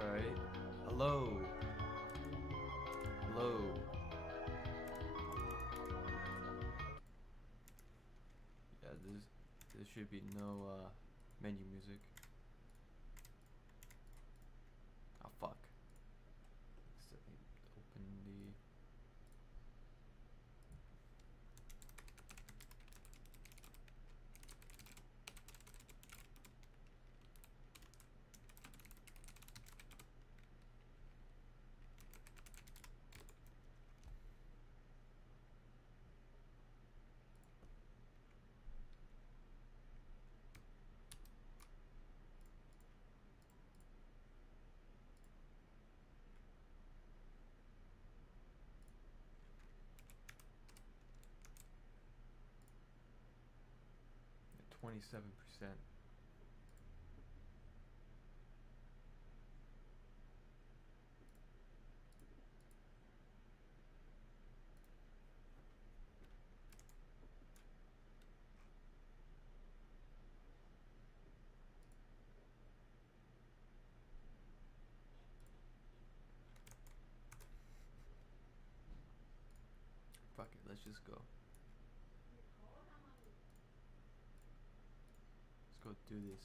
Alright. Hello. Hello. Yeah, there should be no menu music. Oh fuck. Let's open the at 27%. Fuck it, let's just go. Let's go do this.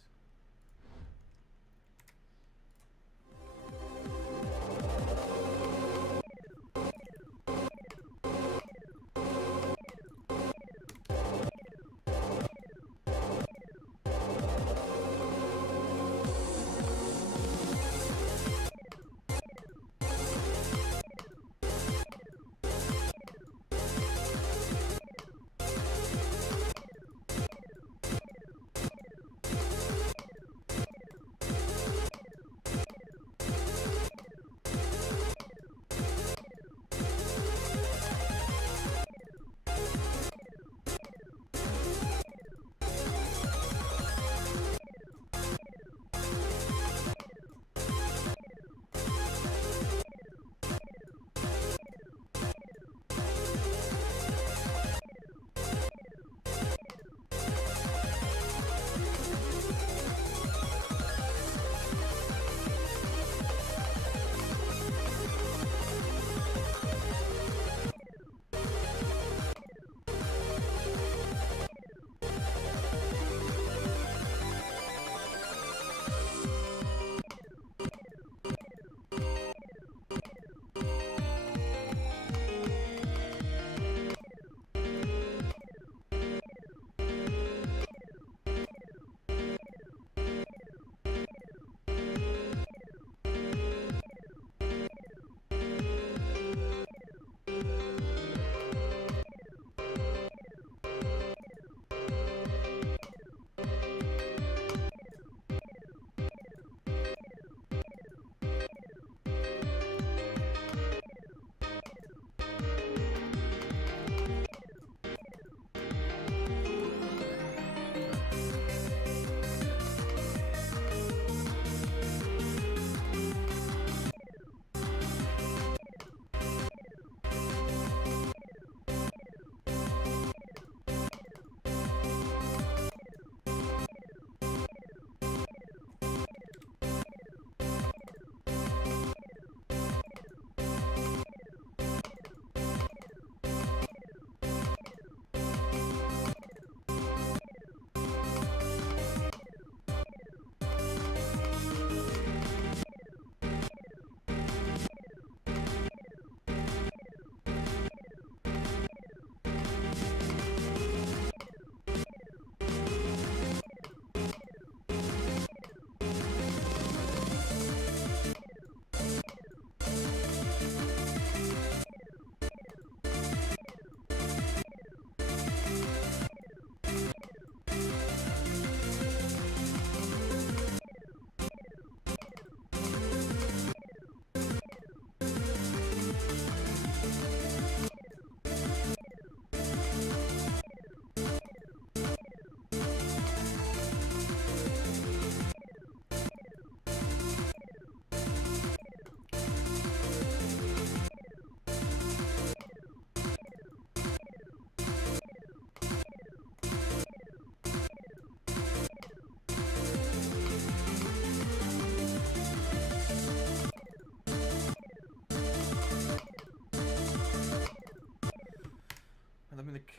Let me look.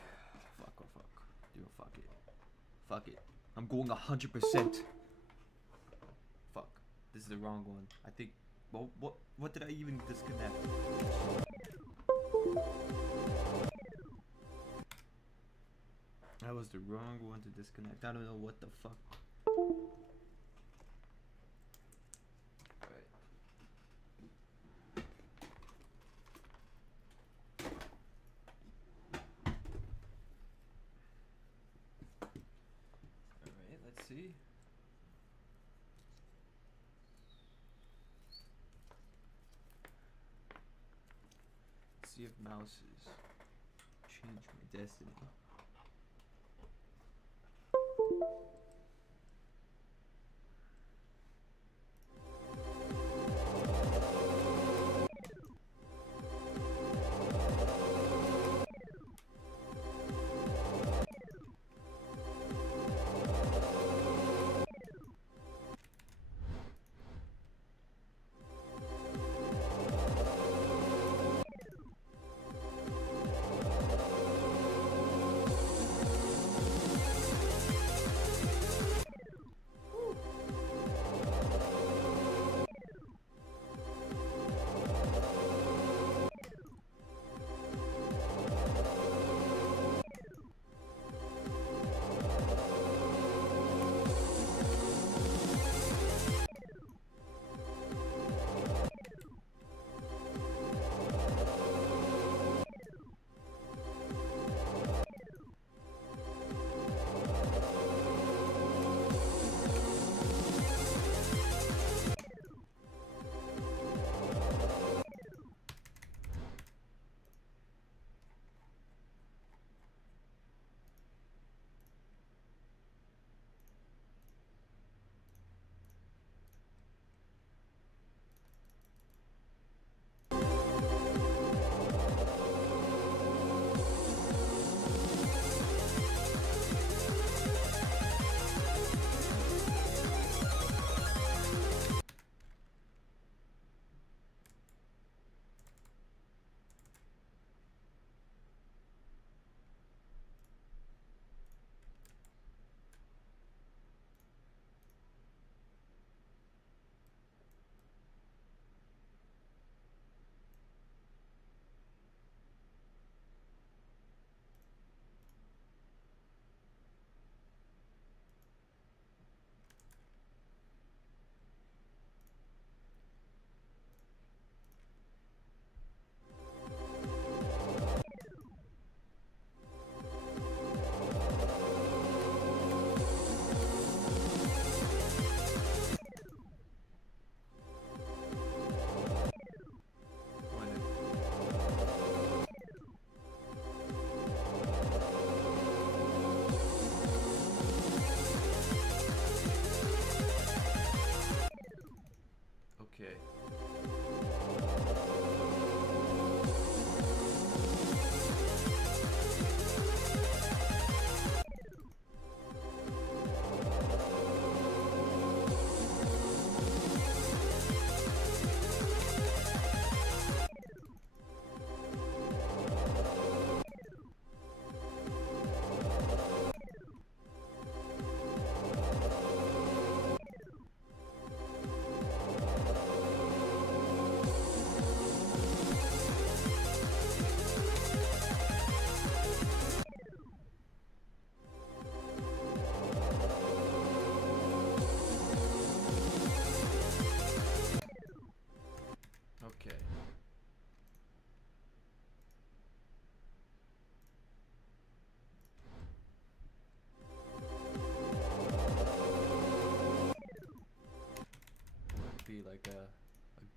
Fuck. Dude, fuck it. Fuck it. I'm going 100%. Fuck. This is the wrong one. I think. What did I even disconnect? That was the wrong one to disconnect. I don't know what the fuck. Alright, let's see. See if mouses change my destiny.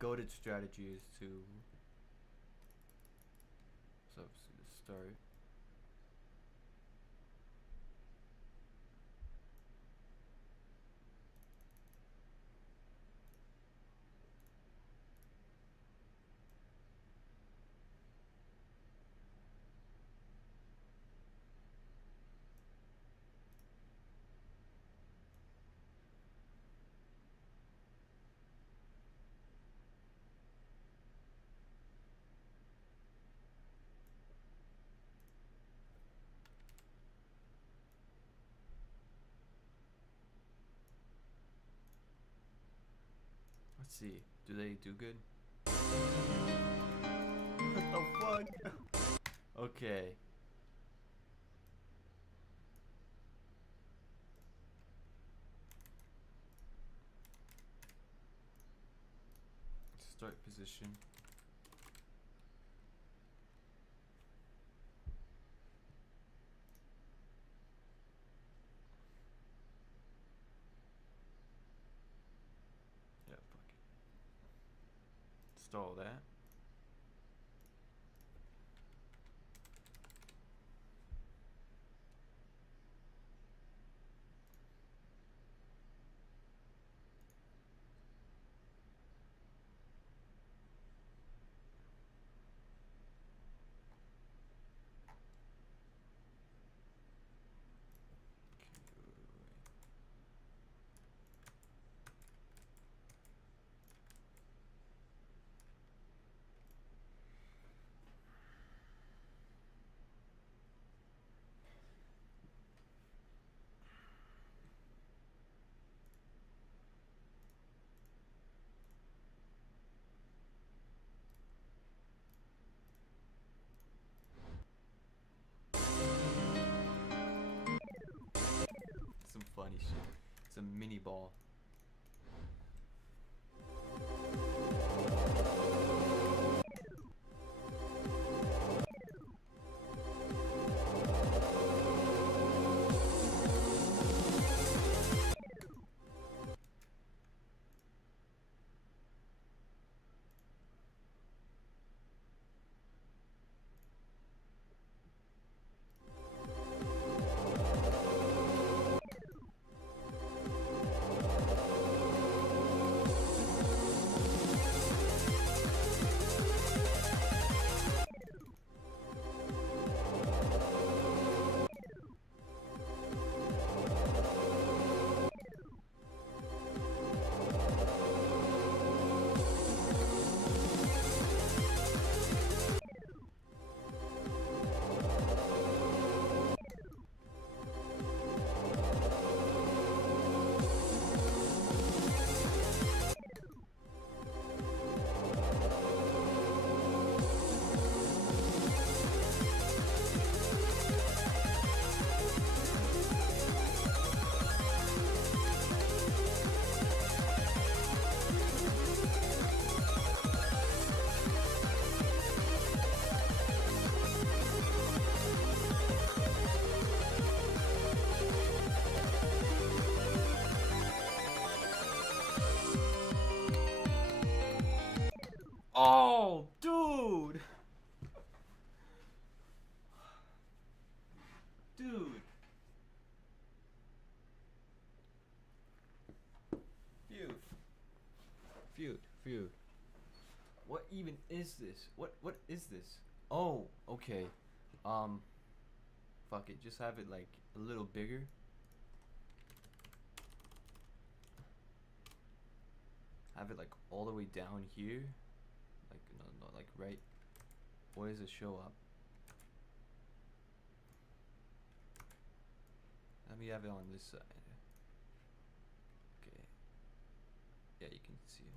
Goated strategy is to start. see. Do they do good? What the fuck? Okay. Start position. Yeah, fuck it. Install that. Some funny shit. It's a mini ball. Oh, dude! Dude! Feud. What even is this? What is this? Oh, okay. Fuck it, just have it like a little bigger. Have it like all the way down here. Like no, like right. Where does it show up? Let me have it on this side. Okay. Yeah, you can see it.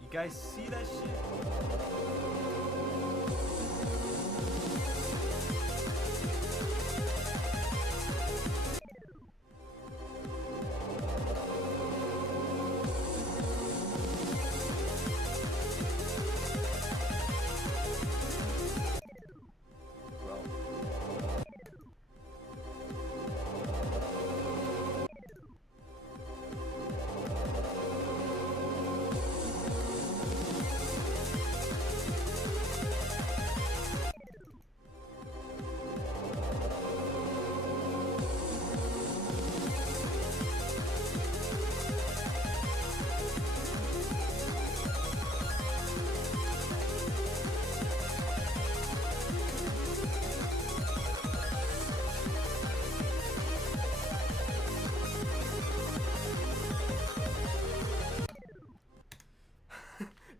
You guys see that shit?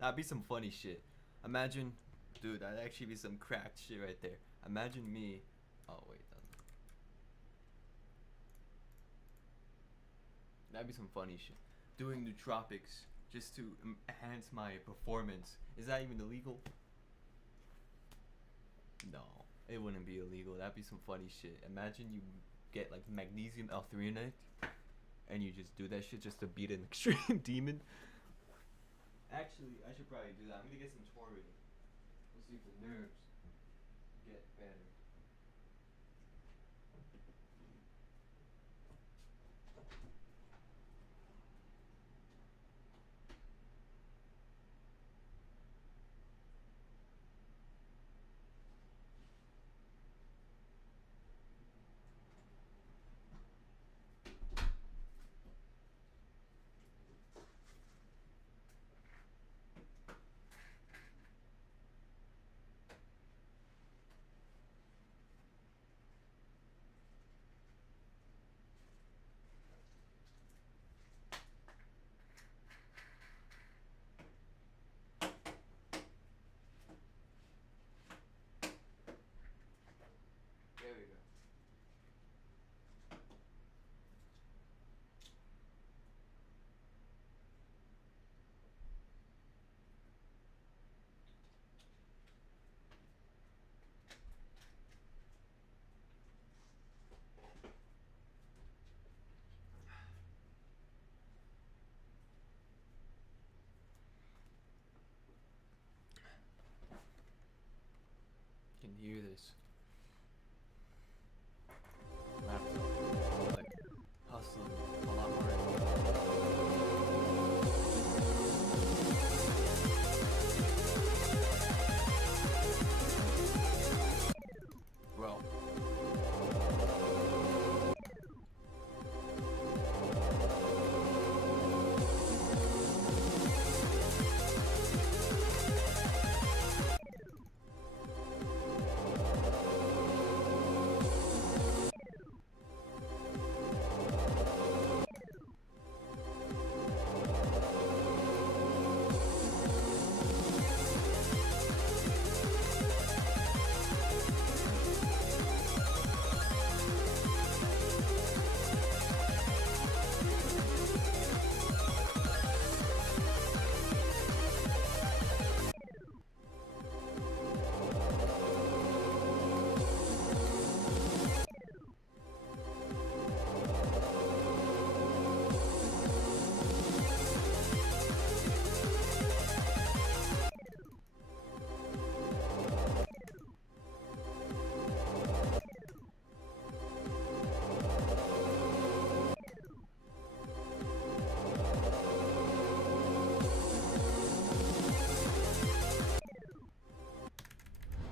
That'd be some funny shit. Imagine, dude, that'd actually be some cracked shit right there. Imagine me. Oh wait, that'd be some funny shit. Doing nootropics just to enhance my performance. Is that even illegal? No, it wouldn't be illegal. That'd be some funny shit. Imagine you get like magnesium L-threonate and you just do that shit just to beat an extreme demon. Actually, I should probably do that. I'm gonna get some Torin. We'll see if the nerves get better. There we go. You can hear this. Laptop, like, hustling a lot more. Well,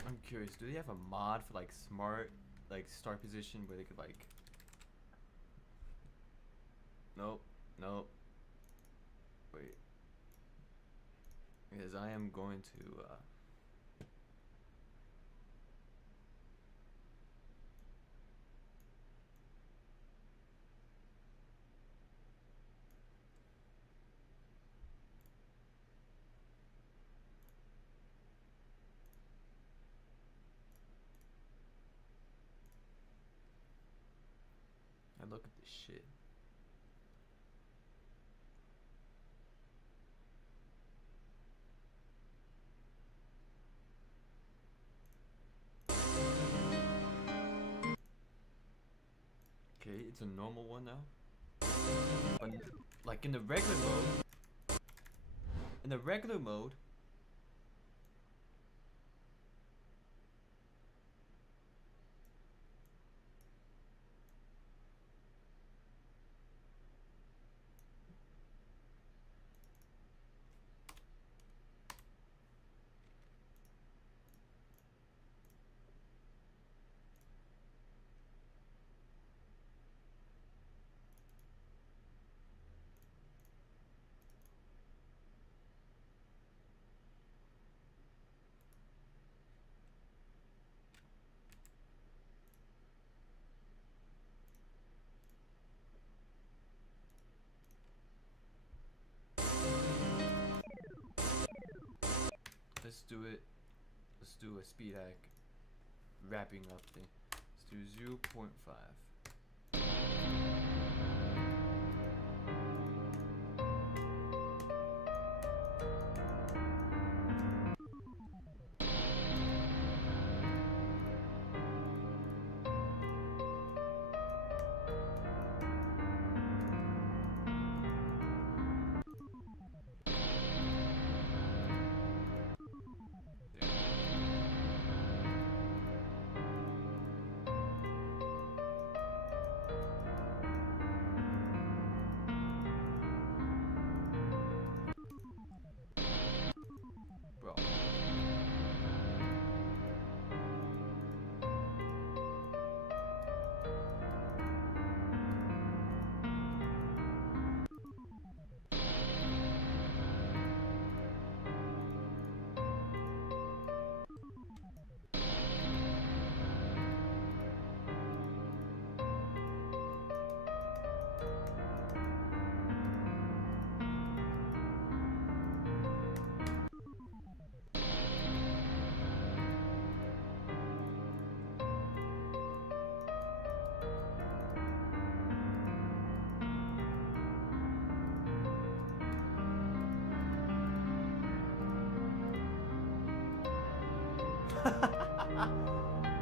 I'm curious, do they have a mod for like smart, like start position where they could like, nope, nope, wait, because I am going to I look at this shit. Okay, it's a normal one now. But like in the regular mode, let's do it. Let's do a speed hack wrapping up thing. Let's do 0.5.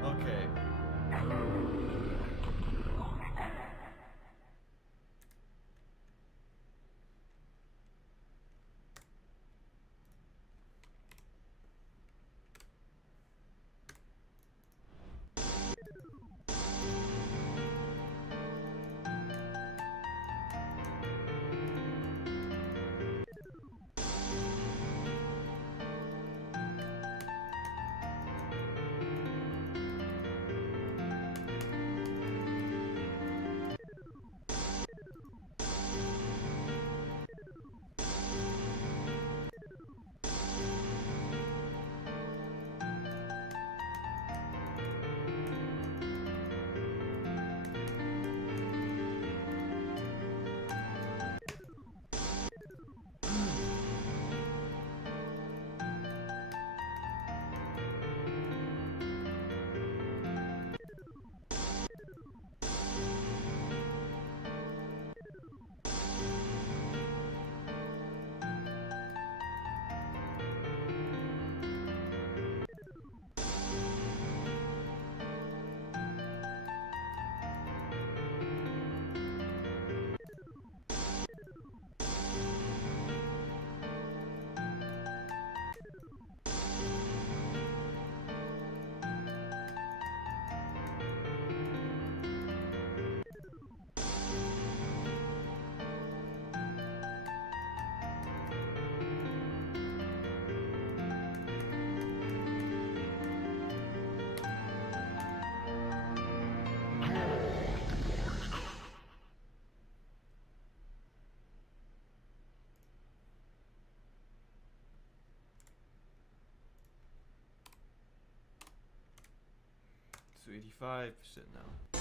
Okay. So 85% now.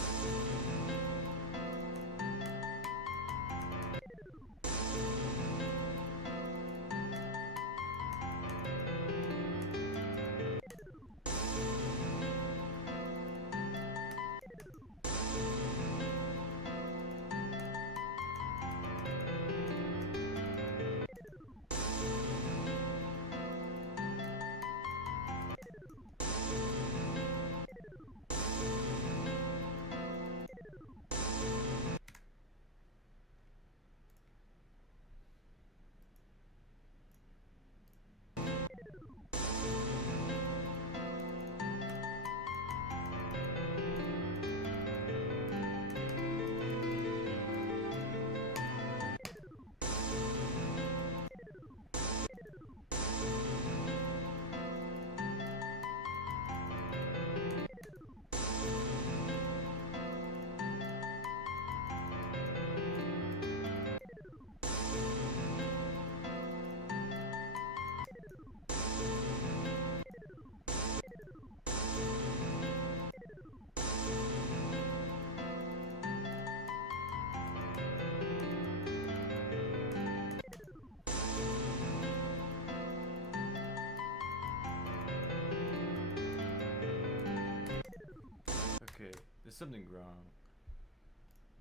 something wrong.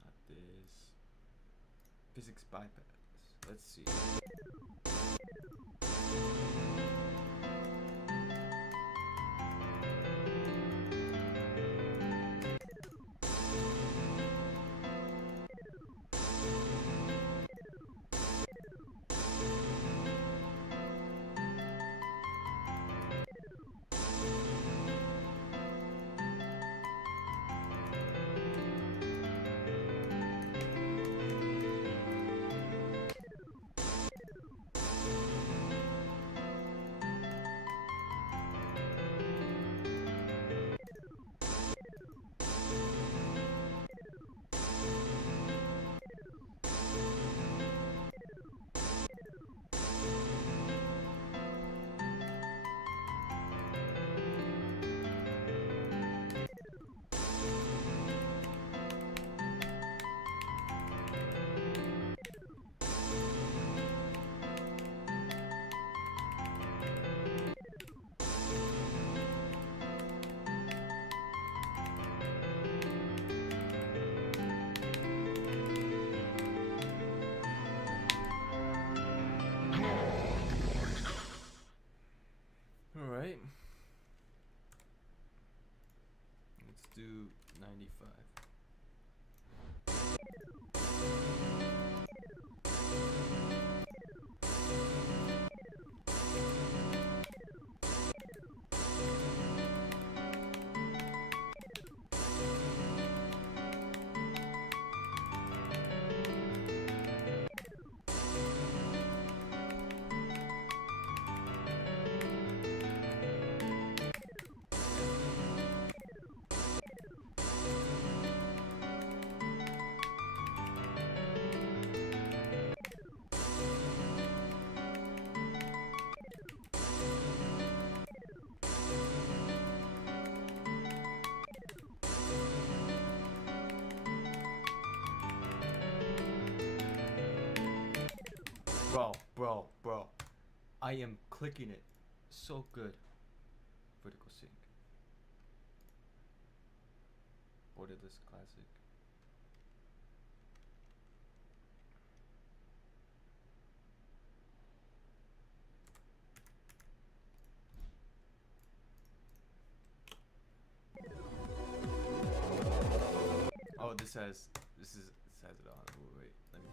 Not this. Physics bypass. Let's see. Alright. Let's do 95. Bro. I am clicking it so good. Vertical sync. Borderless classic. Oh, this has it on. Wait, let me.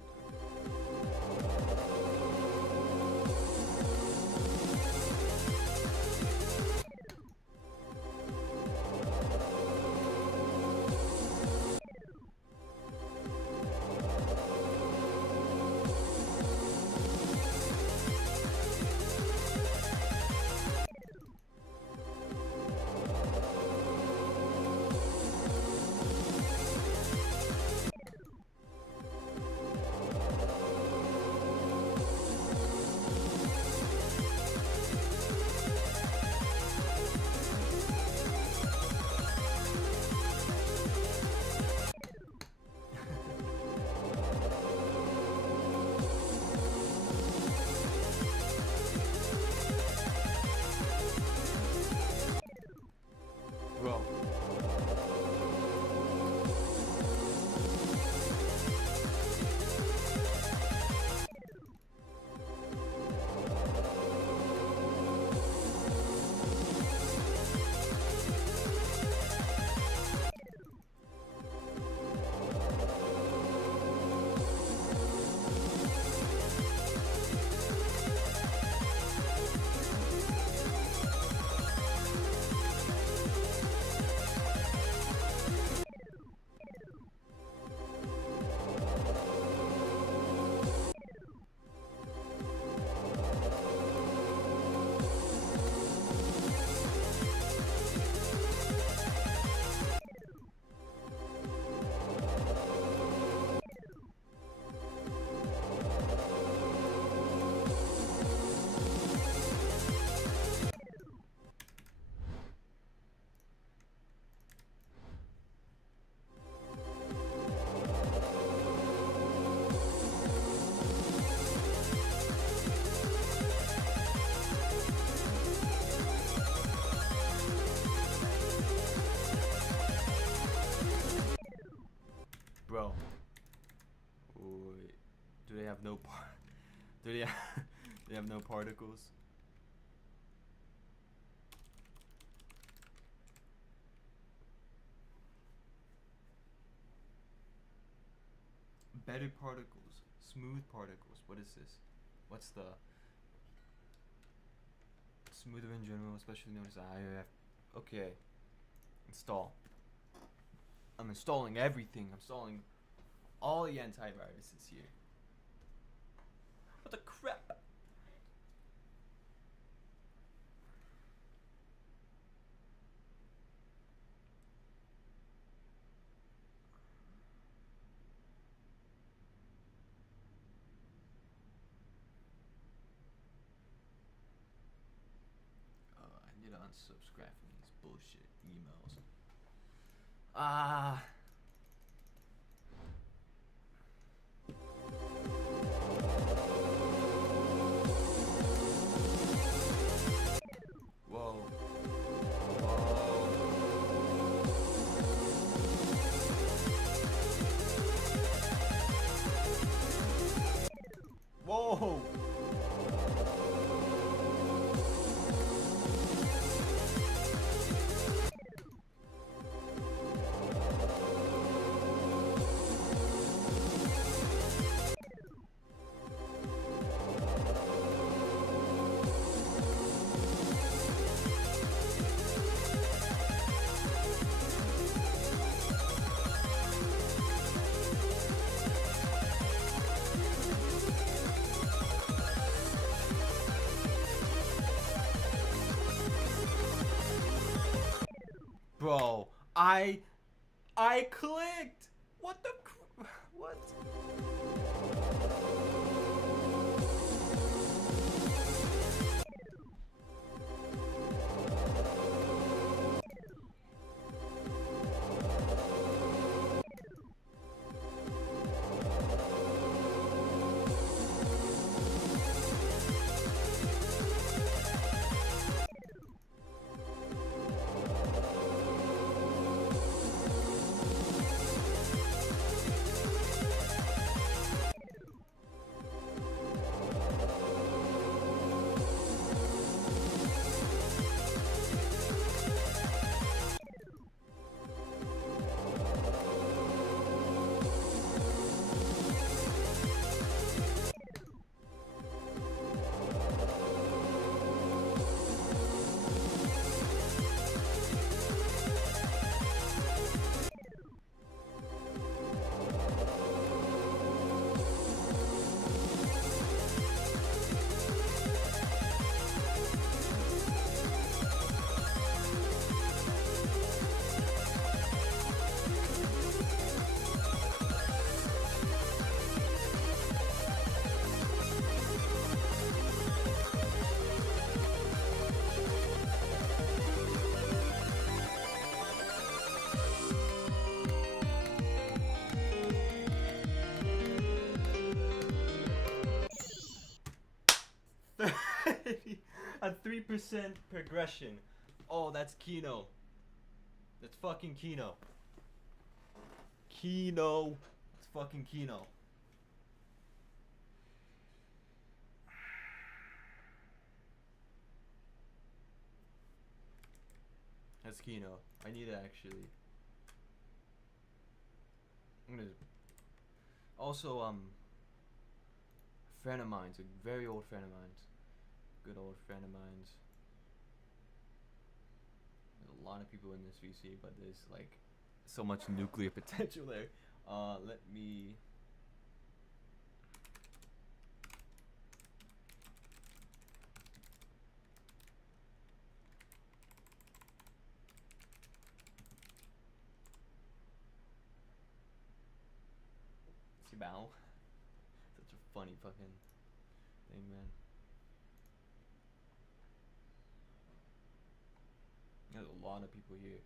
bro. Wait, do they have no do they they have no particles? Better particles, smooth particles. What is this? What's the smoother in general, especially notice I okay. Install. I'm installing everything. I'm installing all the antiviruses here. What the crap? I need to unsubscribe from these bullshit emails. Ah. Whoa. Whoa. Whoa. Bro, I clicked. What the what? A 3% progression. Oh, that's Kino. That's fucking Kino. Kino. It's fucking Kino. That's Kino. I need to actually. I'm gonna. Also, a friend of mine's, a very old friend of mine's. Good old friend of mine's. There's a lot of people in this VC, but there's like so much nuclear potential there. Let me. Bow. Such a funny fucking thing, man. There's a lot of people here.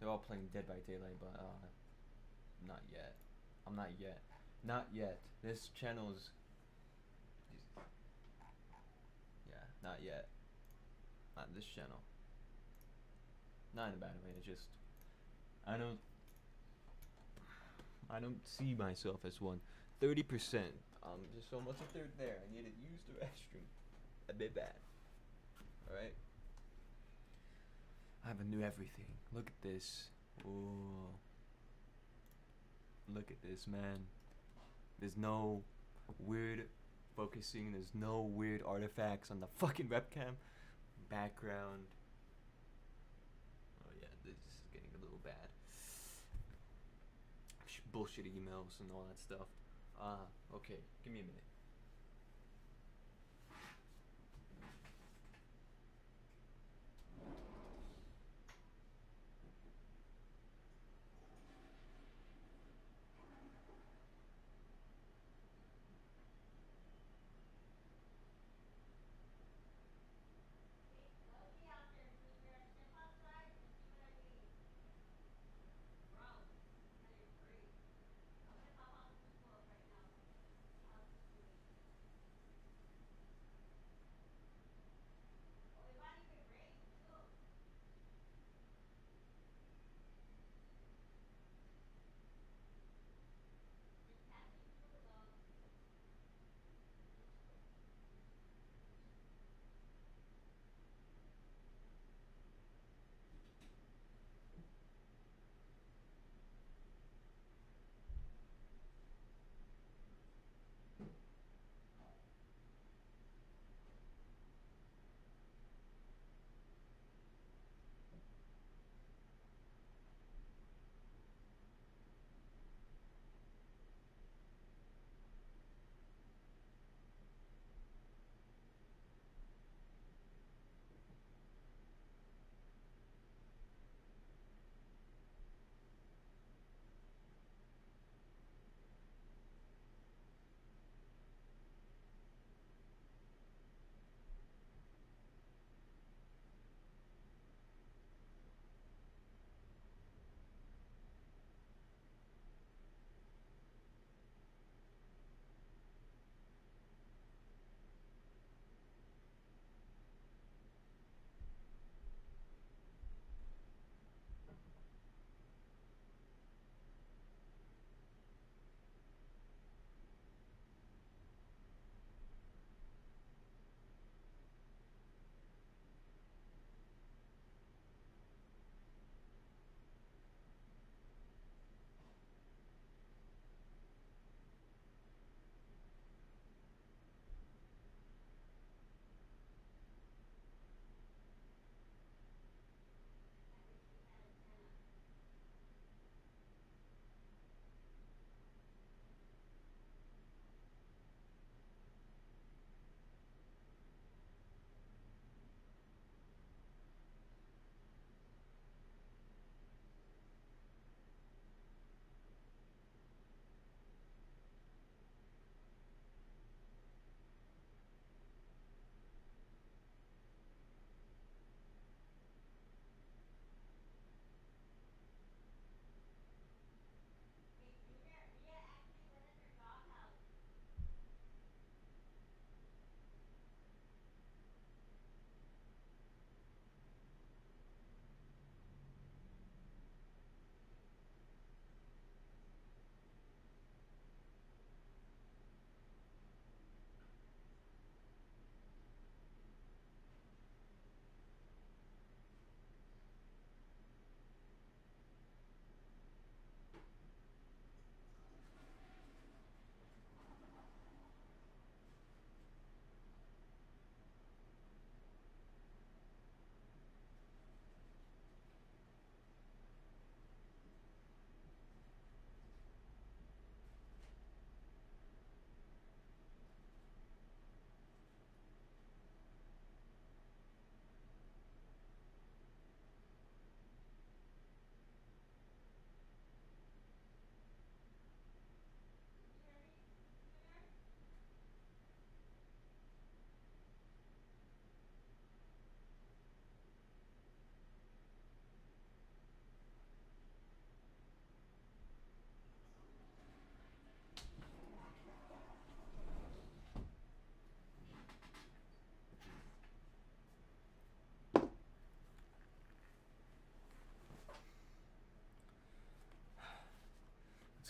They're all playing Dead by Daylight, but not yet. I'm not yet. Not yet. This channel's. Yeah, not yet. Not this channel. Not in a bad way. It's just. I know. I don't see myself as one. 30%. Just almost a third there. I need to use the restroom. A bit bad. Alright? I have a new everything. Look at this. Oh. Look at this, man. There's no weird focusing. There's no weird artifacts on the fucking webcam. Background. Oh yeah, this is getting a little bad. Bullshit emails and all that stuff. Okay. Give me a minute.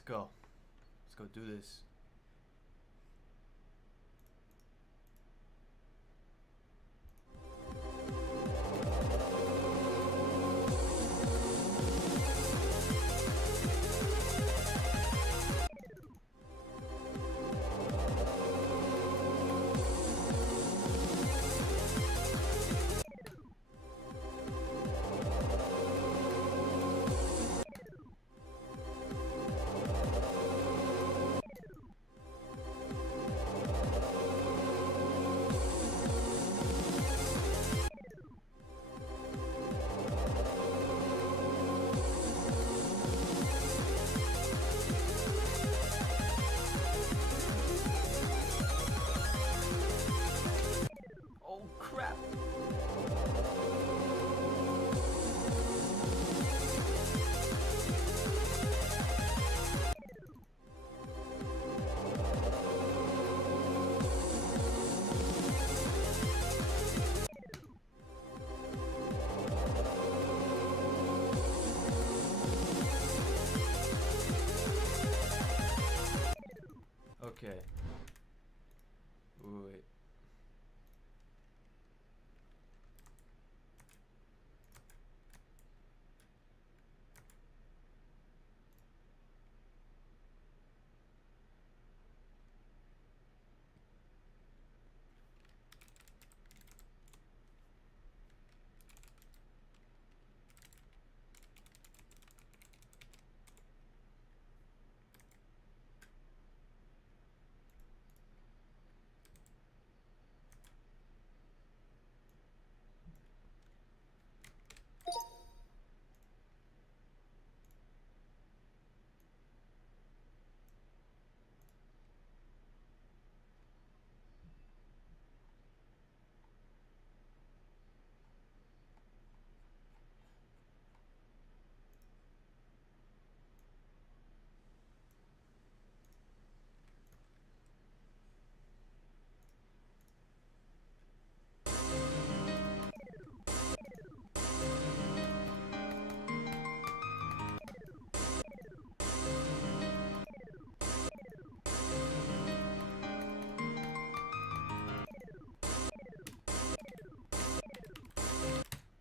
go. Let's go do this. Okay. Wait.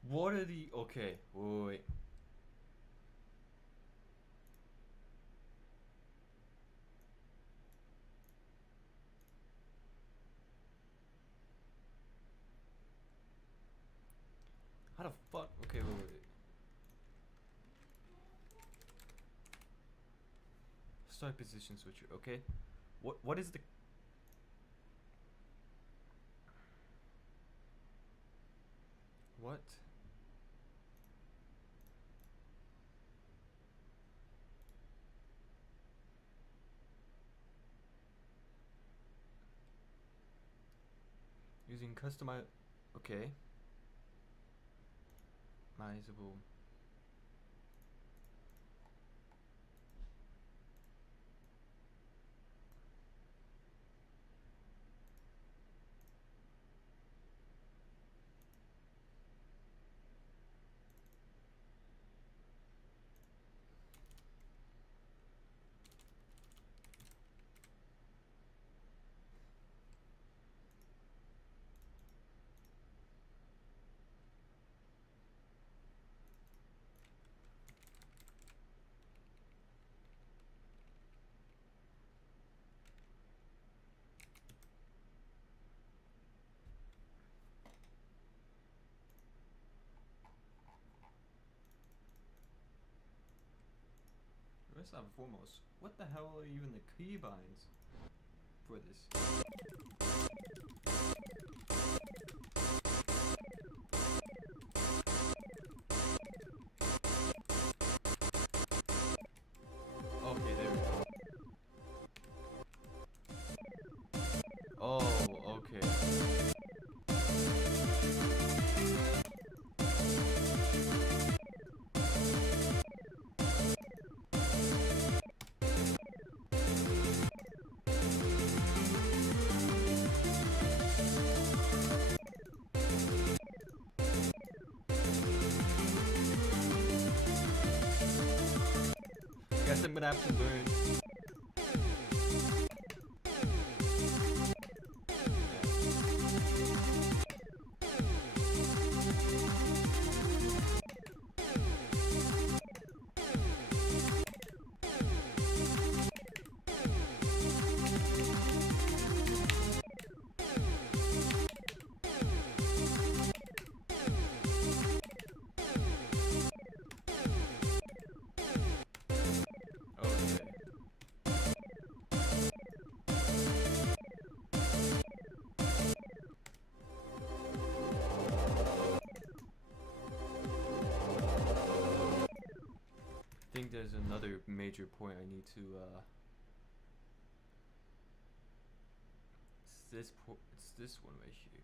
What are the... Okay, wait. How the fuck? Okay, wait. Start position switcher, okay. What is the... What? Using customize... Okay. Customizable. First and foremost, what the hell are even the keybinds for this? Okay, there we go. Oh, okay. Guess I'm gonna have to learn. I think there's another major point I need to it's this one right here.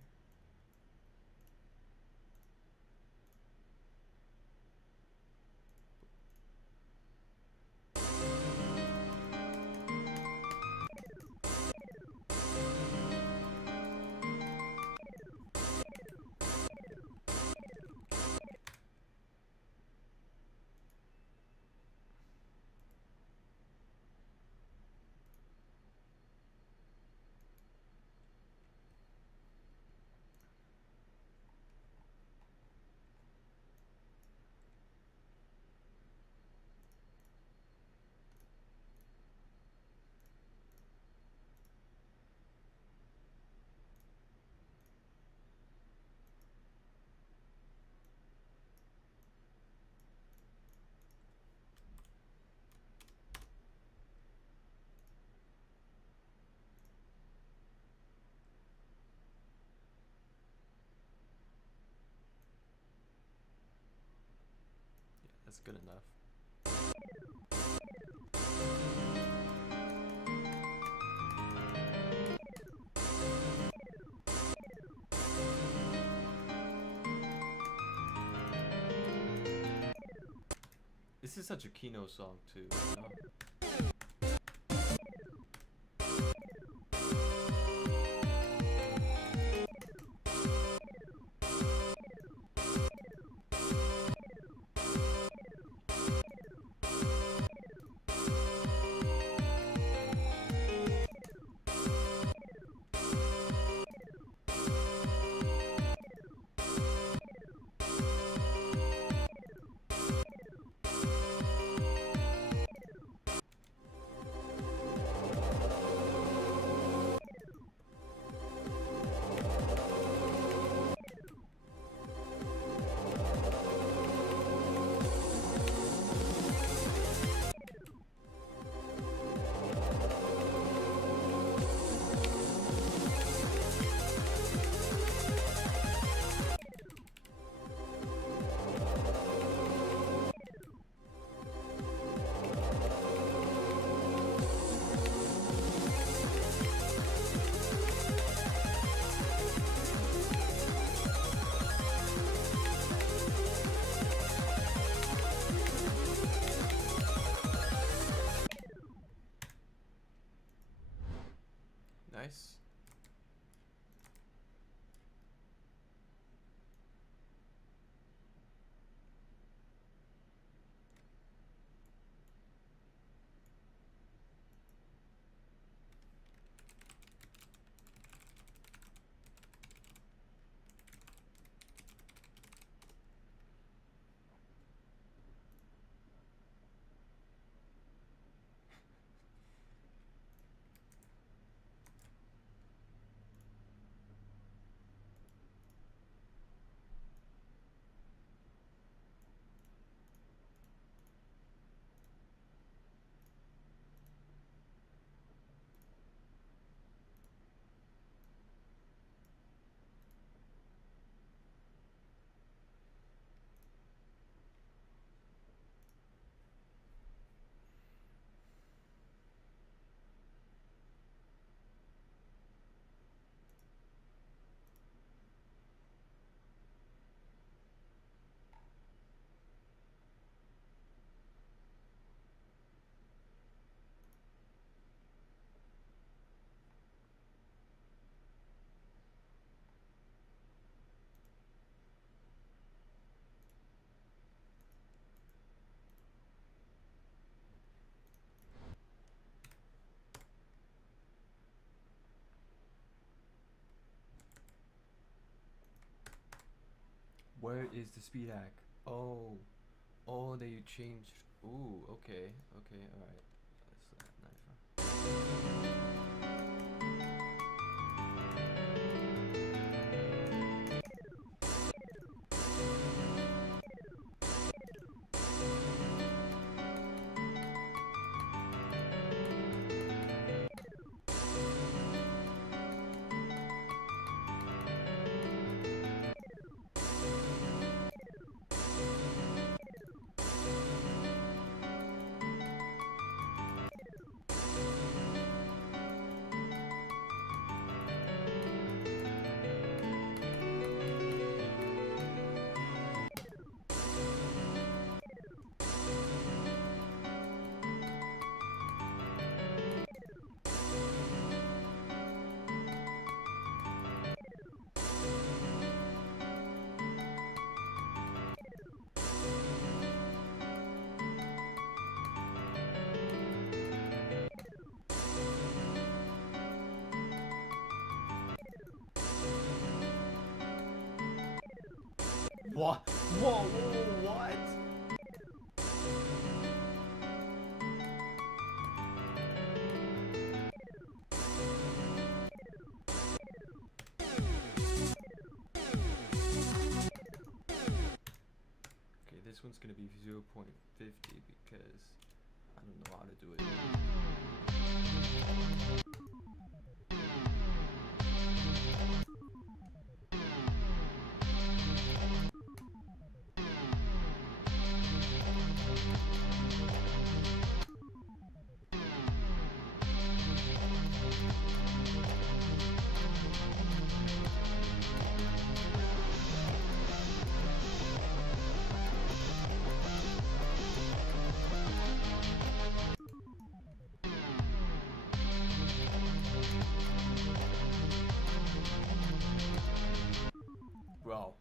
That's good enough. This is such a Kino song too, you know? Nice. Where is the speed hack? Oh, oh, they changed. Ooh, okay, okay, all right. What? Whoa, whoa, what? Okay, this one's gonna be 0.50 because I don't know how to do it. Bro.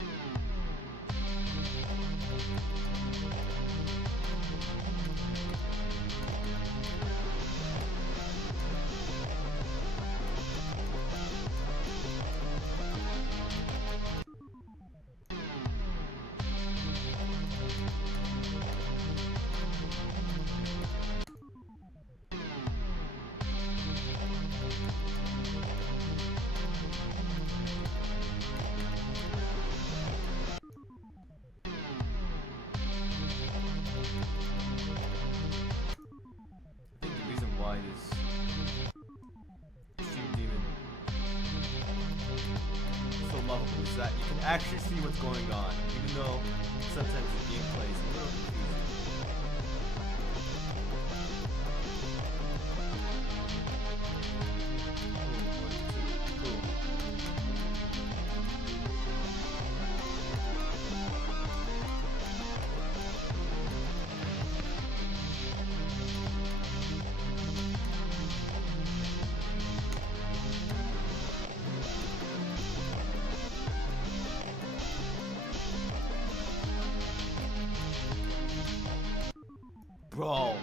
Why this Extreme Demon so lovable is that you can actually see what's going on, even though sometimes the gameplay is a little confusing. Bro.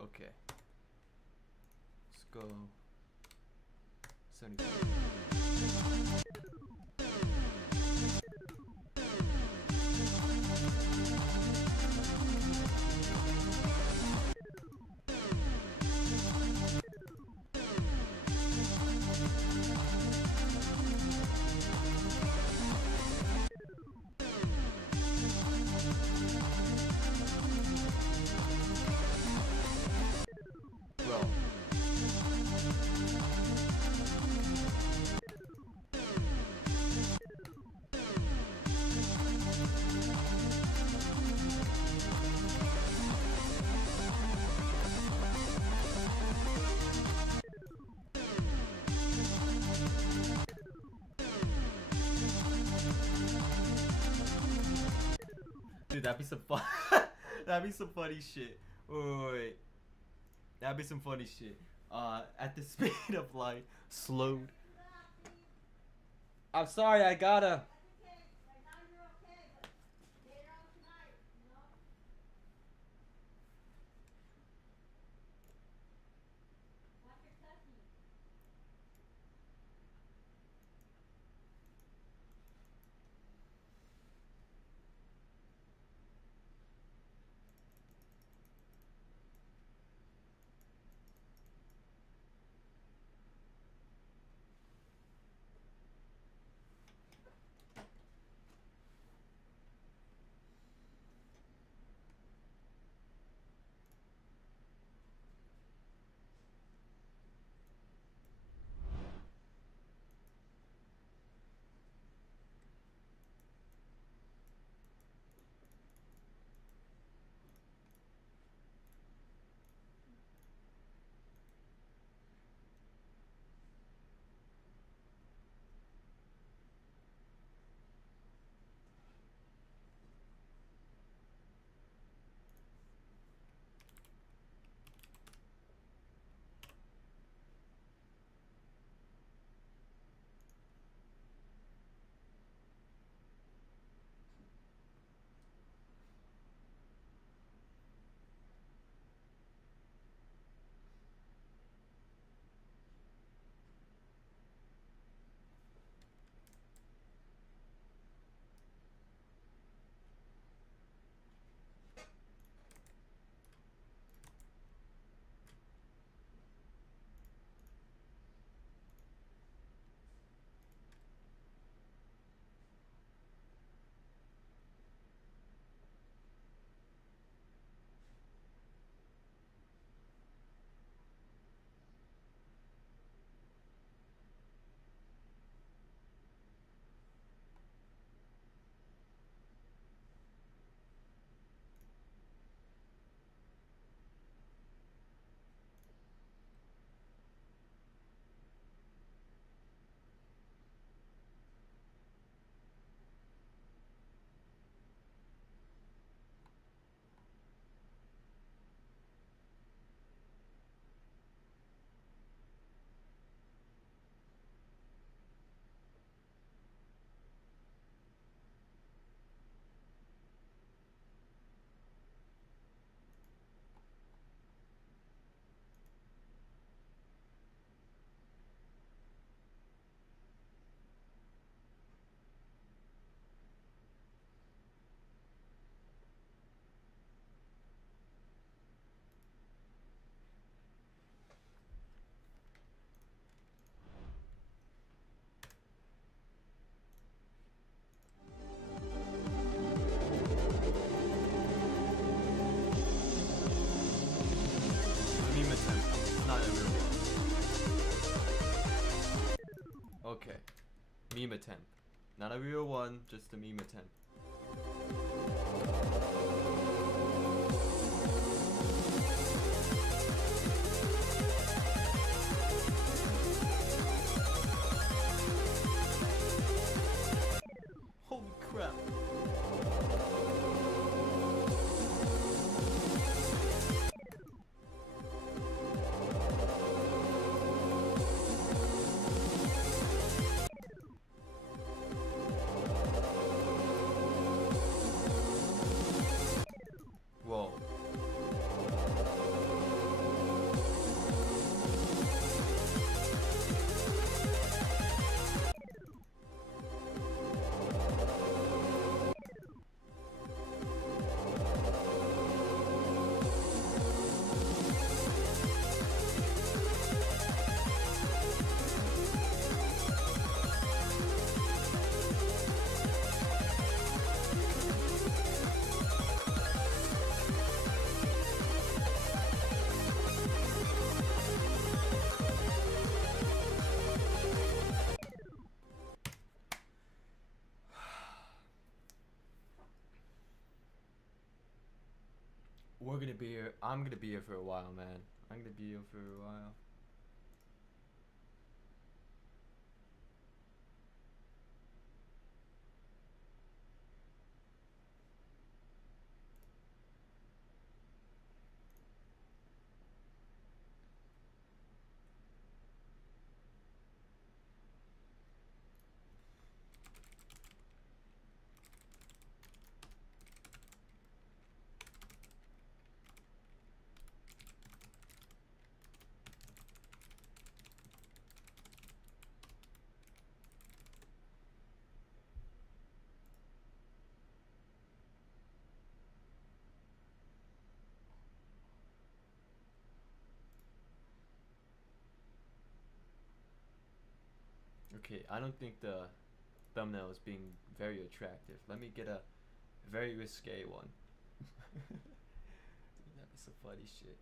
Okay. Let's go. 75. that'd be some fun. That'd be some funny shit. Wait. That'd be some funny shit. At the speed of light, slowed. I'm sorry, I gotta. Okay. Meme attempt. Not a real one, just a meme attempt. Holy crap. Whoa. We're gonna be here. I'm gonna be here for a while, man. I'm gonna be here for a while. Okay, I don't think the thumbnail is being very attractive. Let me get a very risque one. That'd be some funny shit.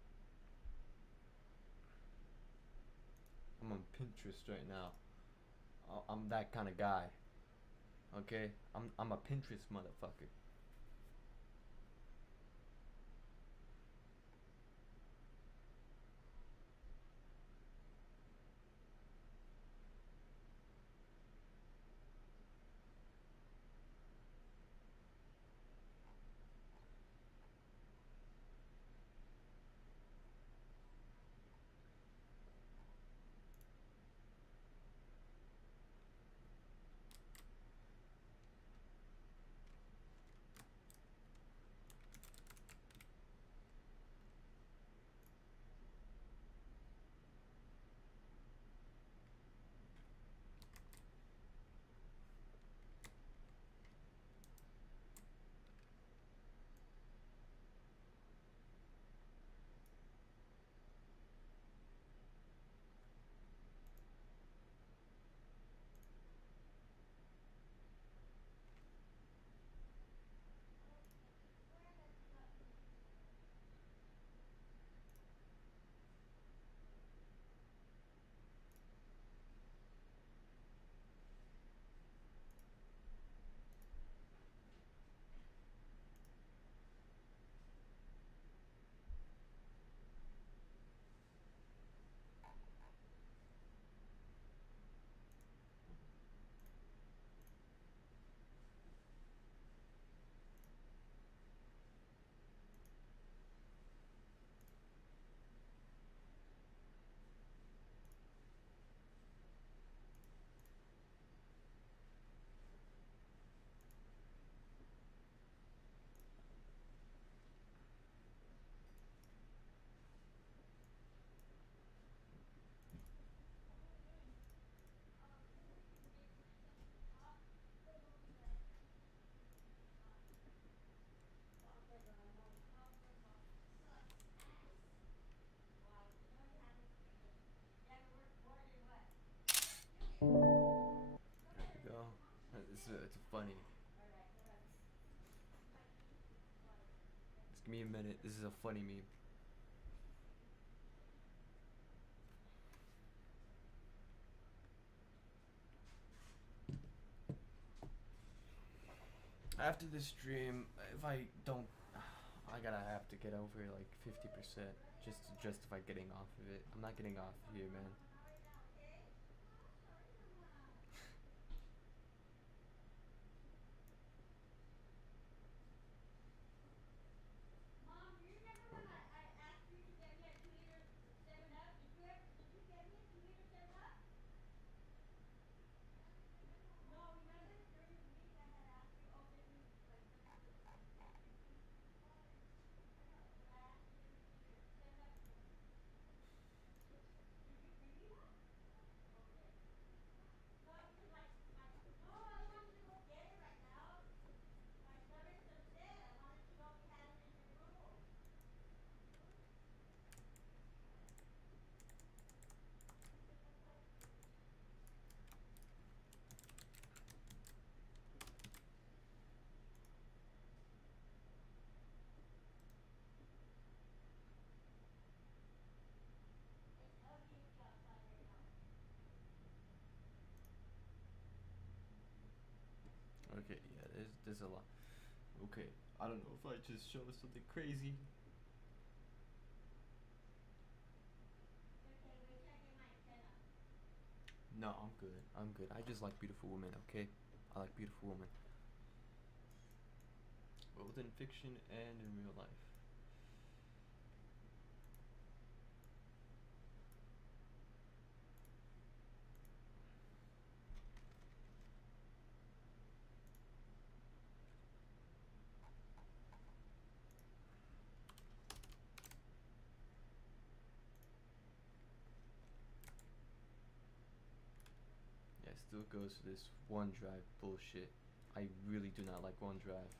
I'm on Pinterest right now. I'm that kind of guy. Okay, I'm a Pinterest motherfucker. There we go. It's funny. Just give me a minute. This is a funny meme. After this stream, if I don't, I gotta have to get over like 50% just to justify getting off of it. I'm not getting off here, man. Okay, yeah, there's a lot. Okay, I don't know if I just showed something crazy. No, I'm good. I'm good. I just like beautiful women, okay? I like beautiful women. Both in fiction and in real life. Yeah, still goes to this OneDrive bullshit. I really do not like OneDrive.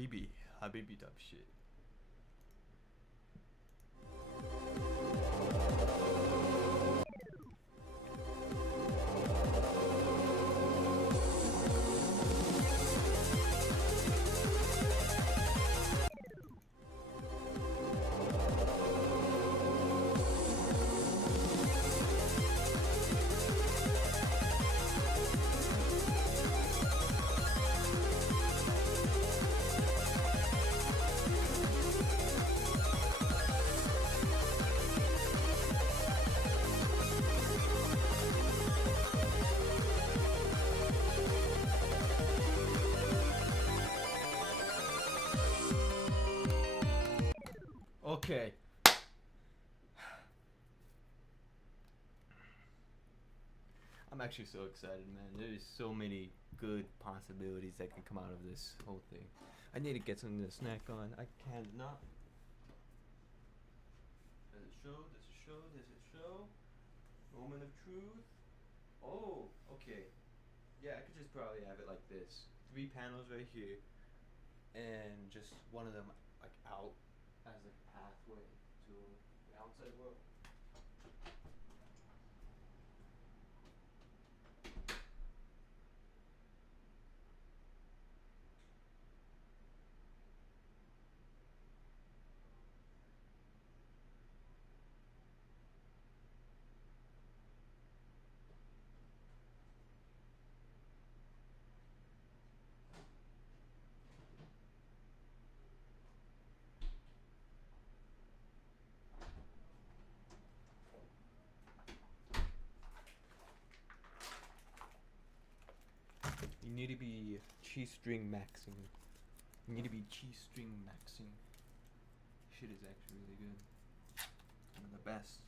Habibi type shit. Okay. I'm actually so excited, man. There's so many good possibilities that can come out of this whole thing. I need to get something to snack on. I cannot. Does it show? Does it show? Does it show? Moment of truth. Oh, okay. Yeah, I could just probably have it like this. 3 panels right here, and just one of them like out as like a pathway to the outside world. You need to be cheese string maxing. You need to be cheese string maxing. Shit is actually really good. One of the best.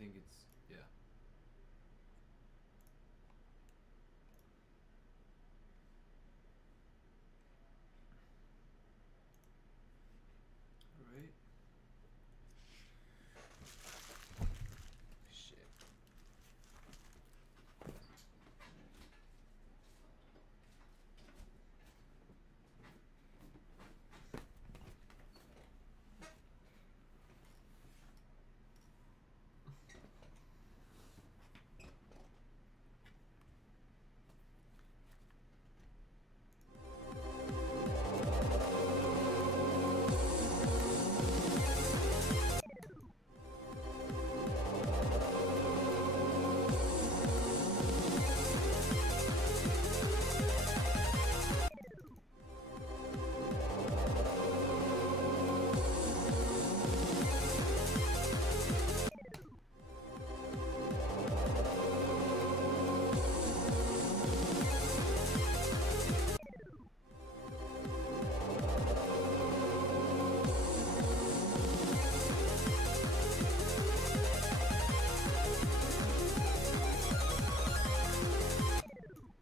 think it's, yeah. Alright. Shit.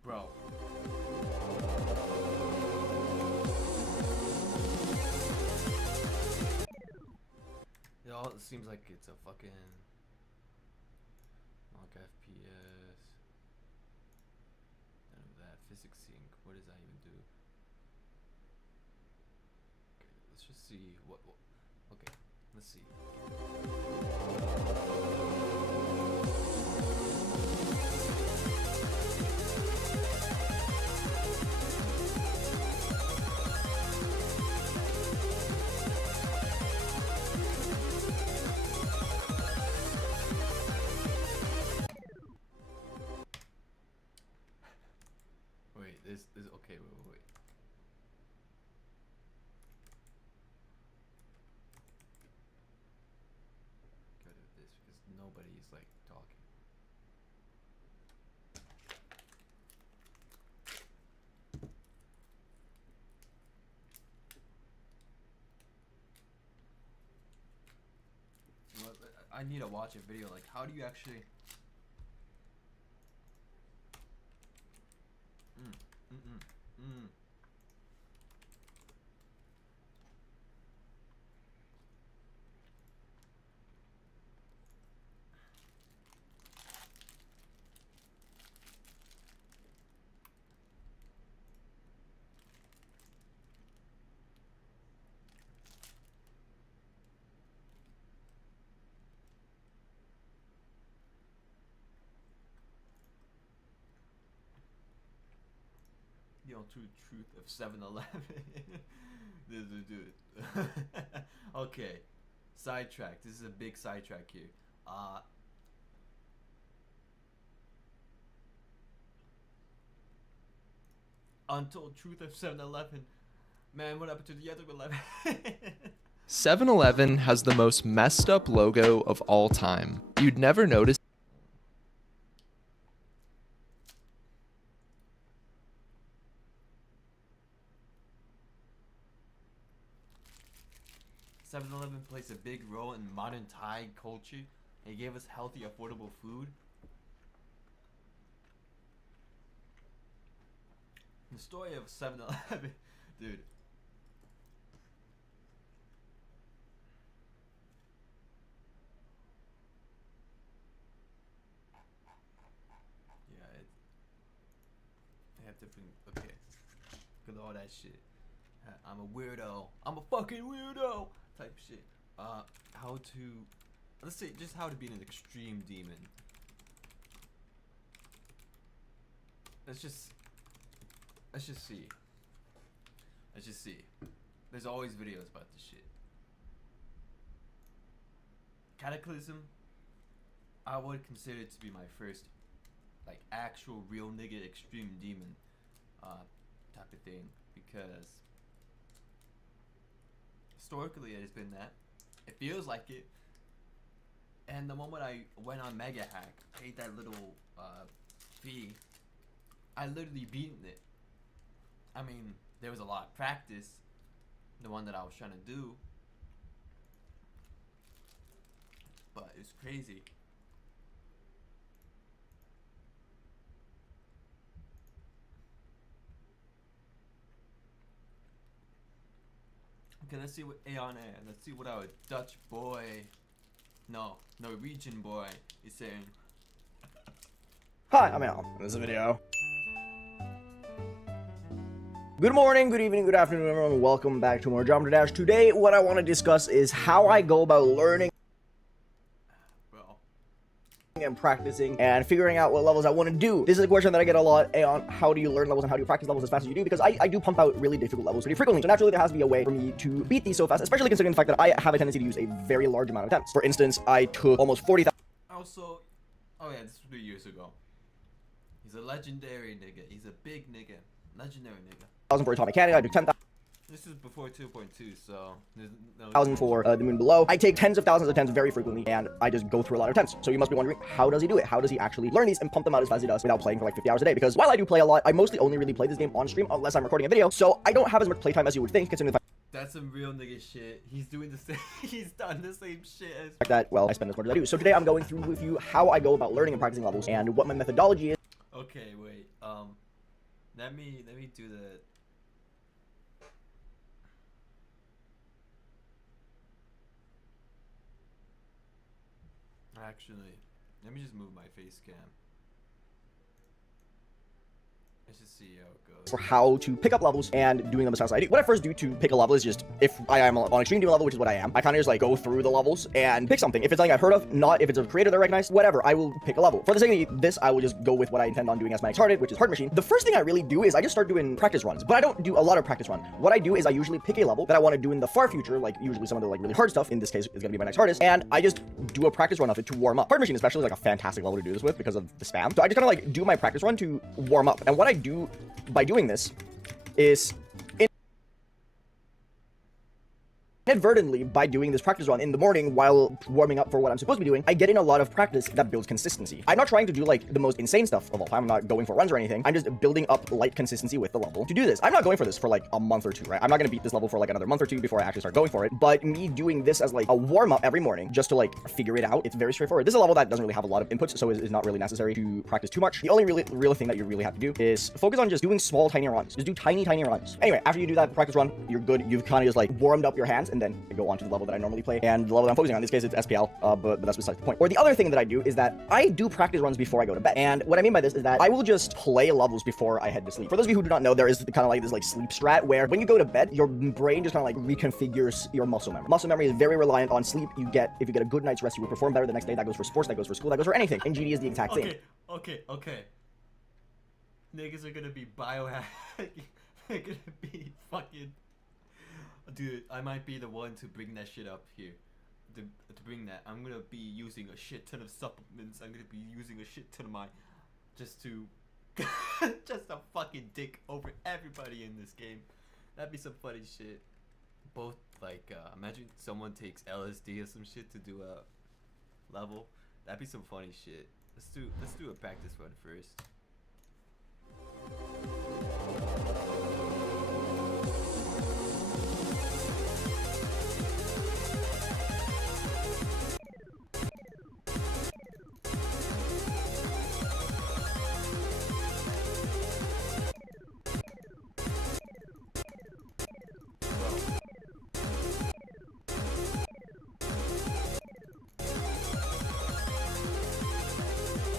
Bro. It all seems like it's a fucking mock FPS. None of that. Physics sync. What does that even do? Okay, let's just see what okay, let's see. Wait, this okay, wait. Get rid of this because nobody's like talking. You know what, I need to watch a video like how do you actually the true truth of 7-Eleven. Dude. Okay. Sidetrack. This is a big sidetrack here. Untold truth of 7-Eleven. Man, what happened to the other 11? 7-Eleven has the most messed up logo of all time. You'd never notice. 7-Eleven plays a big role in modern Thai culture. It gave us healthy, affordable food. The story of 7-Eleven, dude. Yeah, they have different. Okay, look at all that shit. I'm a weirdo. I'm a fucking weirdo. Type shit. How to, let's say, just how to be an extreme demon. Let's just see. Let's just see. There's always videos about this shit. Cataclysm, I would consider it to be my first, like, actual real nigga extreme demon, type of thing, because historically it has been that. It feels like it. And the moment I went on Mega Hack, paid that little fee, I literally beaten it. I mean, there was a lot of practice, the one that I was trying to do, but it was crazy. let's see what Aeon is. Let's see what our Dutch boy, no, Norwegian boy is saying. Hi, I'm Al. This is a video. Good morning, good evening, good afternoon, everyone. Welcome back to more Geometry Dash. Today, what I want to discuss is how I go about learning and practicing and figuring out what levels I want to do. This is a question that I get a lot. Aeon, how do you learn levels and how do you practice levels as fast as you do? Because I do pump out really difficult levels pretty frequently. So naturally, there has to be a way for me to beat these so fast, especially considering the fact that I have a tendency to use a very large amount of attempts. For instance, I took almost 40,000. Also, oh yeah, this was 3 years ago. He's a legendary nigga. He's a big nigga. Legendary nigga. For Atomic Cannon, I took 10,000. This is before 2.2, so there's no... 1,000 for the moon below. I take tens of thousands of attempts very frequently, and I just go through a lot of attempts. So you must be wondering, how does he do it? How does he actually learn these and pump them out as fast as he does without playing for like 50 hours a day? Because while I do play a lot, I mostly only really play this game on stream unless I'm recording a video. So I don't have as much playtime as you would think, considering the fact that's some real nigga shit. He's doing the same. He's done the same shit as that, well, I spend as much as I do. So today I'm going through with you how I go about learning and practicing levels and what my methodology is. Okay, wait. Let me do the. Actually, let me just move my face cam. Let's just see how it goes. For how to pick up levels and doing them as fast as I do. What I first do to pick a level is just, if I am on extreme demon level, which is what I am, I kind of just like go through the levels and pick something. If it's something I've heard of, not if it's a creator that I recognize, whatever, I will pick a level. For the sake of this, I will just go with what I intend on doing as my next target, which is Hard Machine. The first thing I really do is I just start doing practice runs, but I don't do a lot of practice run. What I do is I usually pick a level that I want to do in the far future, like usually some of the like really hard stuff. In this case, is gonna be my next hardest, and I just do a practice run of it to warm up. Hard Machine especially is like a fantastic level to do this with because of the spam. So I just kind of like do my practice run to warm up. And what I do by doing this is inadvertently, by doing this practice run in the morning while warming up for what I'm supposed to be doing, I get in a lot of practice that builds consistency. I'm not trying to do like the most insane stuff of all time. I'm not going for runs or anything. I'm just building up light consistency with the level to do this. I'm not going for this for like a month or two, right? I'm not gonna beat this level for like another month or two before I actually start going for it. But me doing this as like a warm up every morning just to like figure it out, it's very straightforward. This is a level that doesn't really have a lot of inputs, so it's not really necessary to practice too much. The only real thing that you really have to do is focus on just doing small, tiny runs. Just do tiny runs. Anyway, after you do that practice run, you're good. You've kind of just like warmed up your hands, and then you go on to the level that I normally play and the level that I'm focusing on. In this case, it's SPL, but that's besides the point. Or the other thing that I do is that I do practice runs before I go to bed. And what I mean by this is that I will just play levels before I head to sleep. For those of you who do not know, there is kind of like this like sleep strat where when you go to bed, your brain just kind of like reconfigures your muscle memory. Muscle memory is very reliant on sleep. If you get a good night's rest, you will perform better the next day. That goes for sports, that goes for school, that goes for anything. And GD is the exact same. Okay. Niggas are gonna be biohacking. They're gonna be fucking. Dude, I might be the one to bring that shit up here. To bring that, I'm gonna be using a shit ton of supplements. I'm gonna be using a shit ton of my, just to fucking dick over everybody in this game. That'd be some funny shit. Both like, imagine someone takes LSD or some shit to do a level. That'd be some funny shit. Let's do a practice run first.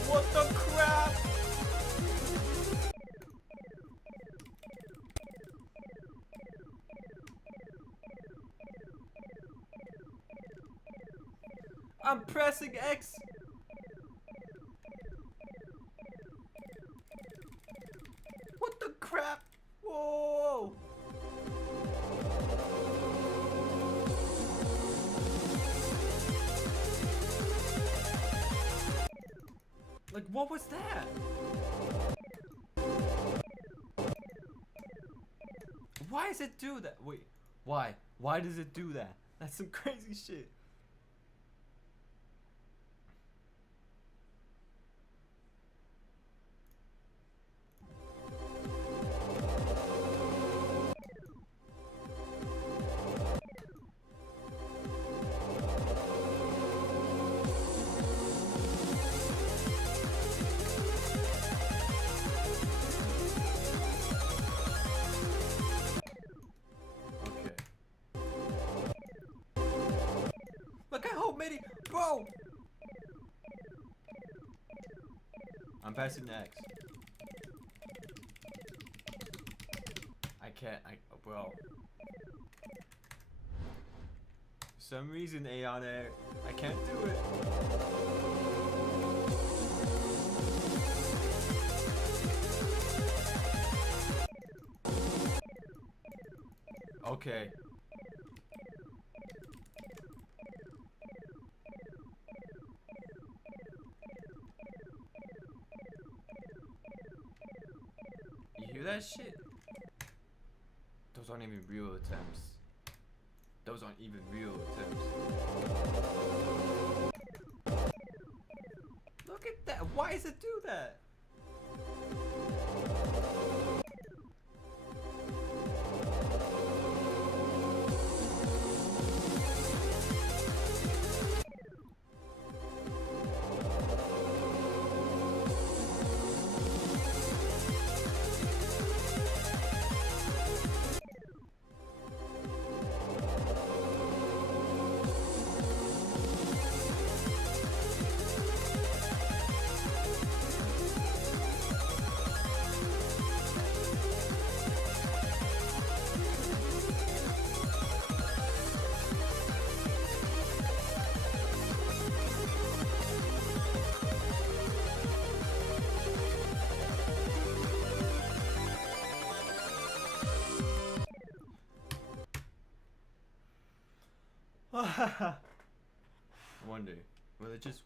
What the crap? I'm pressing X. What the crap? Whoa. Like, what was that? Why does it do that? Wait, why? Why does it do that? That's some crazy shit. many, bro. I'm passing the X. I can't, bro. For some reason, A on air, I can't do it. Okay. You hear that shit? Those aren't even real attempts. Those aren't even real attempts. Look at that. Why does it do that? Wonder, will it just...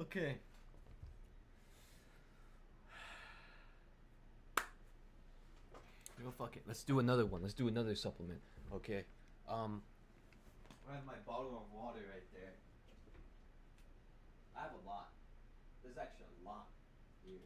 Okay. Yo, fuck it. Let's do another one. Let's do another supplement. Okay. I have my bottle of water right there. I have a lot. There's actually a lot here.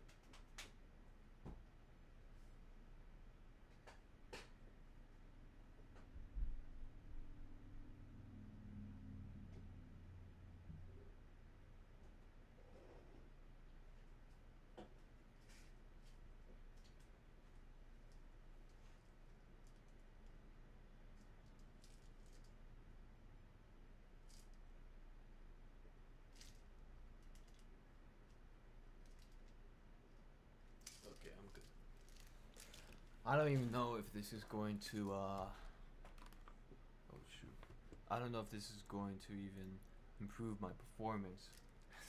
Okay, I'm good. I don't even know if this is going to oh shoot. I don't know if this is going to even improve my performance.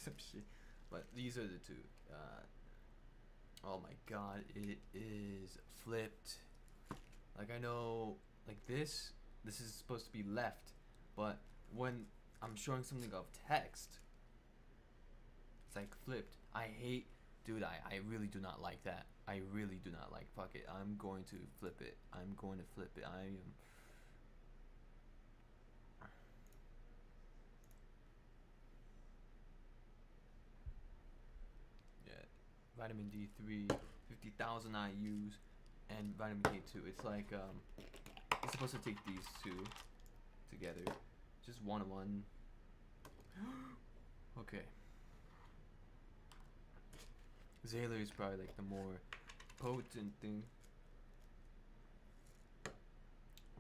Some shit. But these are the two. Oh my god, it is flipped. Like, I know, like this is supposed to be left, but when I'm showing something of text, it's like flipped. I hate Dude, I really do not like that. I really do not like. Fuck it. I'm going to flip it. I'm going to flip it. I am. Yeah. Vitamin D3, 50,000 IUs, and vitamin D2. It's like, you're supposed to take these two together. Just one. Okay. Zayler is probably like the more potent thing.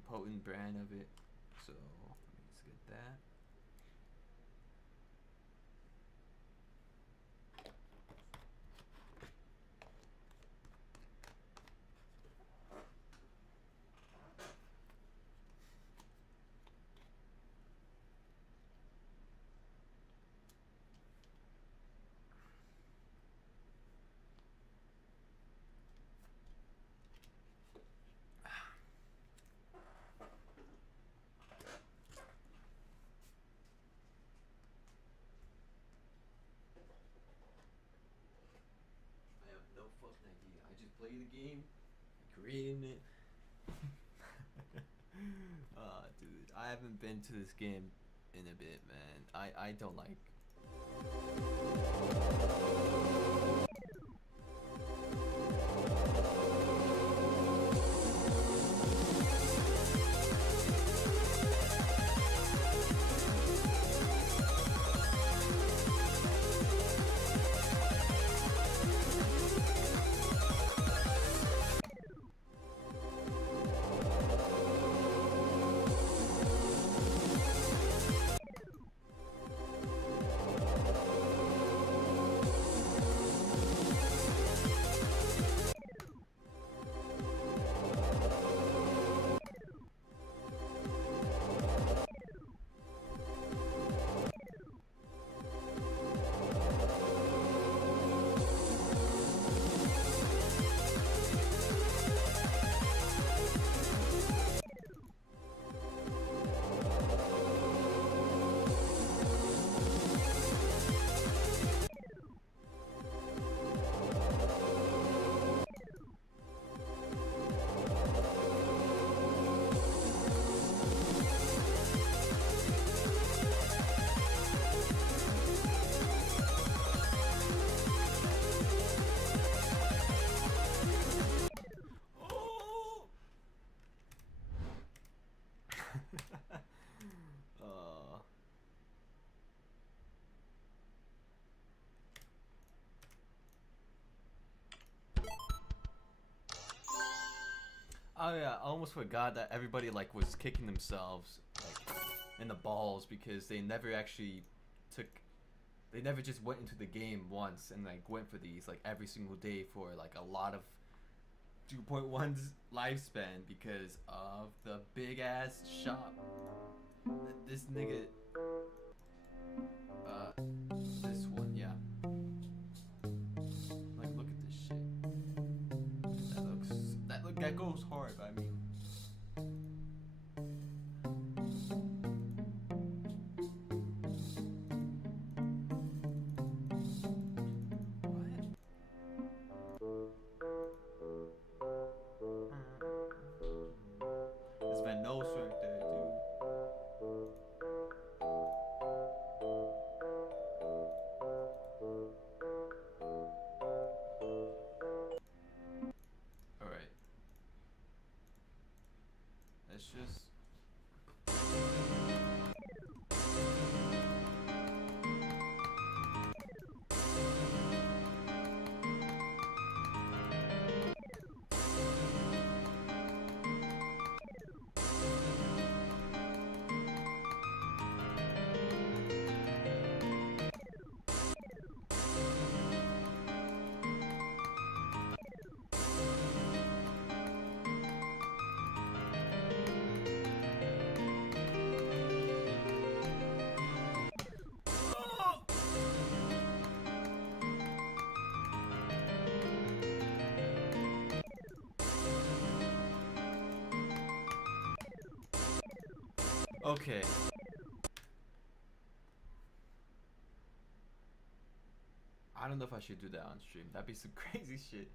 Potent brand of it. So let's get that. Play the game, creating it. Dude, I haven't been to this game in a bit, man. I don't like. Oh yeah, I almost forgot that everybody like was kicking themselves like in the balls because they never actually they never just went into the game once and like went for these like every single day for like a lot of 2.1's lifespan because of the big ass shop. This nigga, this one, yeah. Like, look at this shit. That goes hard. I mean. Okay. I don't know if I should do that on stream. That'd be some crazy shit.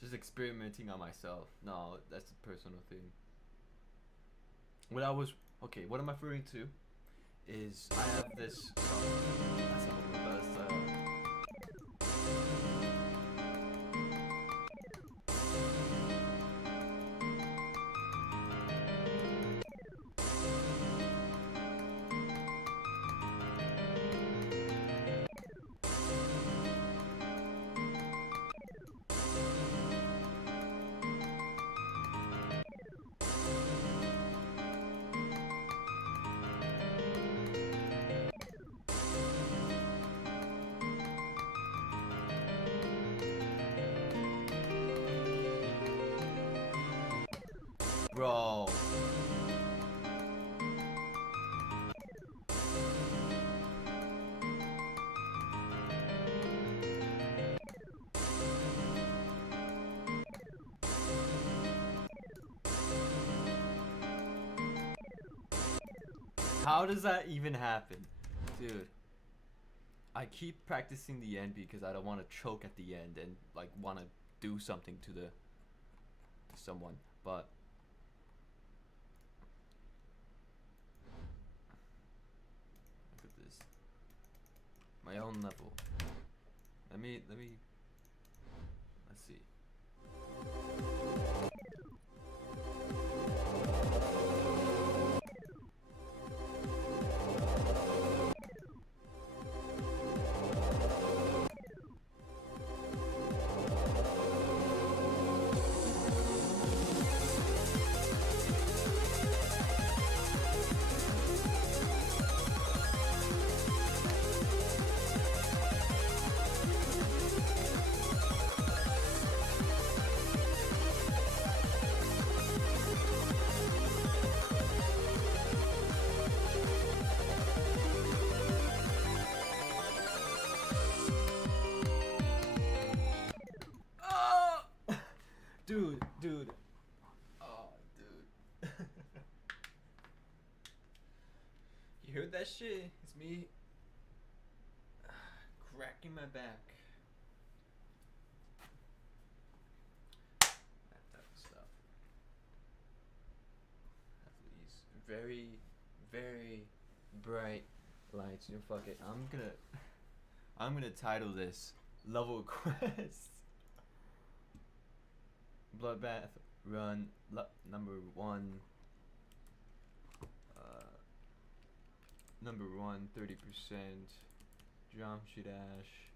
Just experimenting on myself. No, that's a personal thing. What I was okay. What I'm referring to is I have this. That's not what it does. Bro. How does that even happen? Dude. I keep practicing the end because I don't want to choke at the end and like want to do something to someone, but look at this. My own level. Let me let's see. Dude. Oh, dude. You heard that shit? It's me cracking my back. That type of stuff. Have these very, very bright lights. You know, fuck it. I'm gonna title this Level Quest. Bloodbath run number one. Number one, 30%. Geometry dash.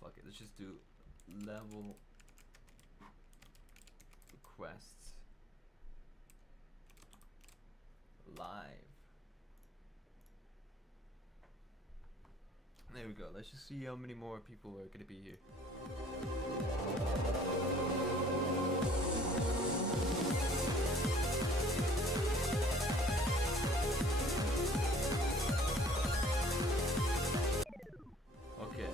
Fuck it. Let's just do level requests live. There we go. Let's just see how many more people are gonna be here. Okay.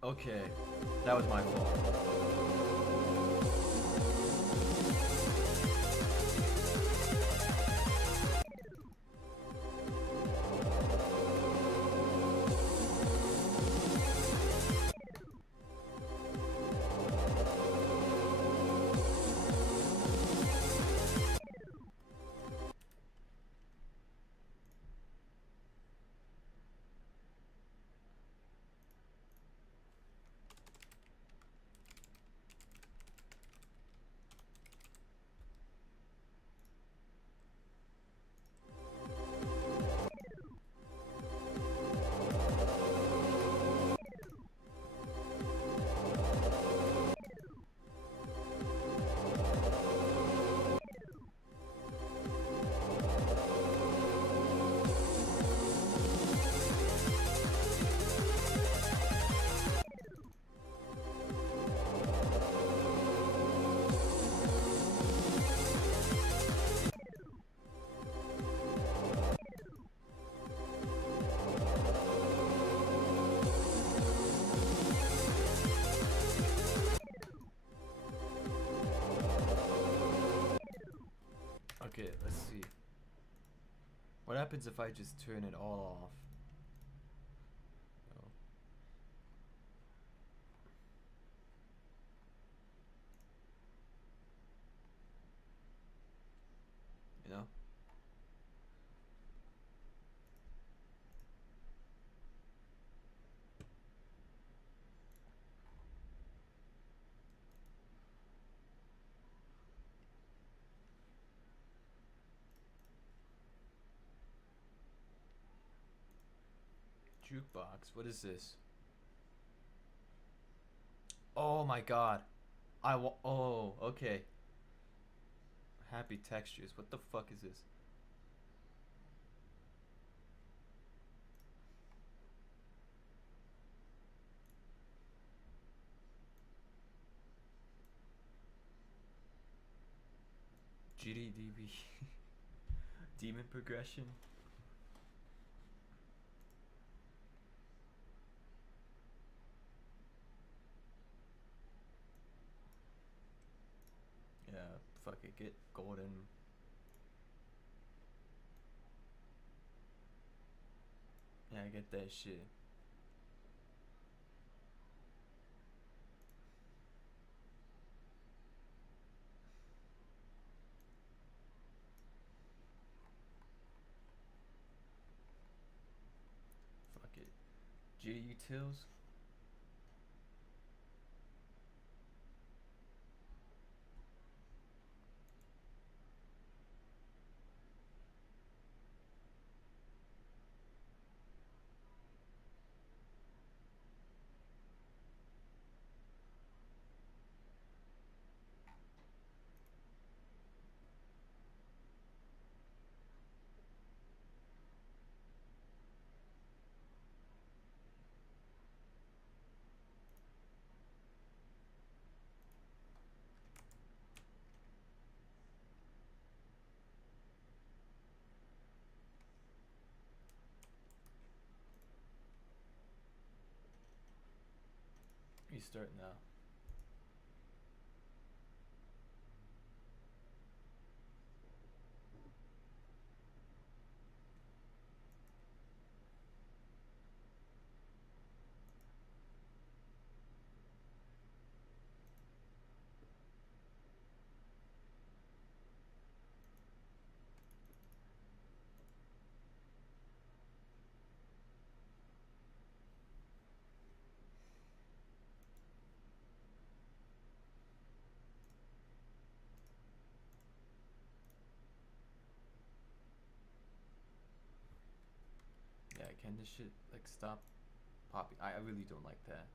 Okay, that was my fault. shit. Let's see. What happens if I just turn it all off? Oh. You know? Jukebox, what is this? Oh my god. Oh, okay. Happy textures. What the fuck is this? GDDB. Demon progression. Yeah, fuck it, get golden. Yeah, I get that shit. Fuck it. G utils. Restart now. Yeah, can this shit like stop popping? I really don't like that.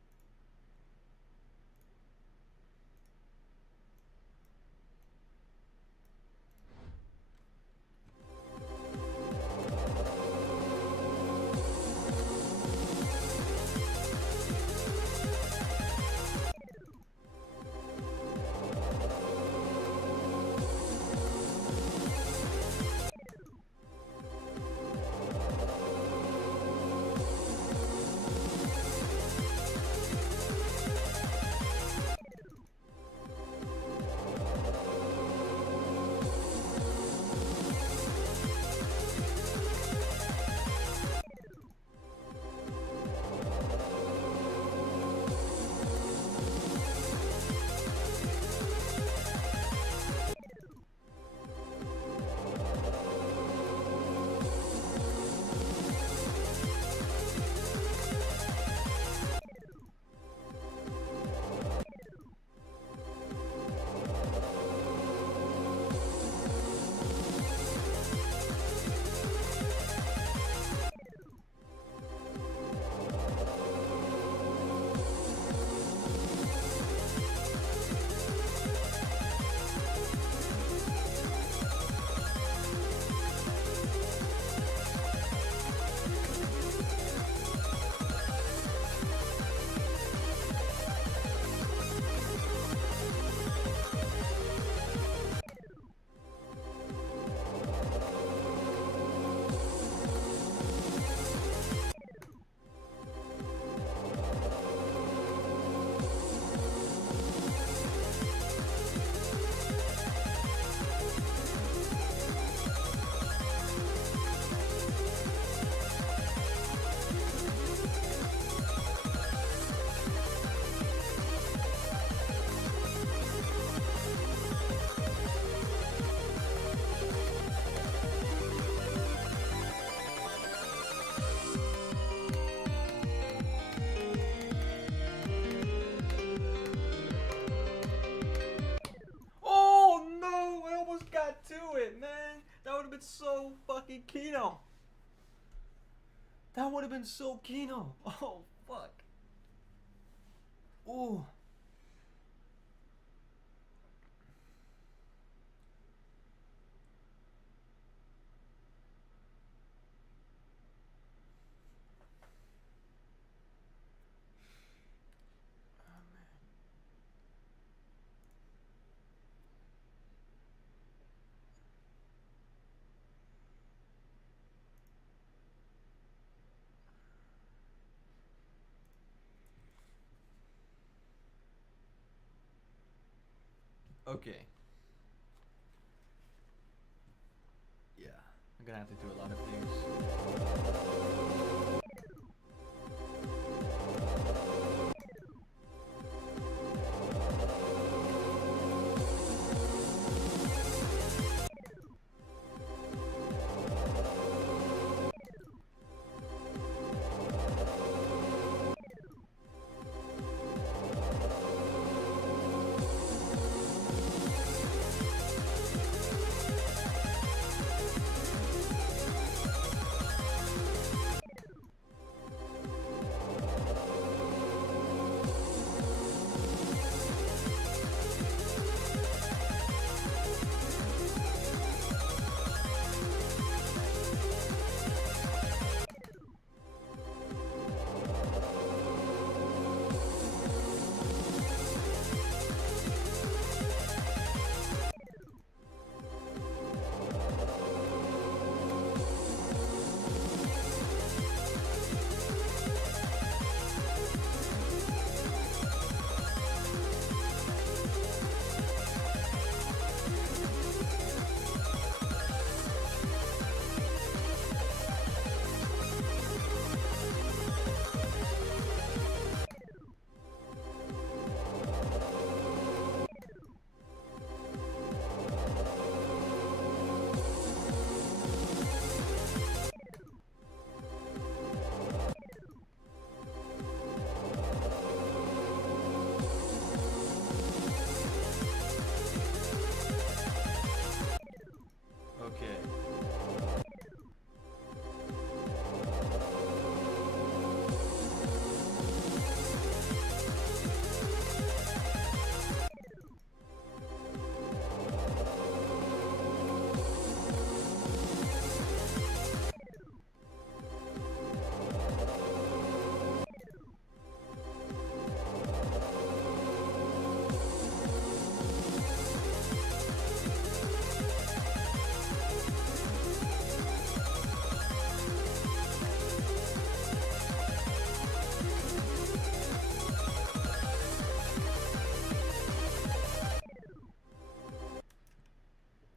so fucking Kino. That would have been so Kino. Oh, fuck. Ooh. Okay. Yeah, I'm gonna have to do a lot of things. Okay.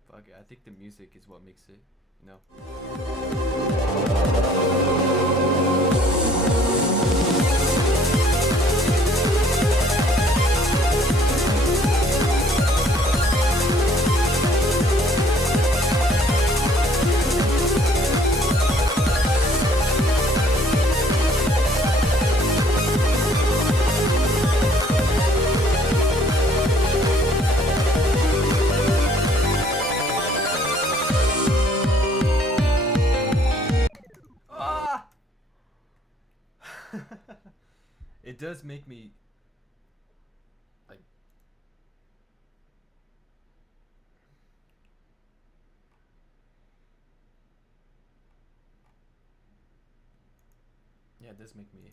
Fuck it, I think the music is what makes it, you know? Ah! It does make me like yeah, it does make me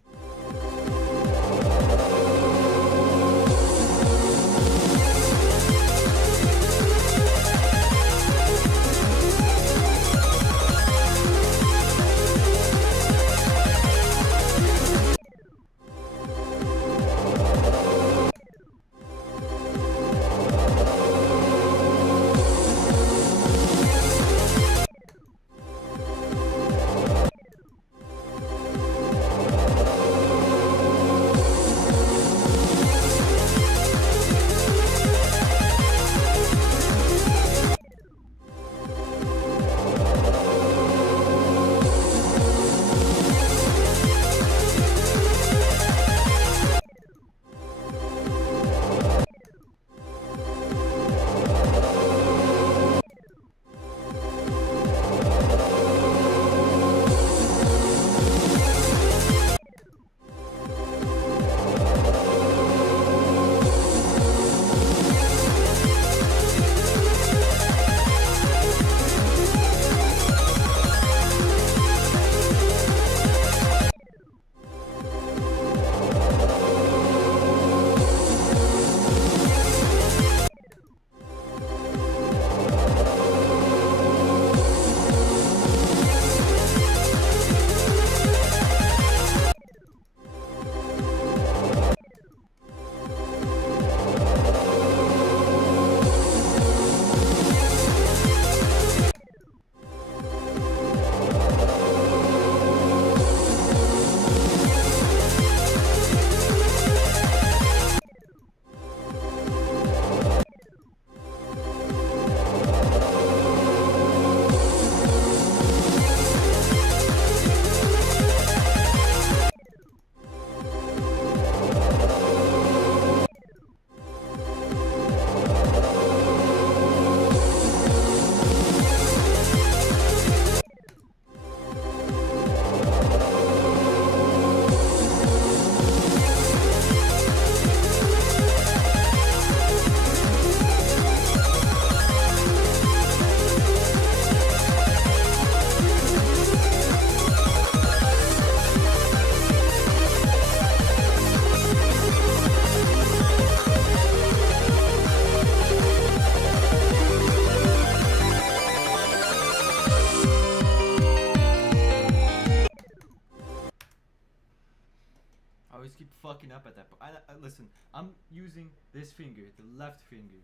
this finger, the left finger,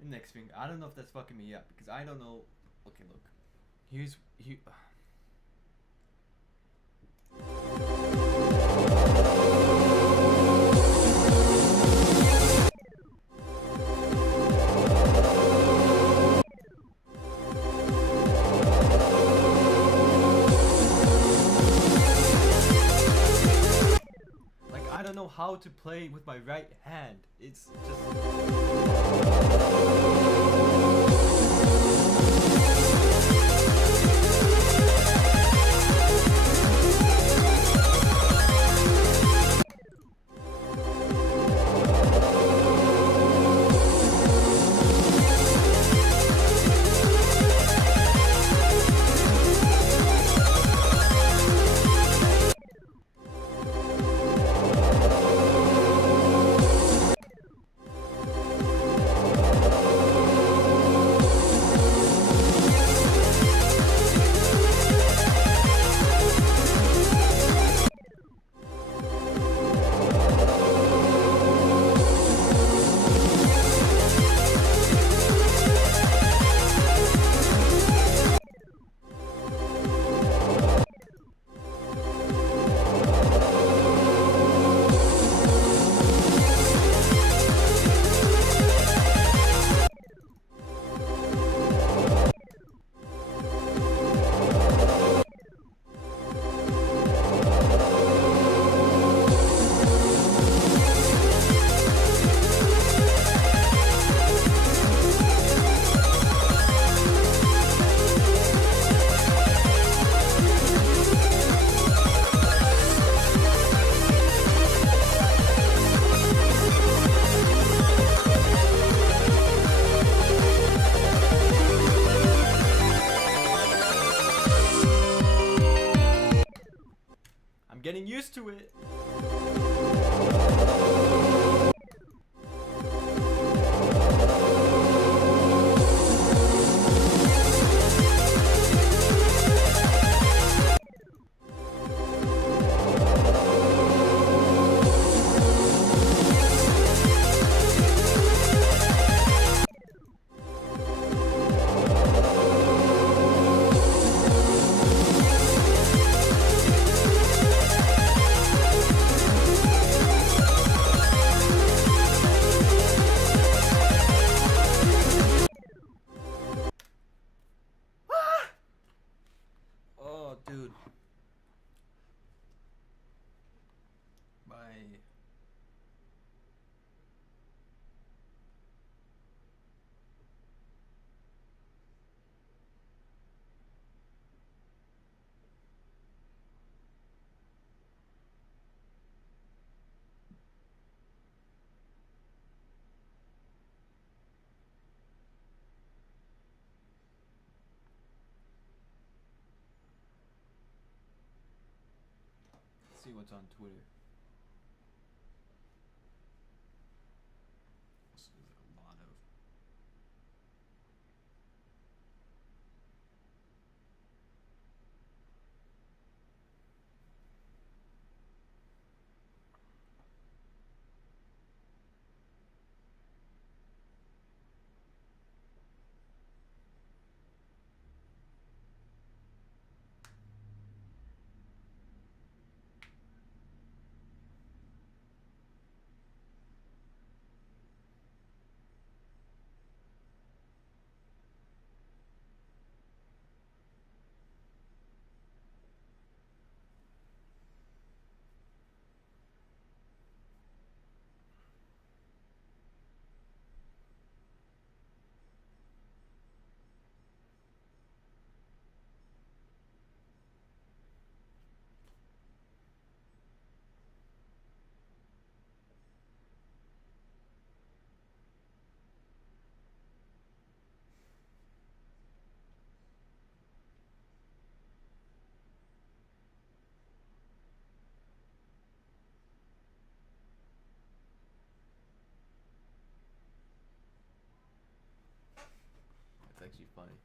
index finger. I don't know if that's fucking me up because I don't know. Okay, look. Here's here. Like I don't know how to play with my right hand. It's getting used to it. Dude. Bye. See what's on Twitter. This is a lot of. That's actually funny.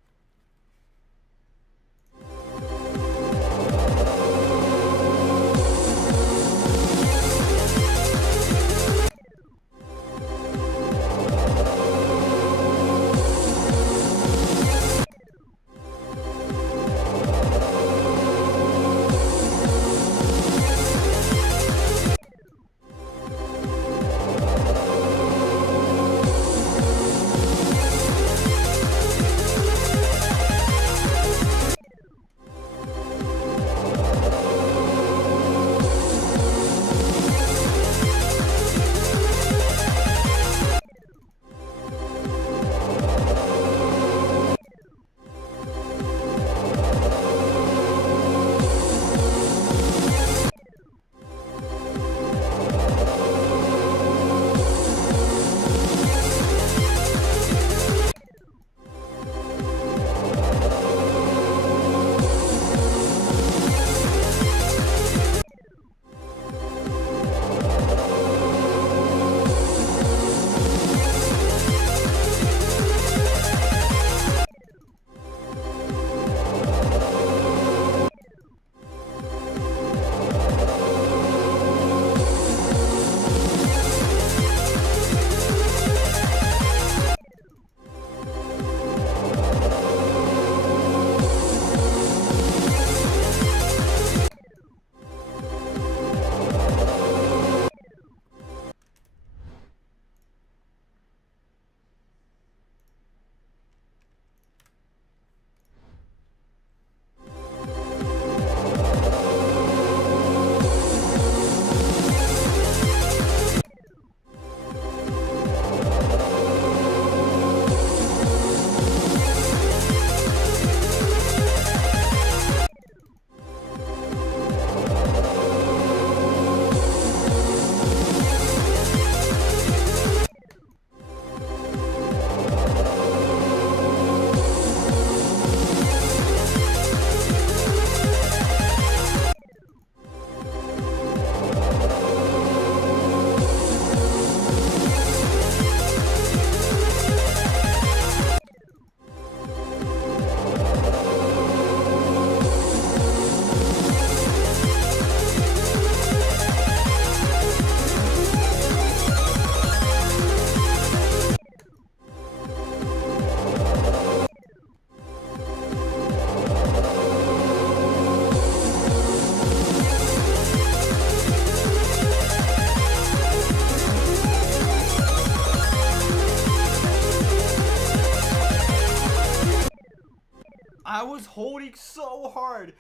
I was holding so hard.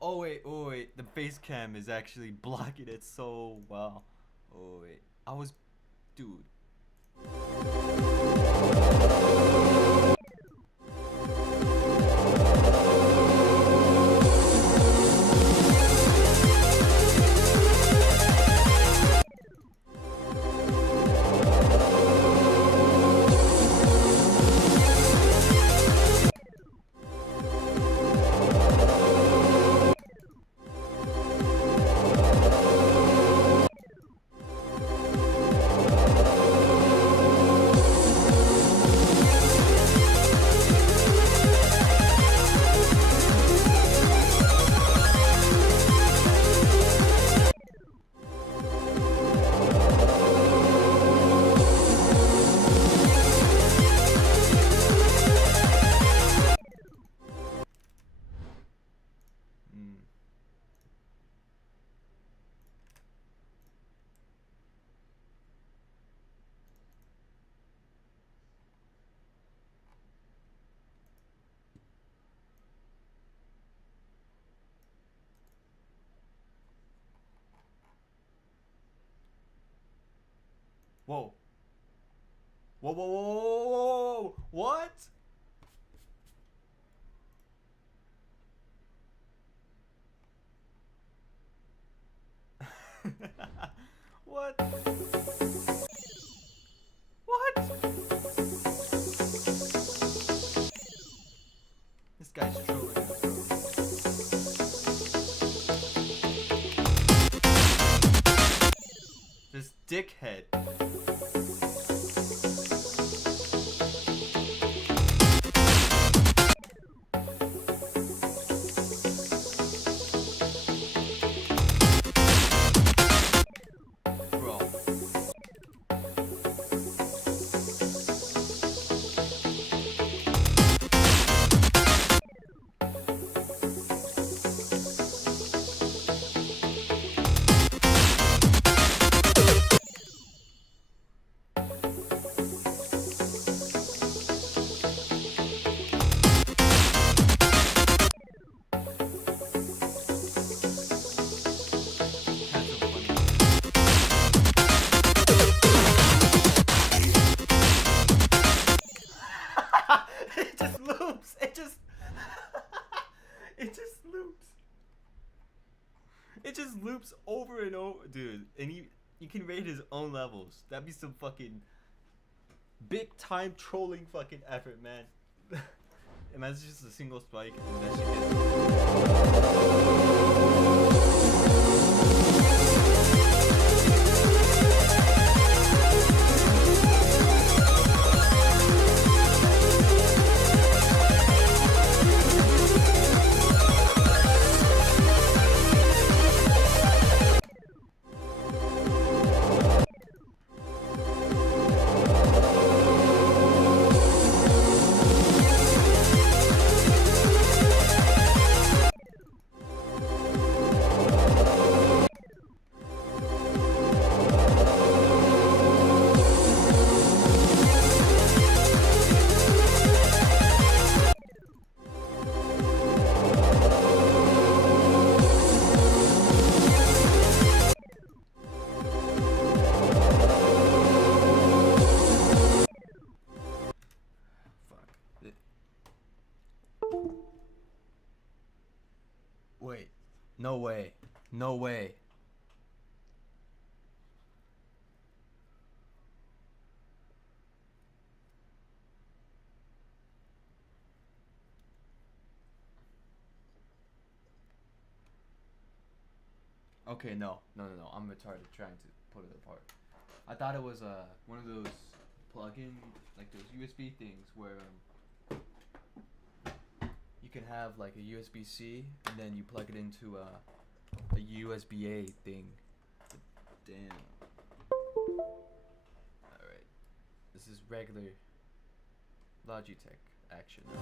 Oh wait. The face cam is actually blocking it so well. Oh wait. Dude. Whoa. Whoa. What? What? What? This guy's trolling us, bro. This dickhead. It just loops over and over, dude. And you can rate his own levels. That'd be some fucking big time trolling fucking effort, man. Imagine just a single spike and that shit Wait. No way. No way. Okay, no. I'm retarded trying to put it apart. I thought it was one of those plug-in, like those USB things where you can have like a USB-C and then you plug it into a USB-A thing. But damn. Alright. This is regular Logitech action now.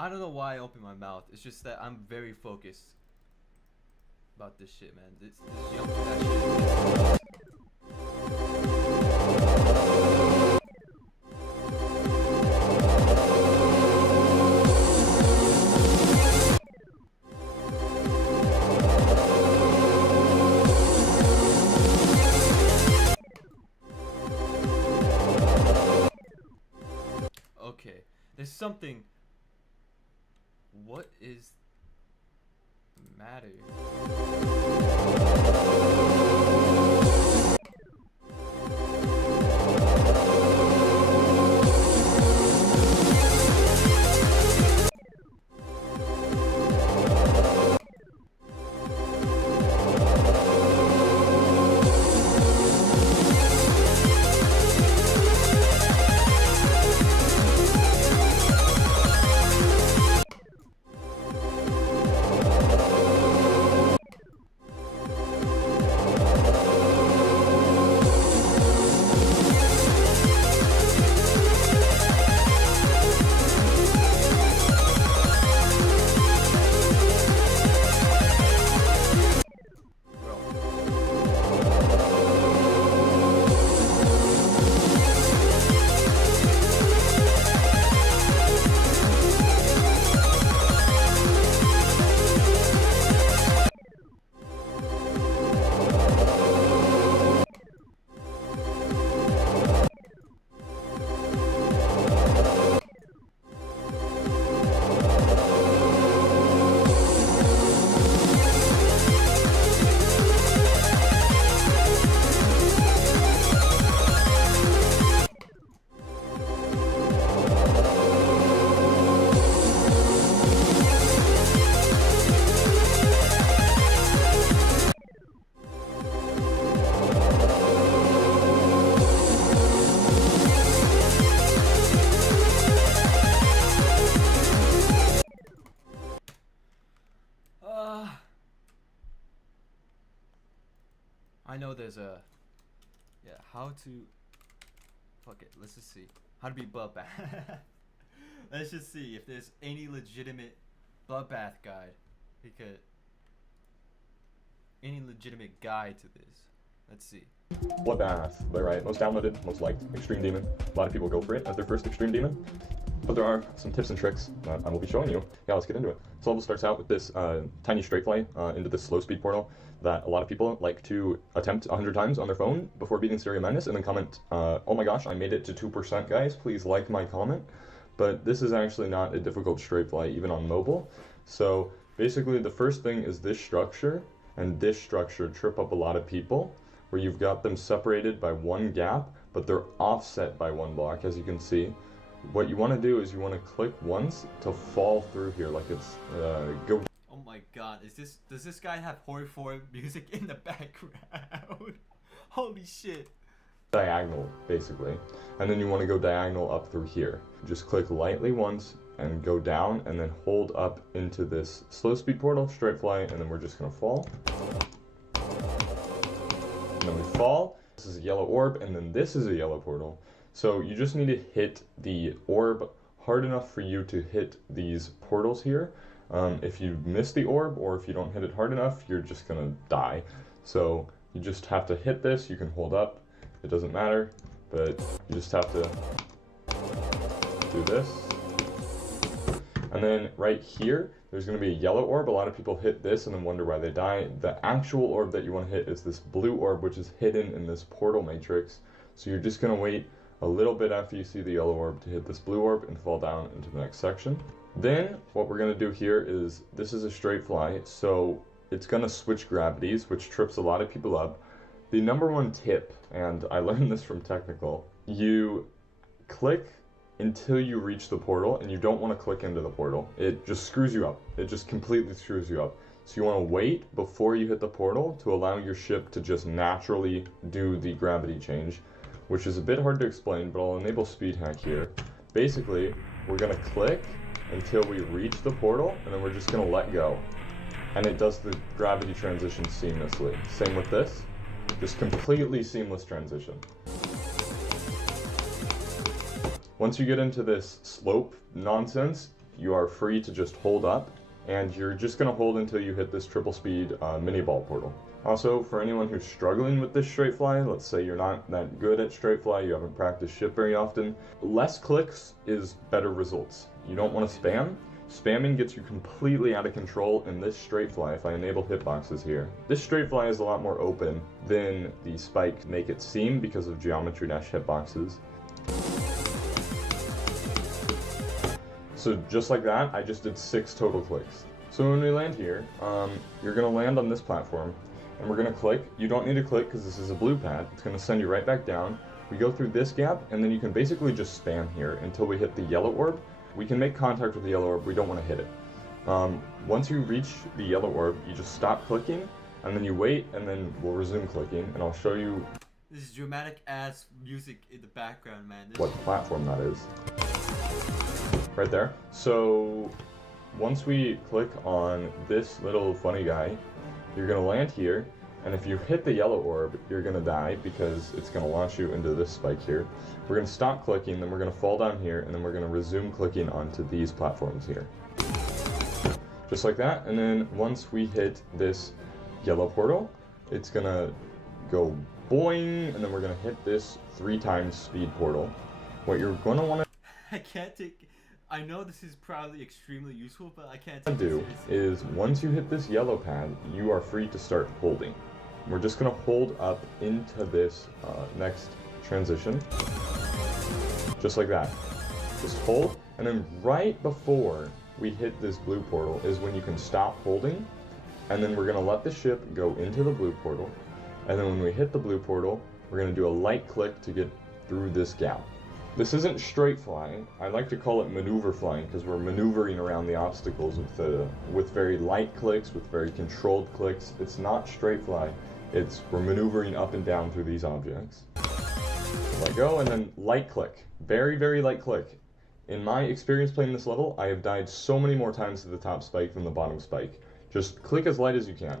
I don't know why I opened my mouth. It's just that I'm very focused about this shit, man. This jump to that shit. Okay, there's something. What is the matter? I know there's a how to fuck it, let's just see how to be Bloodbath. Let's just see if there's any legitimate Bloodbath guide, because any legitimate guide to this. Let's see. Bloodbath by Riot, most downloaded, most liked extreme demon. A lot of people go for it as their first extreme demon, but there are some tips and tricks that I will be showing you. Yeah, let's get into it. So level starts out with this tiny straight fly into this slow speed portal that a lot of people like to attempt 100 times on their phone before beating Stereo Madness, and then comment, oh my gosh, I made it to 2%, guys, please like my comment. But this is actually not a difficult straight fly, even on mobile. So basically the first thing is this structure, and this structure trip up a lot of people, where you've got them separated by one gap, but they're offset by one block, as you can see. What you want to do is you want to click once to fall through here, like it's go. Oh my god, does this guy have horror music in the background? Holy shit. Diagonal, basically. And then you want to go diagonal up through here. Just click lightly once and go down, and then hold up into this slow speed portal, straight fly, and then we're just gonna fall. And then we fall. This is a yellow orb, and then this is a yellow portal. So you just need to hit the orb hard enough for you to hit these portals here. If you miss the orb, or if you don't hit it hard enough, you're just gonna die. So you just have to hit this. You can hold up, it doesn't matter, but you just have to do this. And then right here, there's going to be a yellow orb. A lot of people hit this and then wonder why they die. The actual orb that you want to hit is this blue orb, which is hidden in this portal matrix. So you're just going to wait a little bit after you see the yellow orb to hit this blue orb and fall down into the next section. Then what we're going to do here is, this is a straight fly, so it's going to switch gravities, which trips a lot of people up. The number one tip, and I learned this from technical, you click until you reach the portal, and you don't want to click into the portal. It just screws you up. It just completely screws you up. So you want to wait before you hit the portal to allow your ship to just naturally do the gravity change, which is a bit hard to explain, but I'll enable speed hack here. Basically, we're going to click until we reach the portal, and then we're just going to let go. And it does the gravity transition seamlessly. Same with this. Just completely seamless transition. Once you get into this slope nonsense, you are free to just hold up, and you're just going to hold until you hit this triple speed mini ball portal. Also, for anyone who's struggling with this straight fly, let's say you're not that good at straight fly, you haven't practiced ship very often, less clicks is better results. You don't want to spam. Spamming gets you completely out of control in this straight fly. If I enable hitboxes here, this straight fly is a lot more open than the spike make it seem because of geometry dash hitboxes. So just like that, I just did 6 total clicks. So when we land here, you're gonna land on this platform, and we're gonna click. You don't need to click because this is a blue pad. It's gonna send you right back down. We go through this gap, and then you can basically just spam here until we hit the yellow orb. We can make contact with the yellow orb, we don't want to hit it. Once you reach the yellow orb, you just stop clicking, and then you wait, and then we'll resume clicking, and I'll show you This is dramatic ass music in the background, man. what platform that is. Right there. So once we click on this little funny guy, you're going to land here, and if you hit the yellow orb, you're going to die because it's going to launch you into this spike here. We're going to stop clicking, then we're going to fall down here, and then we're going to resume clicking onto these platforms here. Just like that, and then once we hit this yellow portal, it's going to go boing, and then we're going to hit this 3 times speed portal. What you're going to want to I can't take... I know this is probably extremely useful, but I can't take do it seriously. is once you hit this yellow pad, you are free to start holding. We're just going to hold up into this next transition. Just like that. Just hold, and then right before we hit this blue portal is when you can stop holding, and then we're going to let the ship go into the blue portal, and then when we hit the blue portal, we're going to do a light click to get through this gap. This isn't straight flying. I like to call it maneuver flying because we're maneuvering around the obstacles with very light clicks, with very controlled clicks. It's not straight fly. We're maneuvering up and down through these objects. Let go, and then light click. Very, very light click. In my experience playing this level, I have died so many more times to the top spike than the bottom spike. Just click as light as you can.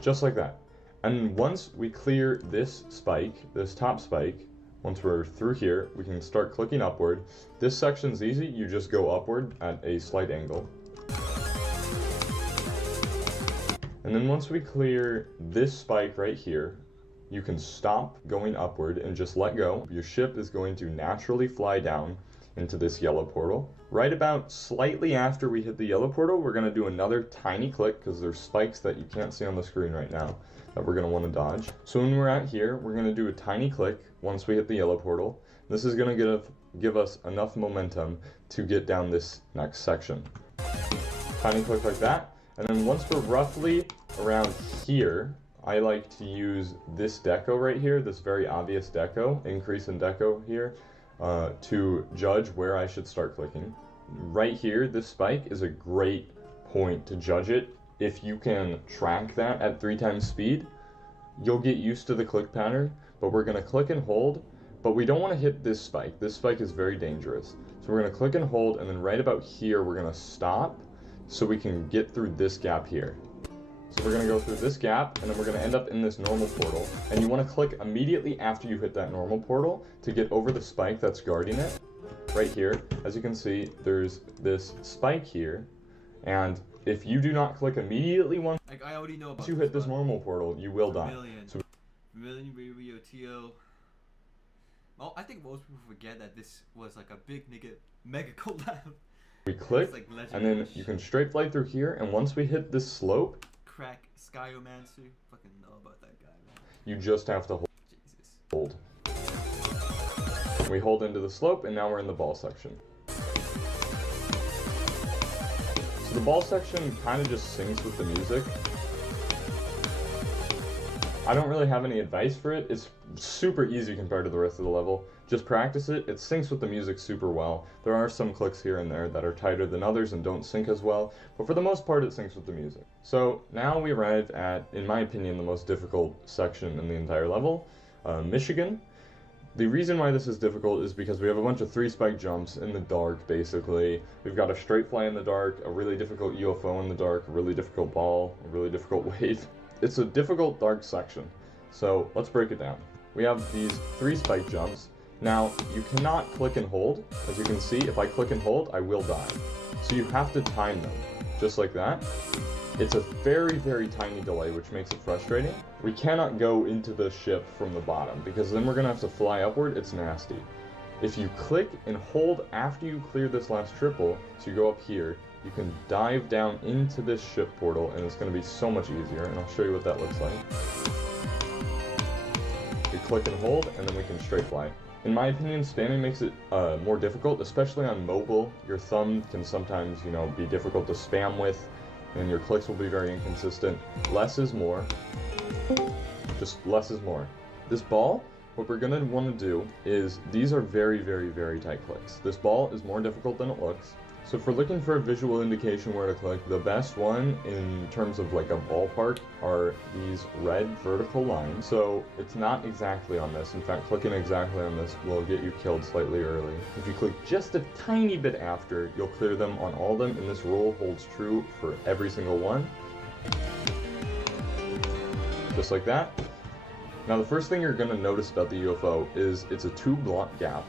Just like that. And once we clear this spike, this top spike, once we're through here, we can start clicking upward. This section's easy, you just go upward at a slight angle. And then once we clear this spike right here, you can stop going upward and just let go. Your ship is going to naturally fly down into this yellow portal. Right about slightly after we hit the yellow portal, we're gonna do another tiny click because there's spikes that you can't see on the screen right now that we're gonna wanna dodge. So when we're at here, we're gonna do a tiny click once we hit the yellow portal. This is gonna give us enough momentum to get down this next section. Tiny click like that. And then once we're roughly around here, I like to use this deco right here, this very obvious deco, increase in deco here, to judge where I should start clicking. Right here, this spike is a great point to judge it. If you can track that at 3 times speed, you'll get used to the click pattern, but we're gonna click and hold, but we don't wanna hit this spike. This spike is very dangerous. So we're gonna click and hold, and then right about here, we're gonna stop so we can get through this gap here. So we're going to go through this gap, and then we're going to end up in this normal portal. And you want to click immediately after you hit that normal portal to get over the spike that's guarding it. Right here, as you can see, there's this spike here. And if you do not click immediately once I already know about you hit this normal portal, you will die. Vermilion, Rio, Tio. Well, I think most people forget that this was like a big mega collab. We click, Like and then you can straight fly through here, and once we hit this slope, Crack Skyomancer. Fucking know about that guy, man. you just have to Jesus. hold. We hold into the slope, and now we're in the ball section. So the ball section kind of just syncs with the music. I don't really have any advice for it. It's super easy compared to the rest of the level. Just practice it. It syncs with the music super well. There are some clicks here and there that are tighter than others and don't sync as well, but for the most part it syncs with the music. So now we arrive at, in my opinion, the most difficult section in the entire level, Michigan. The reason why this is difficult is because we have a bunch of 3 spike jumps in the dark, basically. We've got a straight fly in the dark, a really difficult UFO in the dark, a really difficult ball, a really difficult wave. It's a difficult dark section. So let's break it down. We have these 3 spike jumps, Now, you cannot click and hold. As you can see, if I click and hold, I will die. So you have to time them, just like that. It's a very, very tiny delay, which makes it frustrating. We cannot go into the ship from the bottom, because then we're gonna have to fly upward. It's nasty. If you click and hold after you clear this last triple, so you go up here, you can dive down into this ship portal, and it's gonna be so much easier, and I'll show you what that looks like. We click and hold, and then we can straight fly. In my opinion, spamming makes it more difficult, especially on mobile. Your thumb can sometimes, you know, be difficult to spam with, and your clicks will be very inconsistent. Less is more. Just less is more. This ball, what we're gonna wanna do is, these are very, very, very tight clicks. This ball is more difficult than it looks. So if we're looking for a visual indication where to click, the best one in terms of like a ballpark are these red vertical lines. So it's not exactly on this. In fact, clicking exactly on this will get you killed slightly early. If you click just a tiny bit after, you'll clear them on all of them, and this rule holds true for every single one. Just like that. Now the first thing you're going to notice about the UFO is it's a 2-block gap.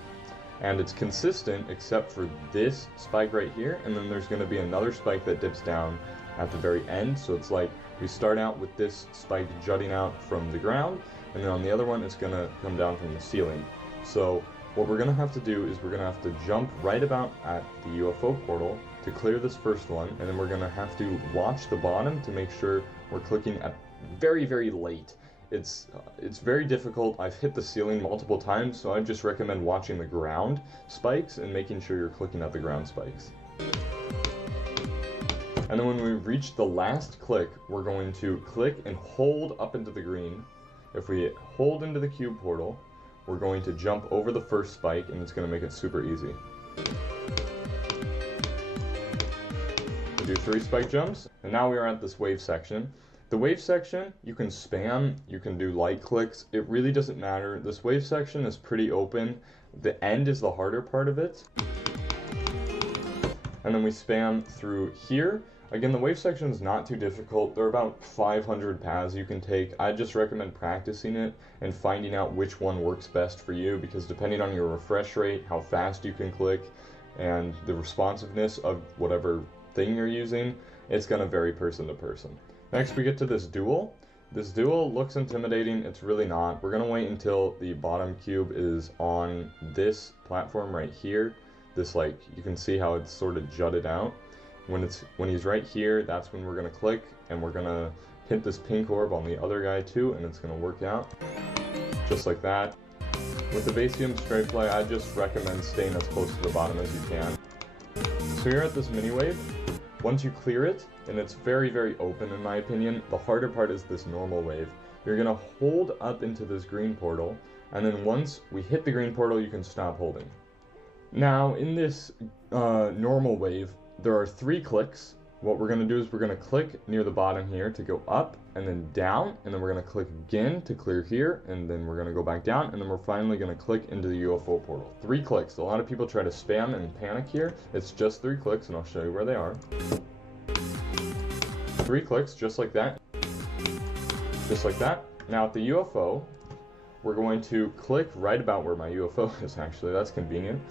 And it's consistent except for this spike right here, and then there's going to be another spike that dips down at the very end. So it's like we start out with this spike jutting out from the ground, and then on the other one it's going to come down from the ceiling. So what we're going to have to do is we're going to have to jump right about at the UFO portal to clear this first one, and then we're going to have to watch the bottom to make sure we're clicking at very, very late. It's very difficult. I've hit the ceiling multiple times, so I just recommend watching the ground spikes and making sure you're clicking at the ground spikes. And then when we reach the last click, we're going to click and hold up into the green. If we hold into the cube portal, we're going to jump over the first spike, and it's going to make it super easy. We do 3 spike jumps, and now we are at this wave section. The wave section, you can spam, you can do light clicks, it really doesn't matter. This wave section is pretty open. The end is the harder part of it. And then we spam through here. Again, the wave section is not too difficult. There are about 500 paths you can take. I just recommend practicing it and finding out which one works best for you, because depending on your refresh rate, how fast you can click, and the responsiveness of whatever thing you're using, it's going to vary person to person. Next we get to this duel. This duel looks intimidating, it's really not. We're going to wait until the bottom cube is on this platform right here. This, like, you can see how it's sort of jutted out. When he's right here, that's when we're going to click, and we're going to hit this pink orb on the other guy too, and it's going to work out. Just like that. With the Bayesium straight play, I just recommend staying as close to the bottom as you can. So you're at this mini wave. Once you clear it, and it's very, very open in my opinion, the harder part is this normal wave. You're going to hold up into this green portal, and then once we hit the green portal, you can stop holding. Now, in this normal wave, there are 3 clicks. What we're going to do is we're going to click near the bottom here to go up, and then down, and then we're going to click again to clear here, and then we're going to go back down, and then we're finally going to click into the UFO portal. 3 clicks. A lot of people try to spam and panic here. It's just 3 clicks, and I'll show you where they are. 3 clicks, just like that. Just like that. Now at the UFO, we're going to click right about where my UFO is, actually. That's convenient.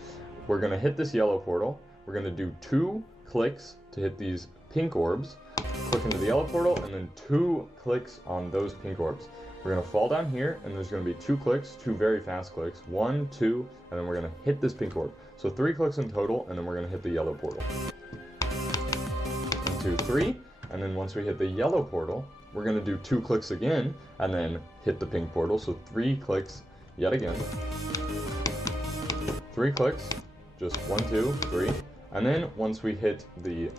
We're going to hit this yellow portal. We're going to do 2 clicks to hit these pink orbs, click into the yellow portal, and then 2 clicks on those pink orbs. We're going to fall down here, and there's going to be 2 clicks, 2 very fast clicks, 1, 2, and then we're going to hit this pink orb. So 3 clicks in total, and then we're going to hit the yellow portal. 1, 2, 3, and then once we hit the yellow portal, we're going to do 2 clicks again, and then hit the pink portal. So 3 clicks yet again. 3 clicks, just 1, 2, 3, and then once we hit the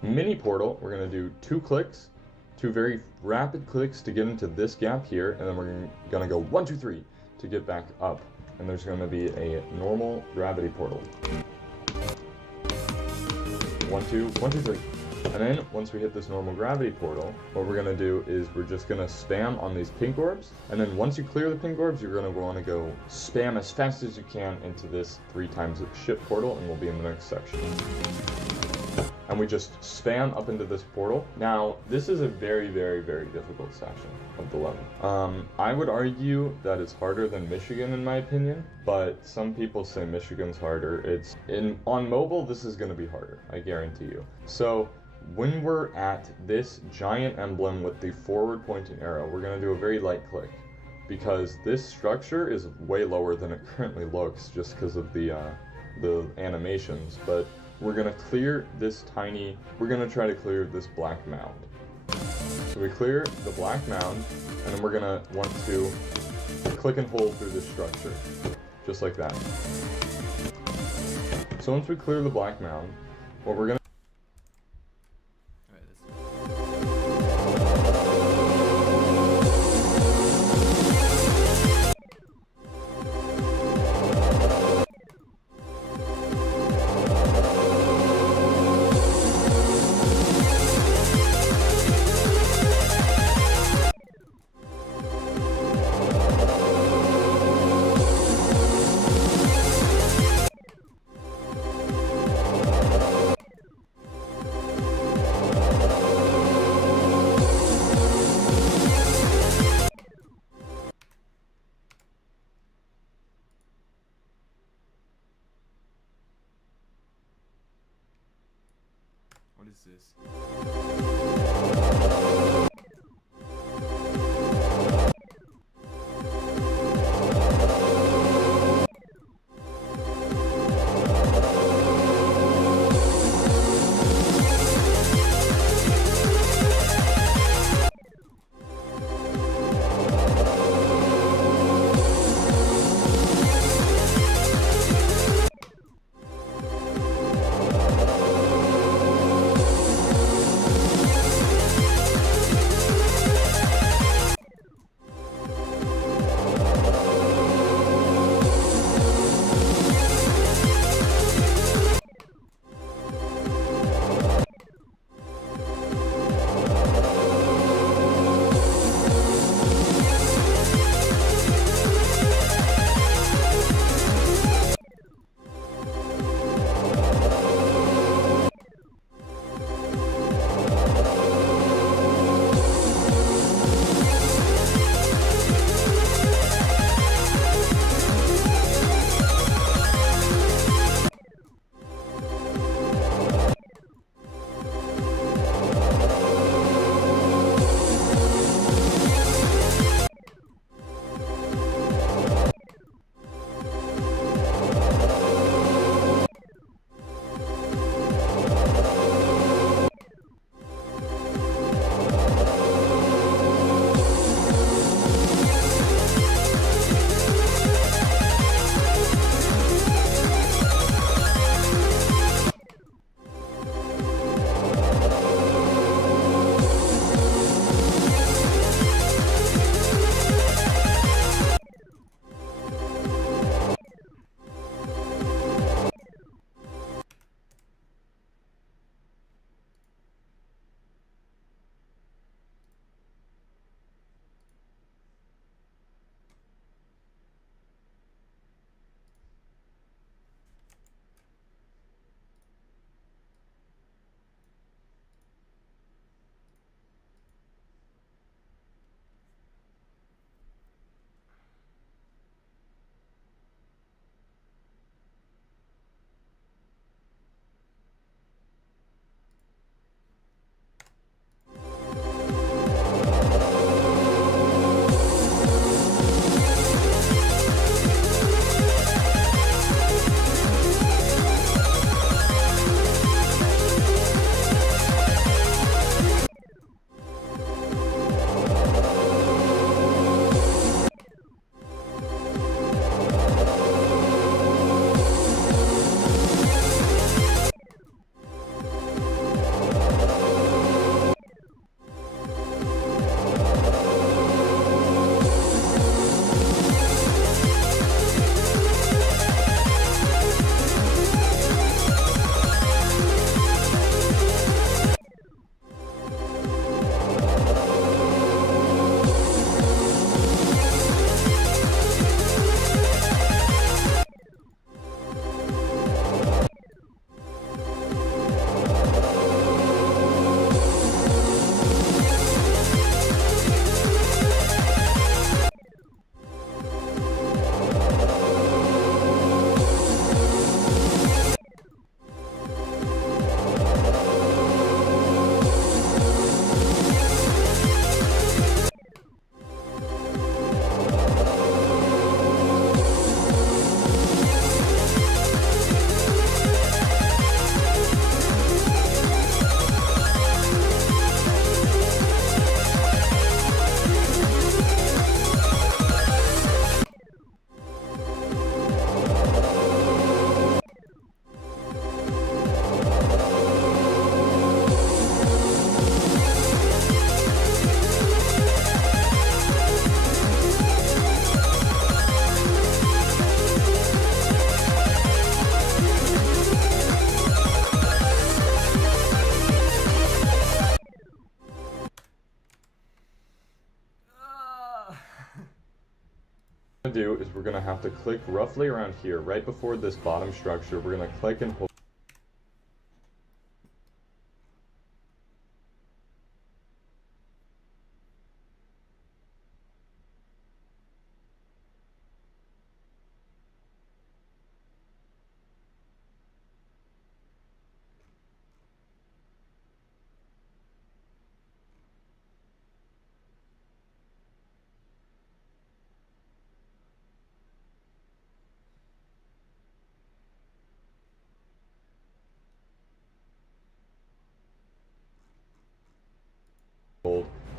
mini portal, we're going to do 2 clicks, 2 very rapid clicks to get into this gap here, and then we're going to go 1, 2, 3 to get back up, and there's going to be a normal gravity portal. 1, 2, 1, 2, 3. And then once we hit this normal gravity portal, what we're going to do is we're just going to spam on these pink orbs, and then once you clear the pink orbs, you're going to want to go spam as fast as you can into this 3 times ship portal, and we'll be in the next section. and we just span up into this portal. Now, this is a very, very, very difficult section of the level. I would argue that it's harder than Michigan in my opinion, but some people say Michigan's harder. On mobile, this is going to be harder, I guarantee you. So when we're at this giant emblem with the forward pointing arrow, we're going to do a very light click, because this structure is way lower than it currently looks just because of the animations, but we're going to clear this we're going to try to clear this black mound. So we clear the black mound, and then we're going to want to click and hold through this structure, just like that. So once we clear the black mound, what we're going to What is this? do is we're going to have to click roughly around here, right before this bottom structure. We're going to click and hold.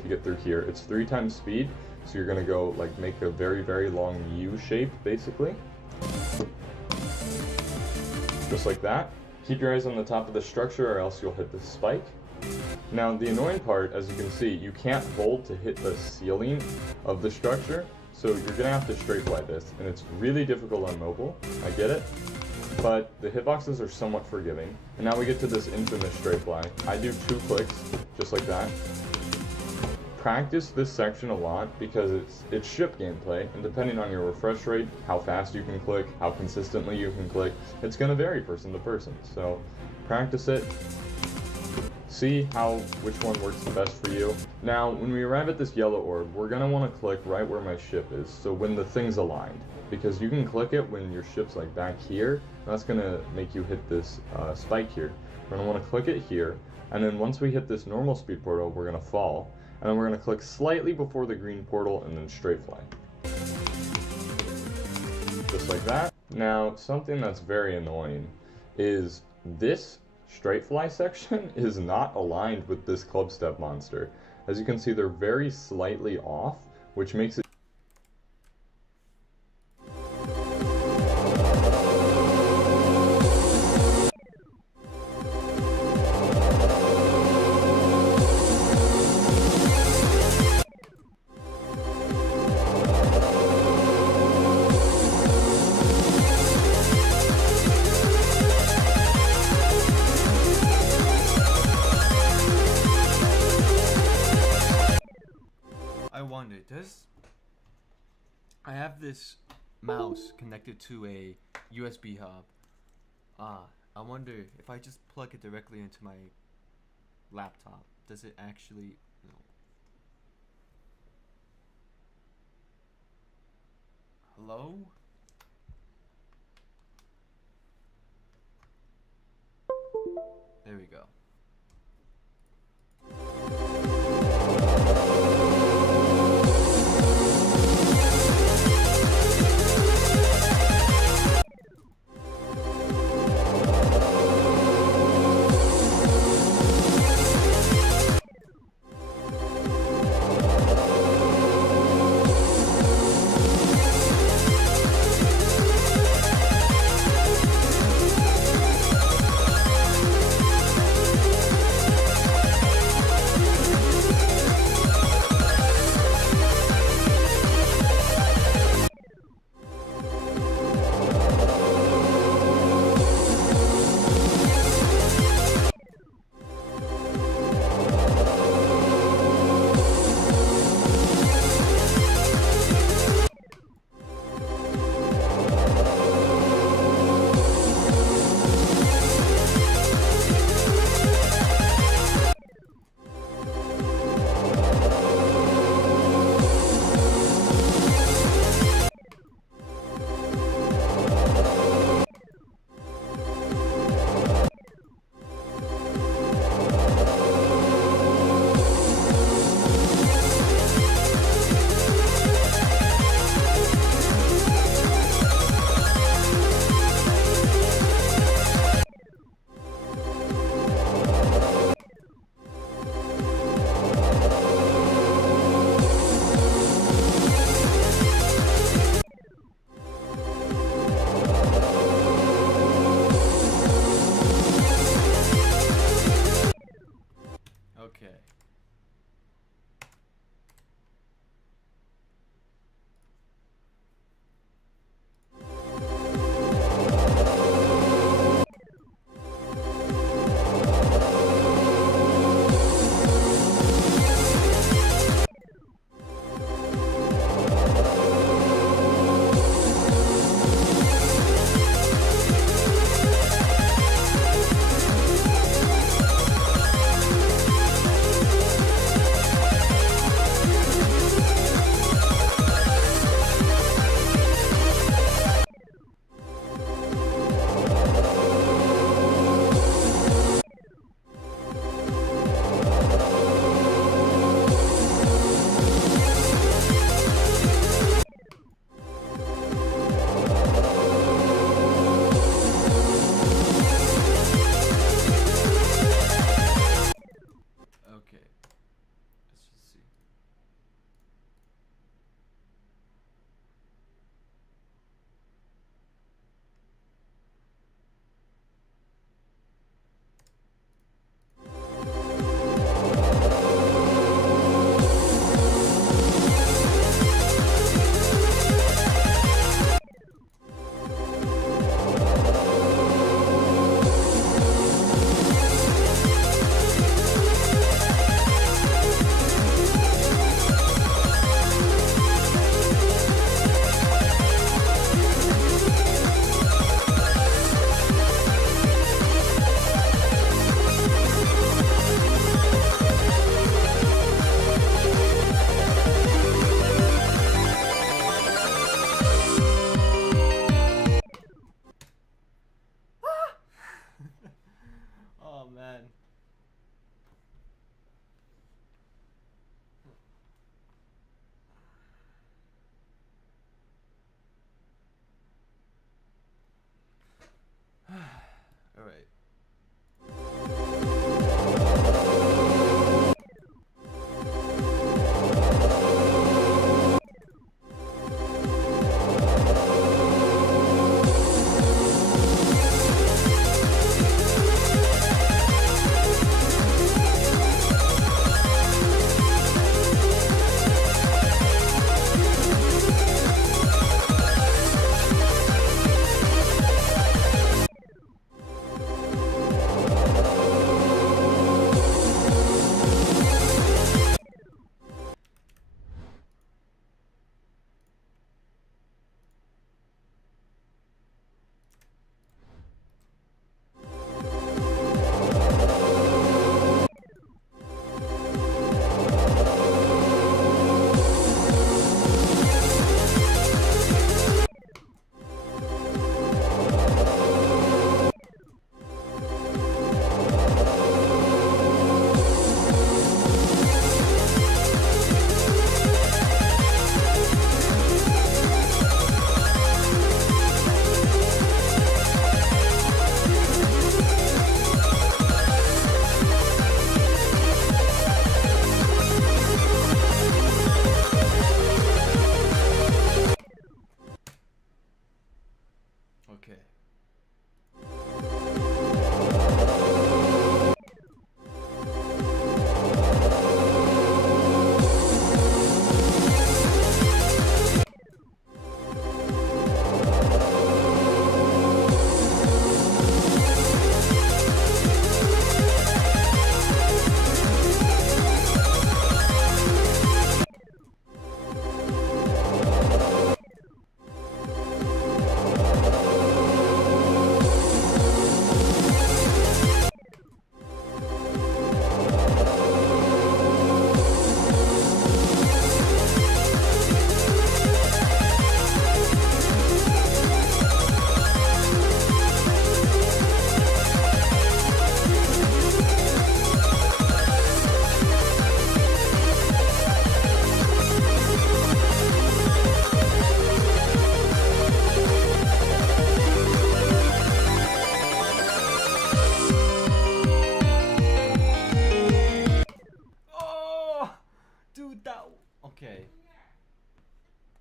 To get through here. It's 3 times speed, so you're gonna go like make a very, very long U shape basically. Just like that. Keep your eyes on the top of the structure or else you'll hit the spike. Now the annoying part, as you can see, you can't hold to hit the ceiling of the structure, so you're gonna have to straight fly this, and it's really difficult on mobile, I get it, but the hitboxes are somewhat forgiving. And now we get to this infamous straight fly. I do 2 clicks, just like that. Practice this section a lot because it's ship gameplay, and depending on your refresh rate, how fast you can click, how consistently you can click, it's going to vary person to person. So practice it, see which one works the best for you. Now when we arrive at this yellow orb, we're going to want to click right where my ship is, so when the thing's aligned, because you can click it when your ship's like back here, and that's going to make you hit this spike here. We're going to want to click it here, and then once we hit this normal speed portal, we're going to fall. And then we're going to click slightly before the green portal and then straight fly. Just like that. Now, something that's very annoying is this straight fly section is not aligned with this club step monster. As you can see, they're very slightly off, which makes it I have this mouse connected to a USB hub. I wonder if I just plug it directly into my laptop, does it actually... No. Hello? There we go.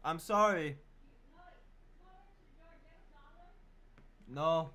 I'm sorry. No.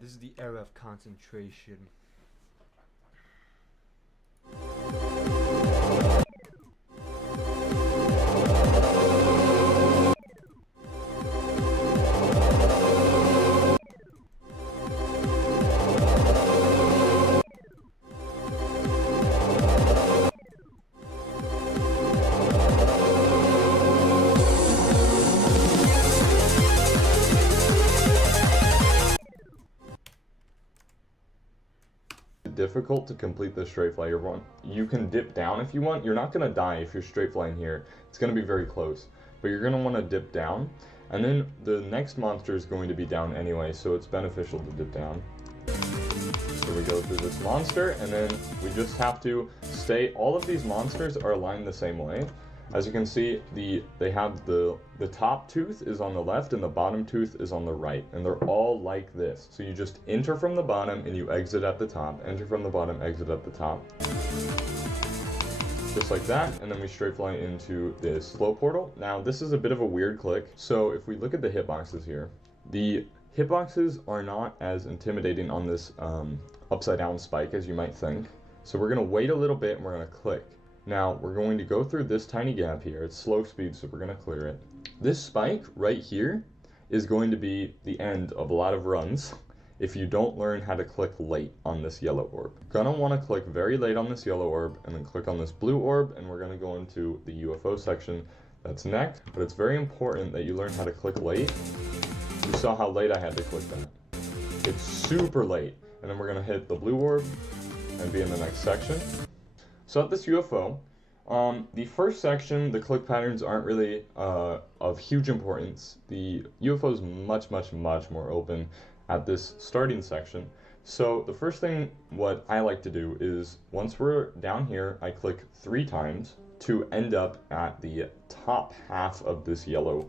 this is the era of concentration. Difficult to complete the straight fly. You can dip down if you want. You're not gonna die if you're straight flying here. It's gonna be very close, but you're gonna want to dip down, and then the next monster is going to be down anyway, so it's beneficial to dip down. So we go through this monster, and then we just have to stay. All of these monsters are aligned the same way. As you can see, they have the top tooth is on the left and the bottom tooth is on the right, and they're all like this. So you just enter from the bottom and you exit at the top. Enter from the bottom, exit at the top. Just like that, and then we straight fly into this slow portal. Now this is a bit of a weird click. So if we look at the hitboxes here, the hitboxes are not as intimidating on this upside down spike as you might think. So we're gonna wait a little bit and we're gonna click. Now, we're going to go through this tiny gap here. It's slow speed, so we're going to clear it. This spike right here is going to be the end of a lot of runs if you don't learn how to click late on this yellow orb. Gonna want to click very late on this yellow orb, and then click on this blue orb, and we're going to go into the UFO section. That's next, but it's very important that you learn how to click late. You saw how late I had to click that. It's super late. And then we're going to hit the blue orb and be in the next section. So at this UFO, the first section, the click patterns aren't really of huge importance. The UFO is much more open at this starting section. So the first thing what I like to do is, once we're down here, I click 3 times to end up at the top half of this yellow.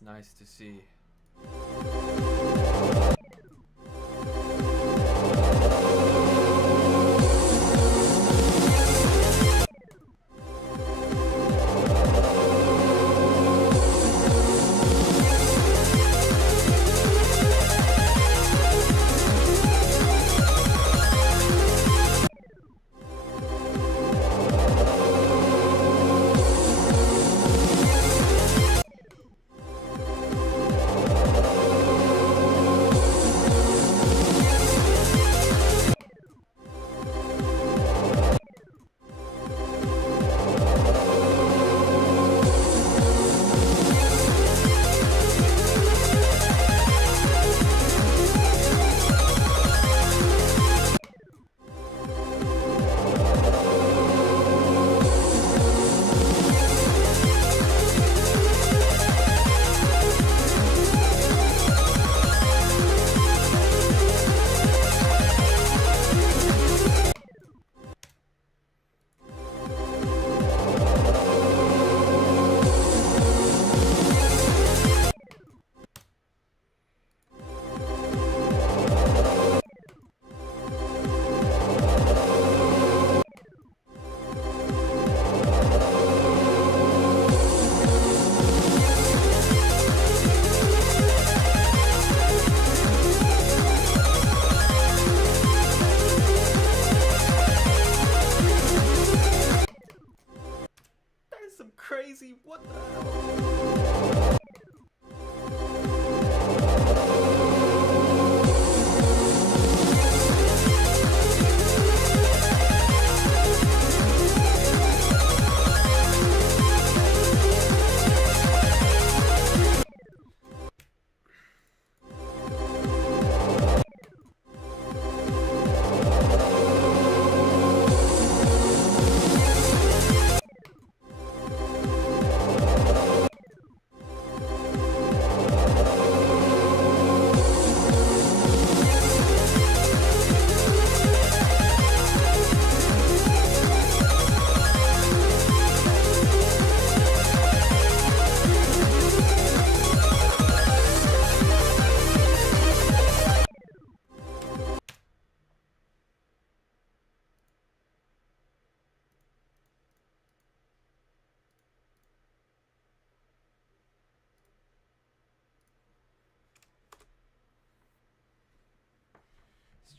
Nice to see.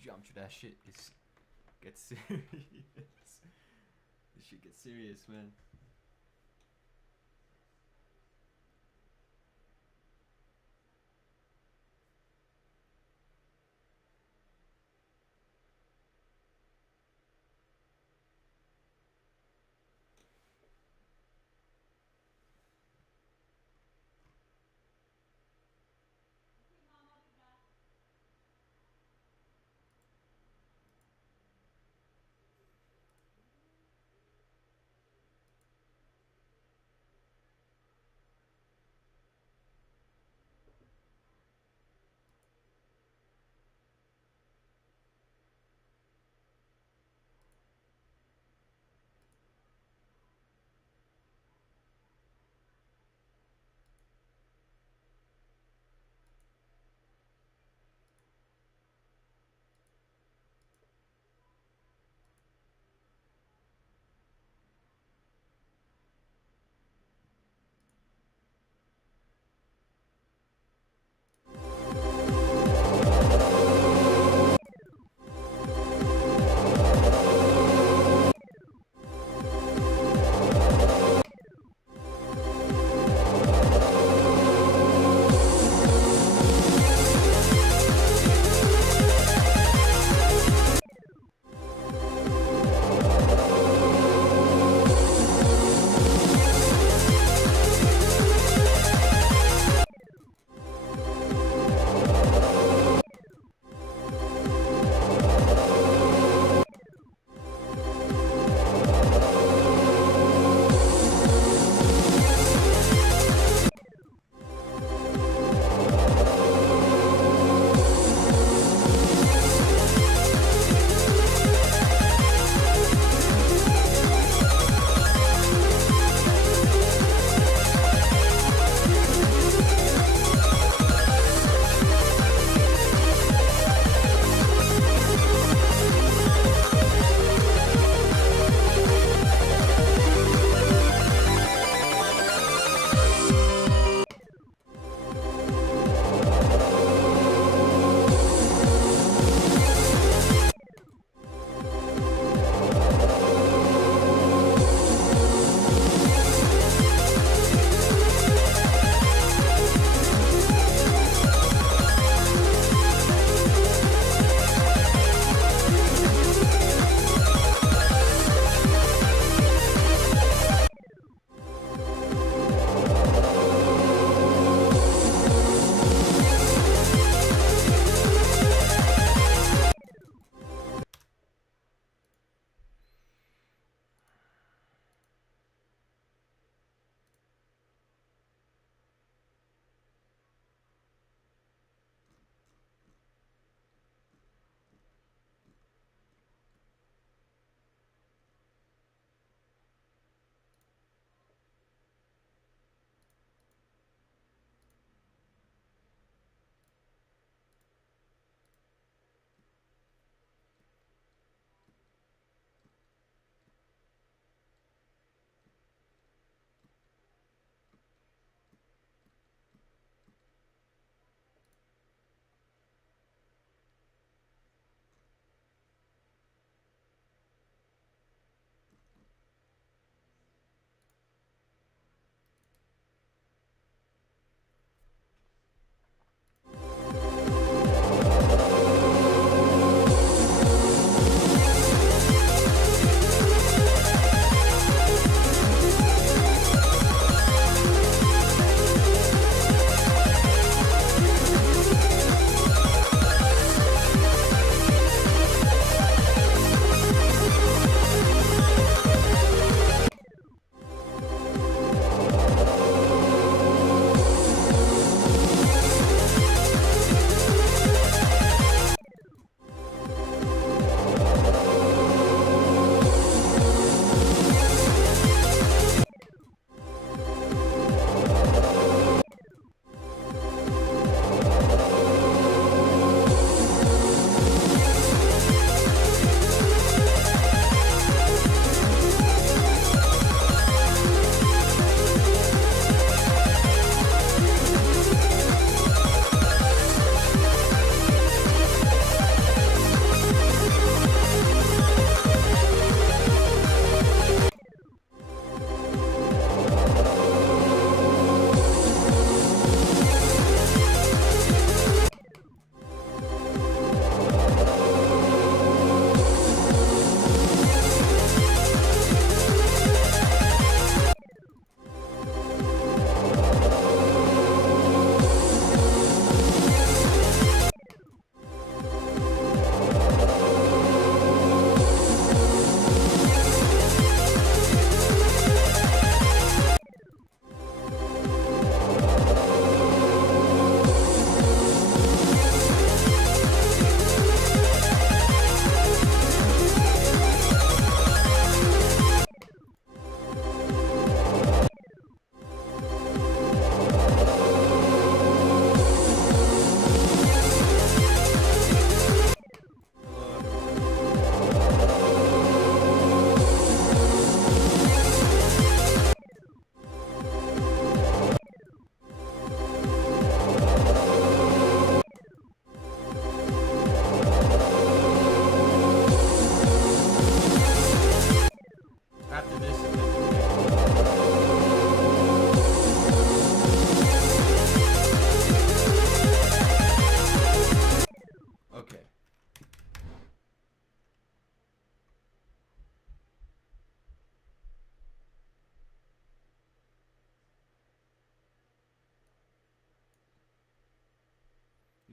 jump to that shit. Get serious. This shit gets serious, man.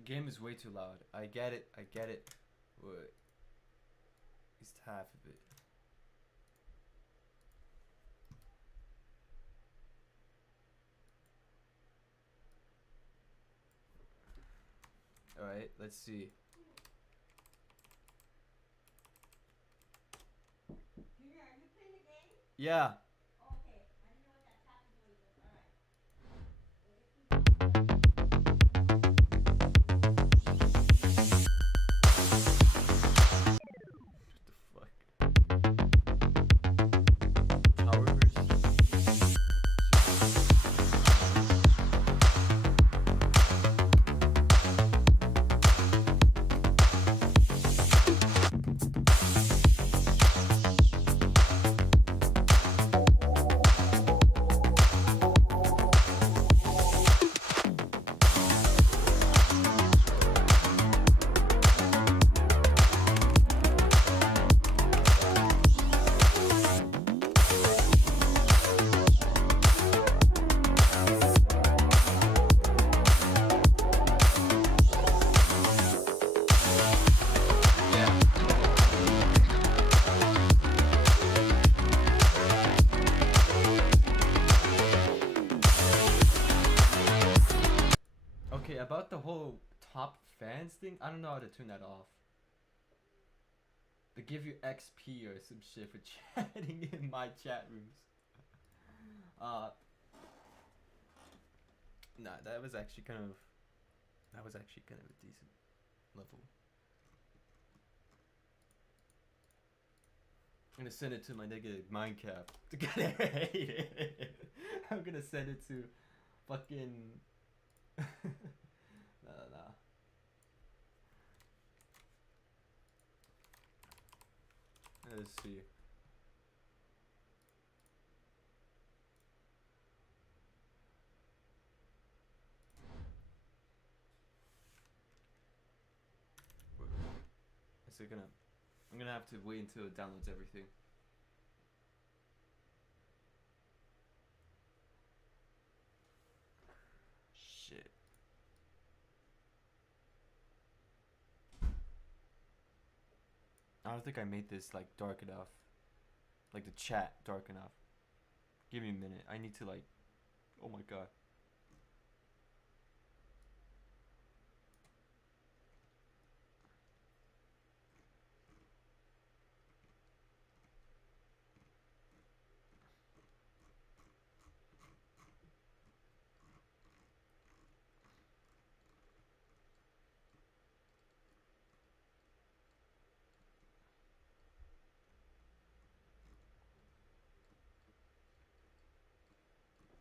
Game is way too loud. I get it. I get it. Wait. At least half of it. Alright, let's see. Junior, are you playing the game? Yeah. Okay, I didn't know what that tapping noise was. Alright. What the fuck? Power versus. Okay, about the whole top fans thing, I don't know how to turn that off. They give you XP or some shit for chatting in my chat rooms. Nah, that was actually kind of a decent level. I'm gonna send it to my nigga Mindcap to get it hated. I'm gonna send it to fucking nah. Let's see. Is it gonna? I'm gonna have to wait until it downloads everything. Shit. I don't think I made this like dark enough. Like the chat dark enough. Give me a minute. I need to like. Oh my god.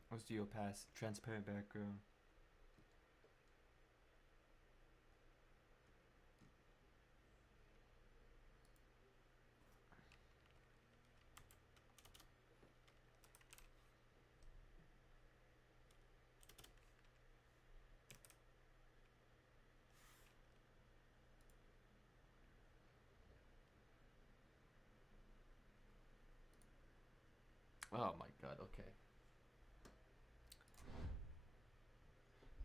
What's Geopass? Transparent background. Oh my god, okay.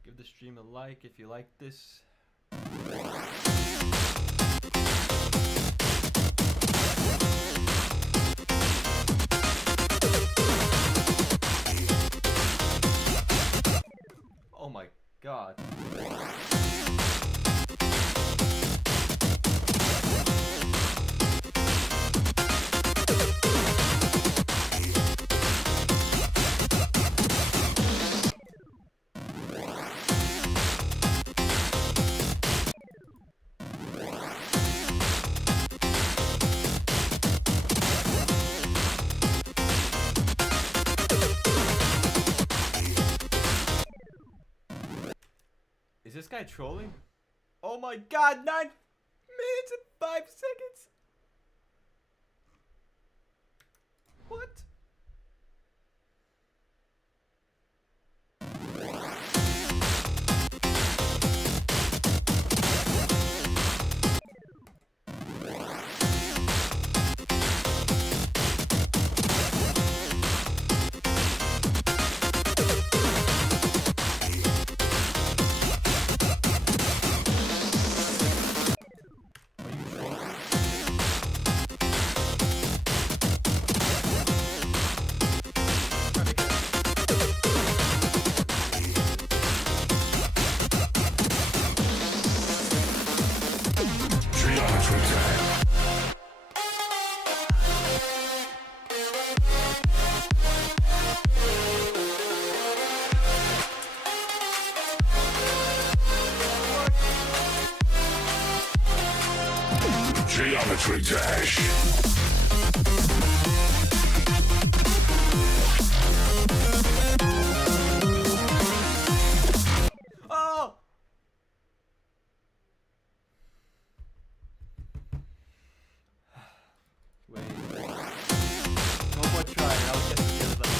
Give the stream a like if you like this. Oh my god. Is this guy trolling? Oh my god, 9 minutes and 5 seconds! What? Geometry Dash. Oh! Wait. One more try and I'll get the other level.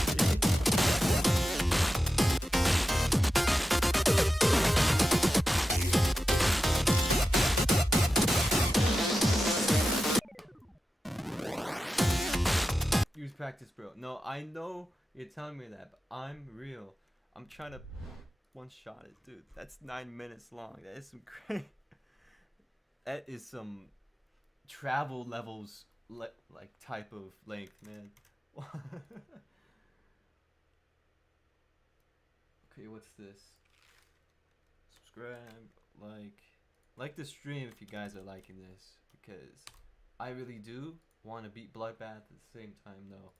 Use practice, bro. No, I know you're telling me that, but I'm real. I'm trying to one-shot it, dude. That's 9 minutes long. That is some crazy. That is some travel levels like type of length, man. Okay, what's this? Subscribe, like the stream if you guys are liking this, because I really do want to beat Bloodbath at the same time, though.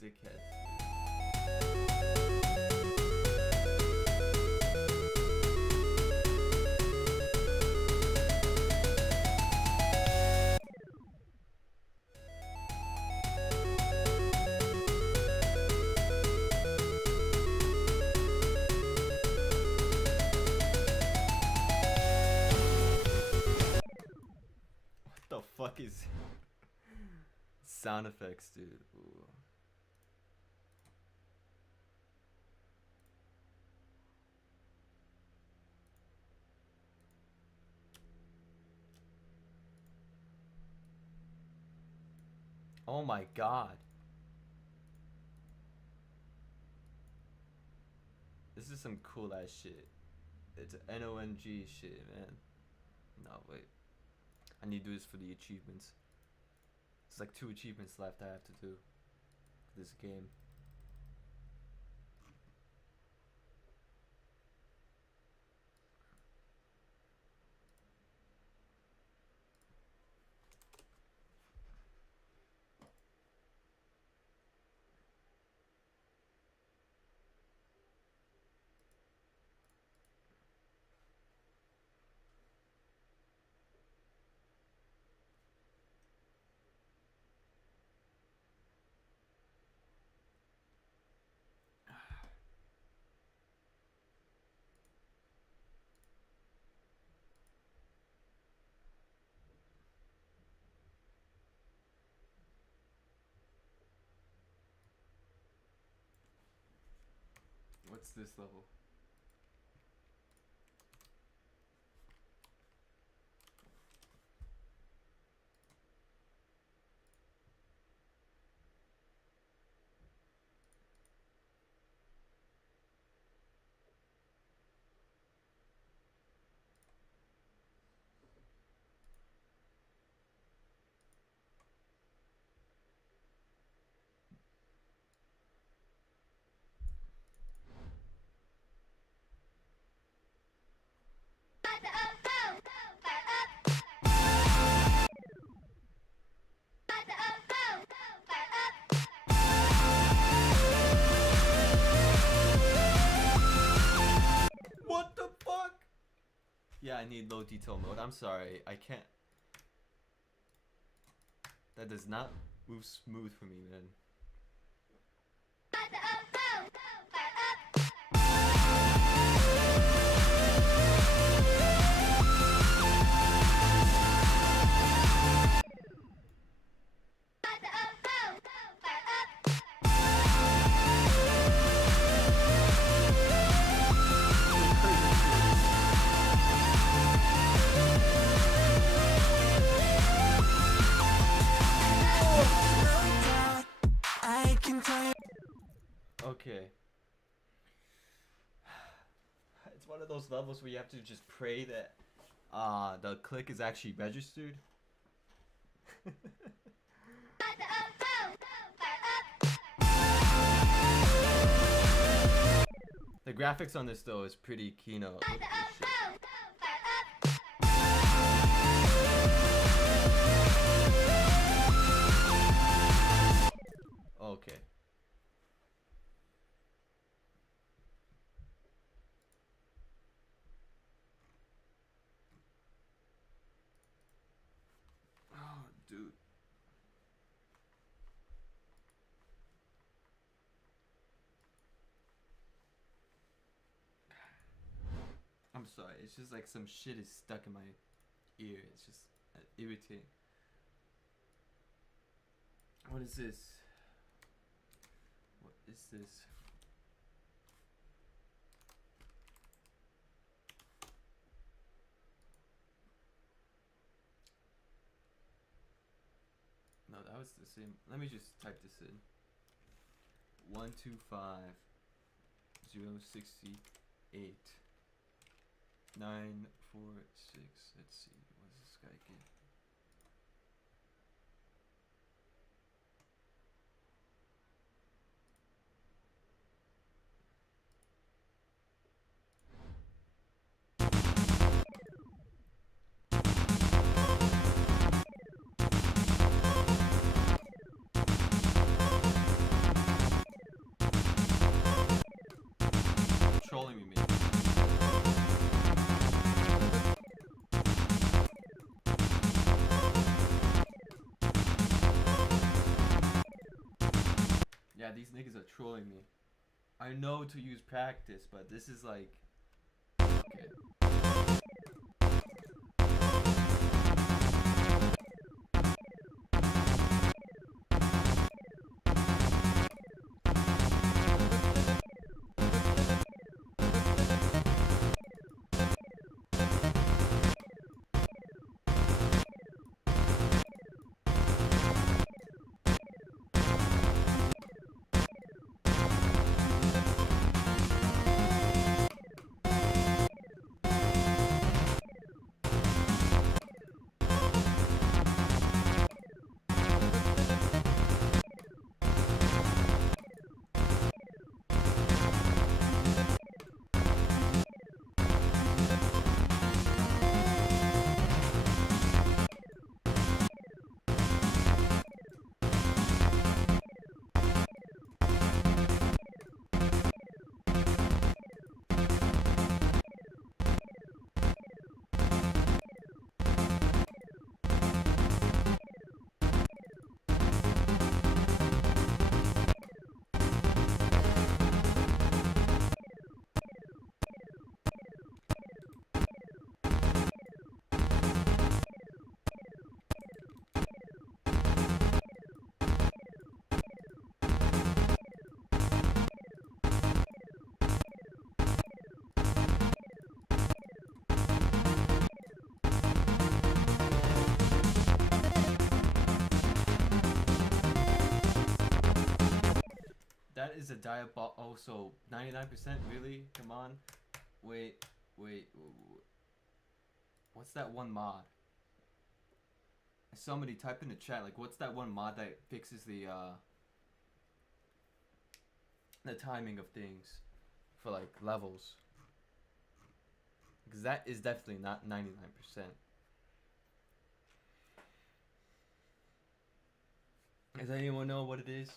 Dickhead. What the fuck is sound effects, dude? Ooh. Oh my god. This is some cool ass shit. It's NONG shit, man. No, wait. I need to do this for the achievements. There's like 2 achievements left I have to do for this game. What's this level? What the fuck? Yeah, I need low detail mode. I'm sorry, I can't. That does not move smooth for me, man. Okay. It's one of those levels where you have to just pray that the click is actually registered. The graphics on this though is pretty keynote. I'm sorry. It's just like some shit is stuck in my ear. It's just irritating. What is this? What is this? No, that was the same. Let me just type this in. 125.068 946. Let's see. What does this guy get? Trolling me, man. Yeah, these niggas are trolling me. I know to use practice, but this is like okay. That is a diabol. Oh, so 99%? Really? Come on. Wait. What's that one mod? Somebody type in the chat. Like, what's that one mod that fixes the timing of things for like levels? Because that is definitely not 99%. Does anyone know what it is?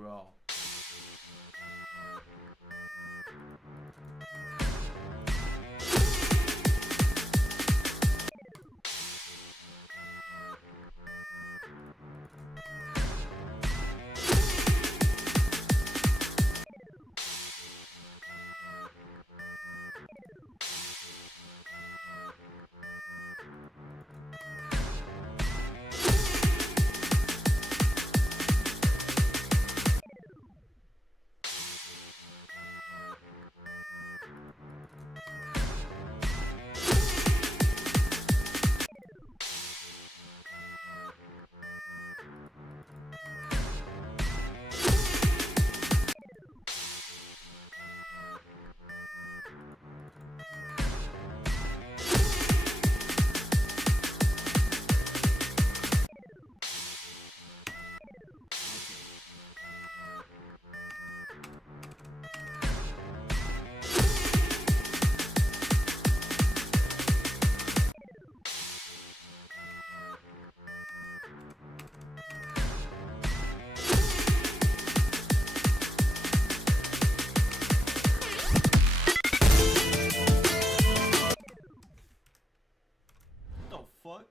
bro. The fuck?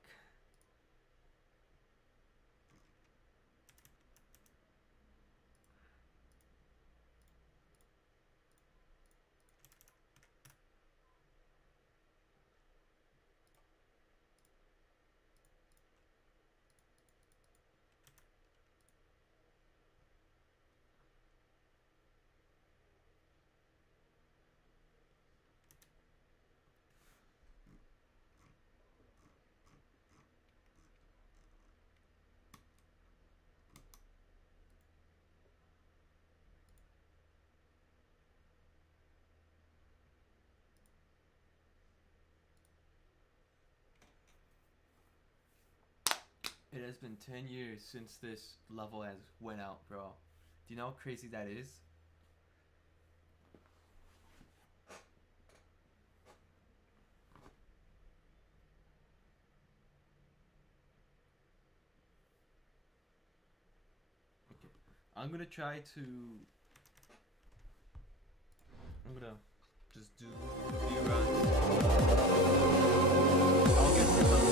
It has been 10 years since this level has went out, bro. Do you know how crazy that is? Okay. I'm gonna try to... I'm gonna just do a few runs. I'll get to level.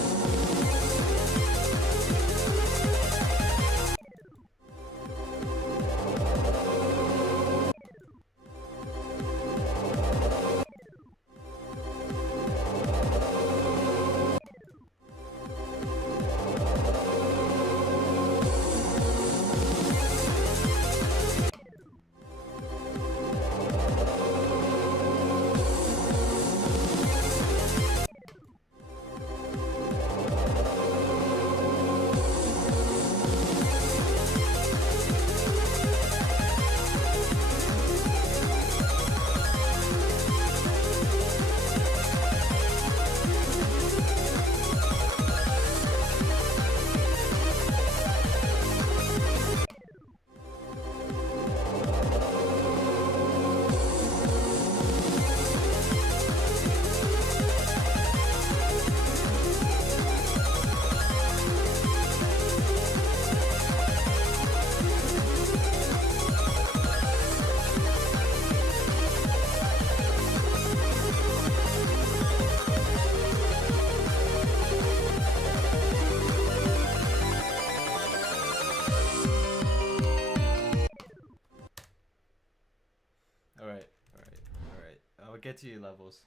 Alright. I'll get to your levels.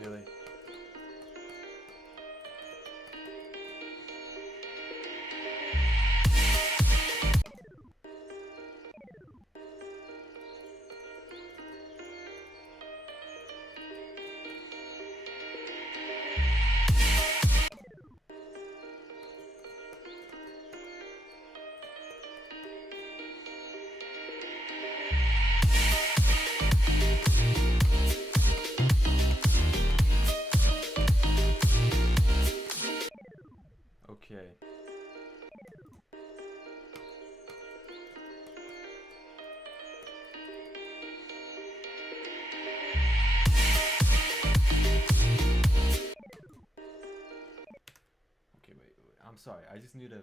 Really? sorry. I just need to.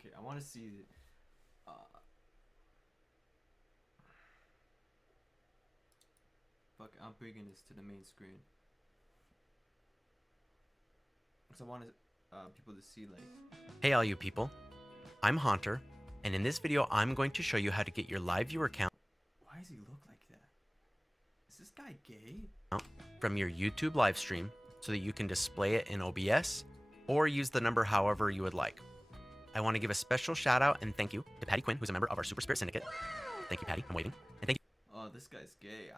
Okay, I want to see. Fuck, I'm bringing this to the main screen. So I want people to see like. Hey all you people, I'm Haunter, and in this video I'm going to show you how to get your live viewer count Why does he look like that? Is this guy gay? from your YouTube live stream so that you can display it in OBS or use the number however you would like. I want to give a special shout out and thank you to Patty Quinn, who's a member of our Super Spirit Syndicate. Thank you, Patty. I'm waving. And thank Oh, this guy's gay.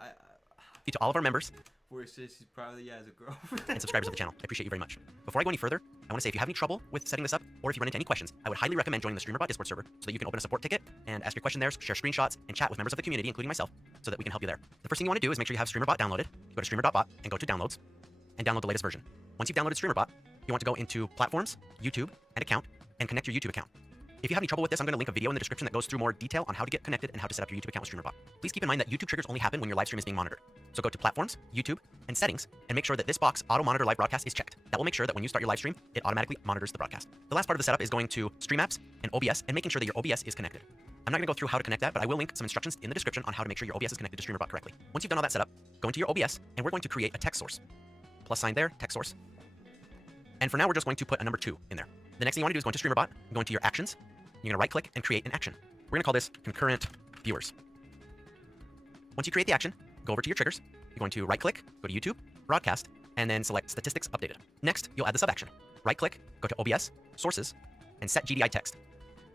you to all of our members For says she probably has a girlfriend. and subscribers of the channel. I appreciate you very much. Before I go any further, I want to say if you have any trouble with setting this up, or if you run into any questions, I would highly recommend joining the StreamerBot Discord server so that you can open a support ticket and ask your question there, share screenshots, and chat with members of the community, including myself, so that we can help you there. The first thing you want to do is make sure you have StreamerBot downloaded. Go to streamer.bot and go to downloads, and download the latest version. Once you've downloaded StreamerBot, you want to go into platforms, YouTube, and account, and connect your YouTube account. If you have any trouble with this, I'm going to link a video in the description that goes through more detail on how to get connected and how to set up your YouTube account with StreamerBot. Please keep in mind that YouTube triggers only happen when your live stream is being monitored. So go to Platforms, YouTube, and Settings, and make sure that this box, Auto Monitor Live Broadcast, is checked. That will make sure that when you start your live stream, it automatically monitors the broadcast. The last part of the setup is going to Stream Apps and OBS and making sure that your OBS is connected. I'm not going to go through how to connect that, but I will link some instructions in the description on how to make sure your OBS is connected to StreamerBot correctly. Once you've done all that setup, go into your OBS, and we're going to create a text source. Plus sign there, text source. And for now, we're just going to put a number 2 in there. The next thing you want to do is go into StreamerBot, go into your actions. You're going to right-click and create an action. We're going to call this concurrent viewers. Once you create the action, go over to your triggers. You're going to right-click, go to YouTube, broadcast, and then select statistics updated. Next, you'll add the sub-action. Right-click, go to OBS, sources, and set GDI text.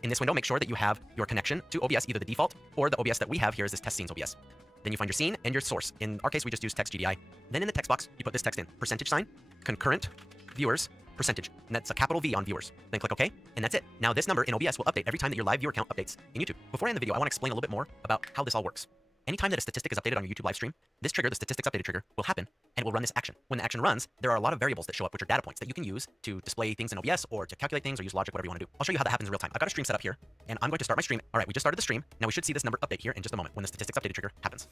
In this window, make sure that you have your connection to OBS, either the default or the OBS that we have here is this test scenes OBS. Then you find your scene and your source. In our case, we just use text GDI. Then in the text box, you put this text in, %, concurrent viewers, %, and that's a capital V on viewers. Then click OK, and that's it. Now this number in OBS will update every time that your live viewer count updates in YouTube. Before I end the video, I want to explain a little bit more about how this all works. Anytime that a statistic is updated on your YouTube live stream, this trigger, the statistics updated trigger, will happen, and it will run this action. When the action runs, there are a lot of variables that show up, which are data points that you can use to display things in OBS or to calculate things or use logic, whatever you want to do. I'll show you how that happens in real time. I've got a stream set up here, and I'm going to start my stream. All right, we just started the stream. Now we should see this number update here in just a moment when the statistics updated trigger happens.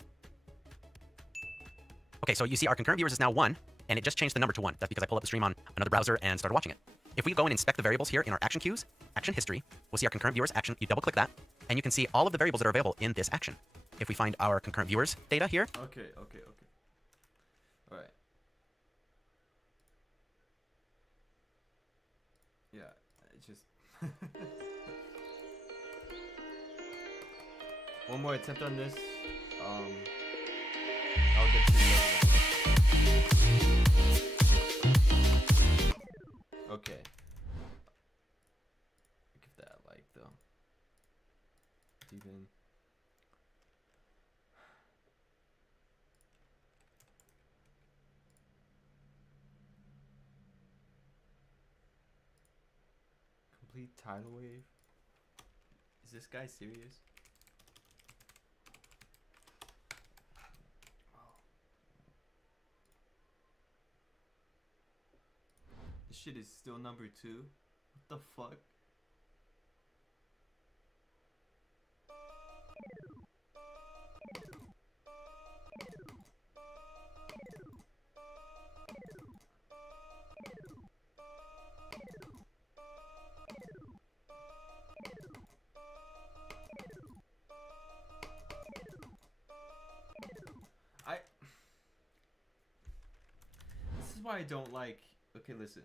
Okay, so you see our concurrent viewers is now 1, and it just changed the number to 1. That's because I pulled up the stream on another browser and started watching it. If we go and inspect the variables here in our action queues, action history, we'll see our concurrent viewers action. You double click that, and you can see all of the variables that are available in this action. If we find our concurrent viewers data here. Okay. All right. Yeah, it's just. One more attempt on this. I'll get to the Okay. Give that a like though. Even. Complete tidal wave. Is this guy serious? This shit is still number 2. What the fuck? why I don't like. Okay, listen.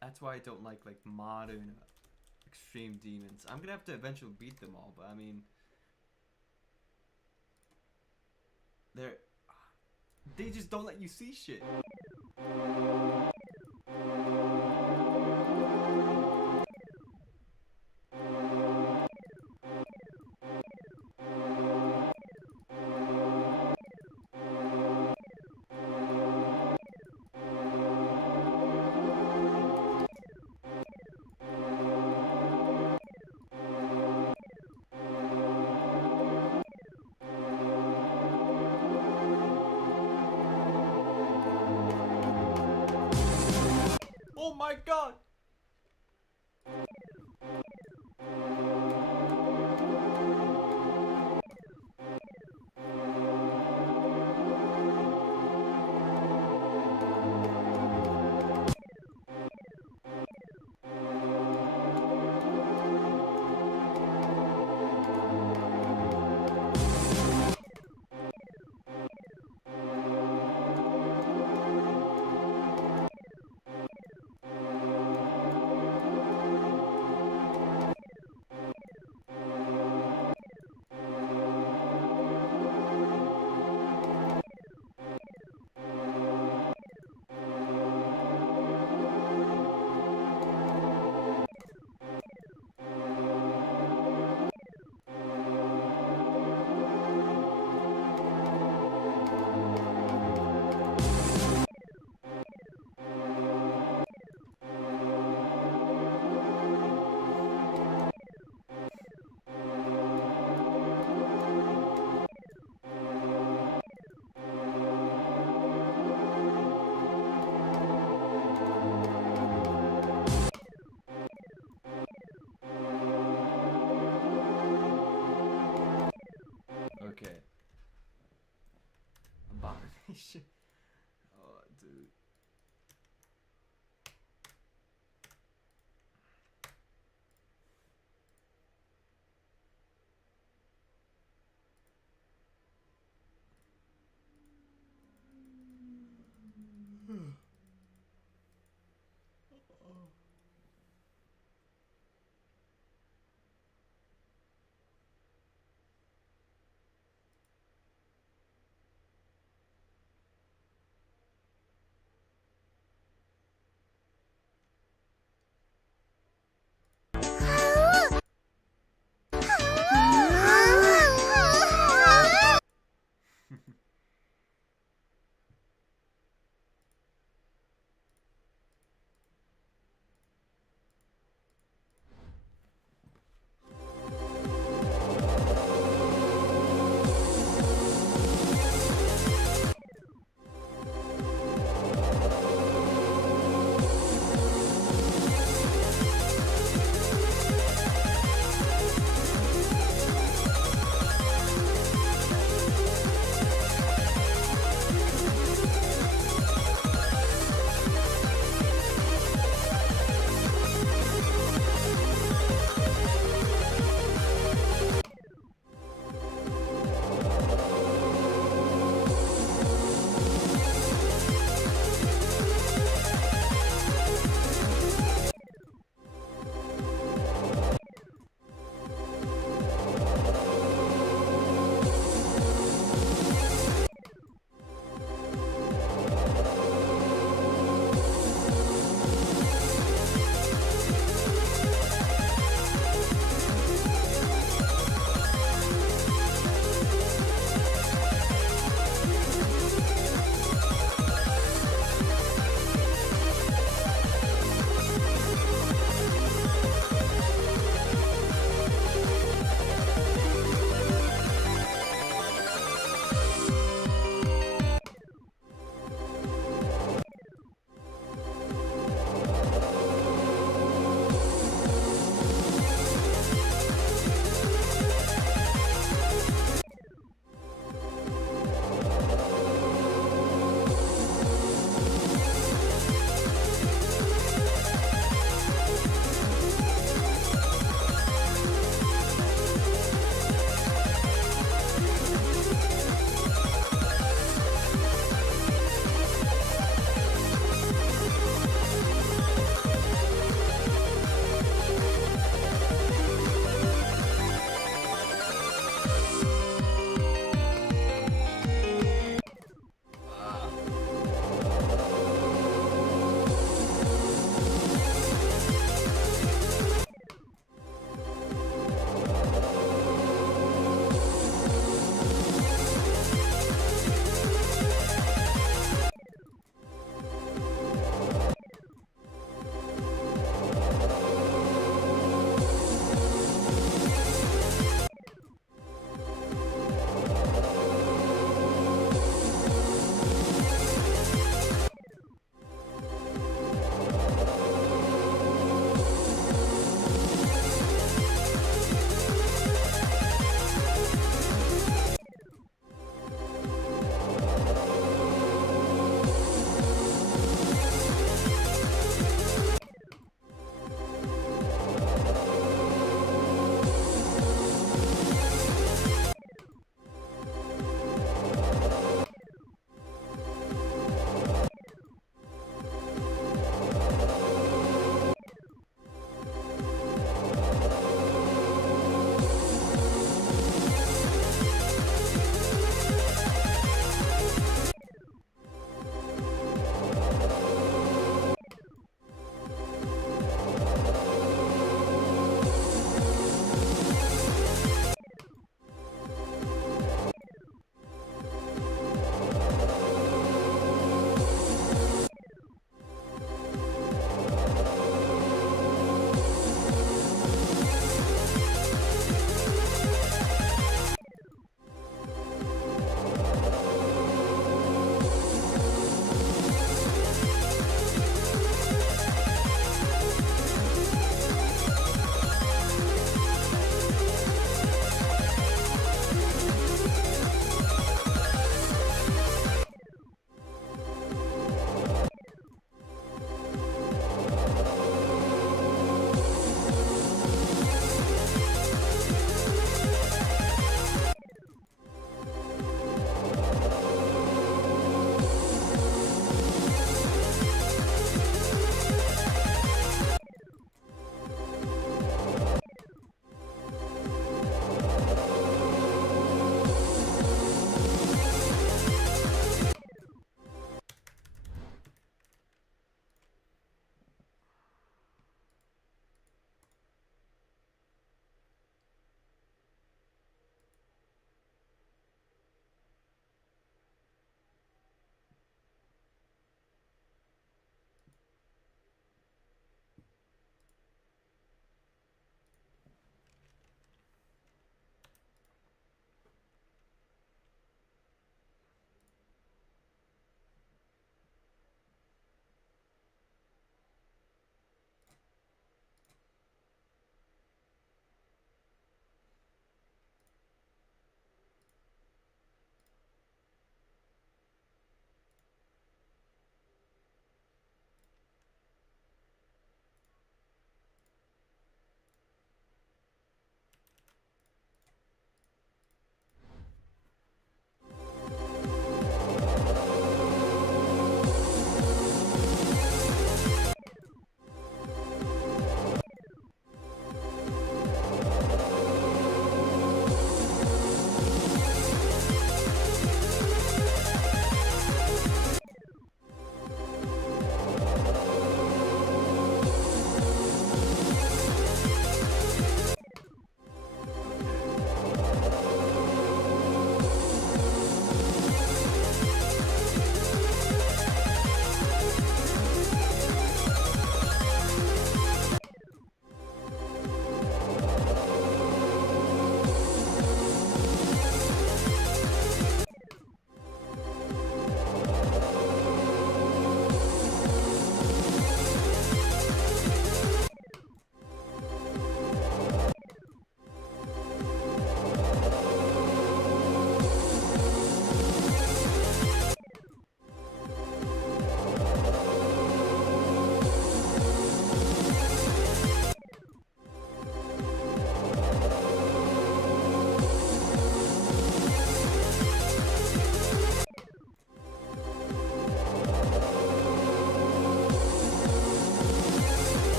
That's why I don't like modern extreme demons. I'm gonna have to eventually beat them all, but I mean, they just don't let you see shit. Oh my god! Okay. Abomination. Oh, dude.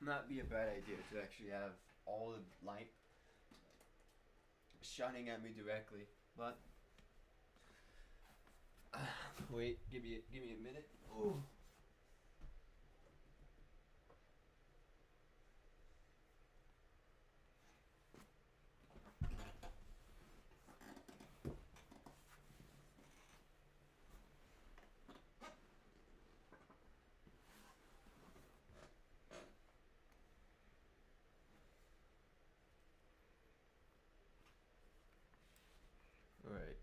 not be a bad idea to actually have all the light shining at me directly, but wait, give me a minute. Ooh. Alright.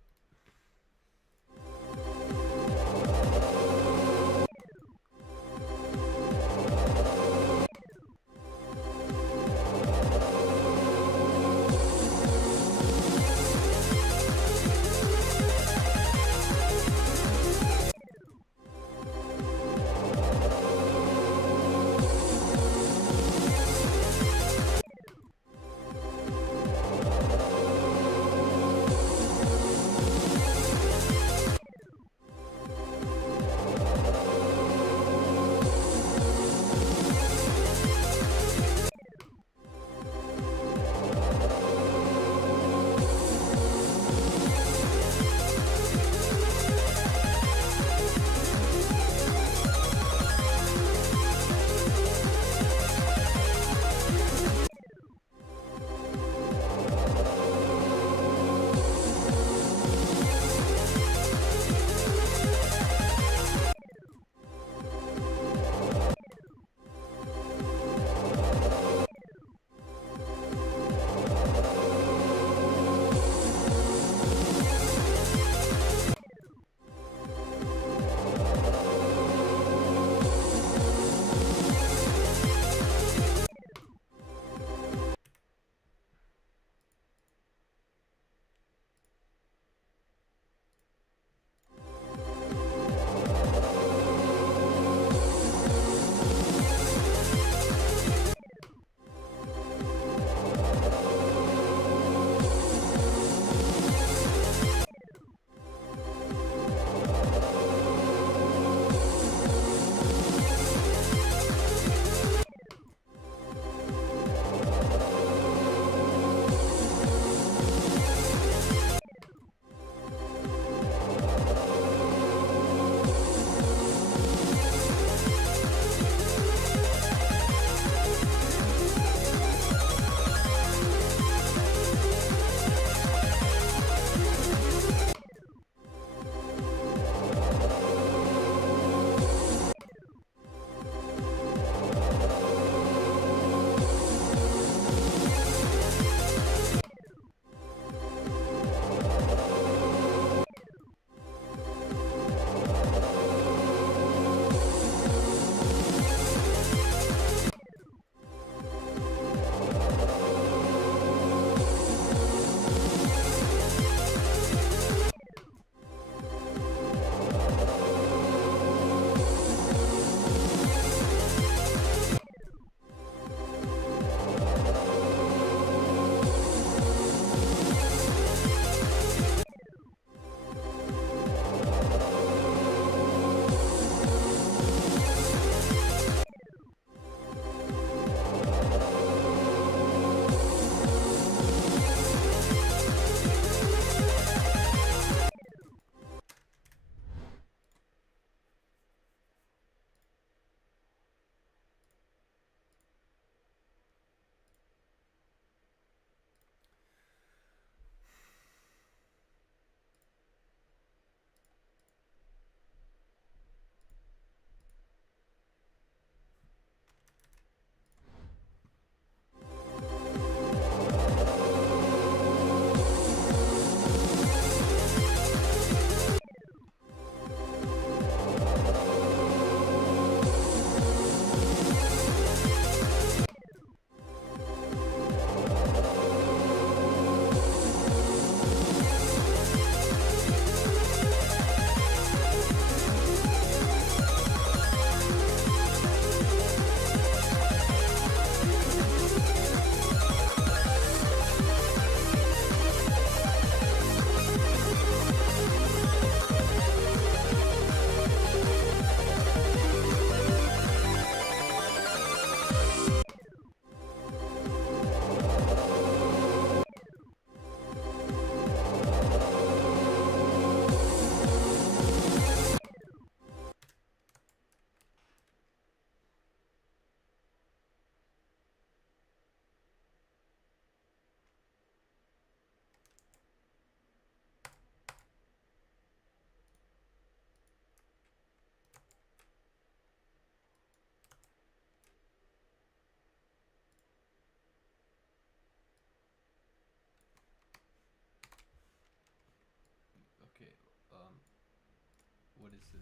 is this?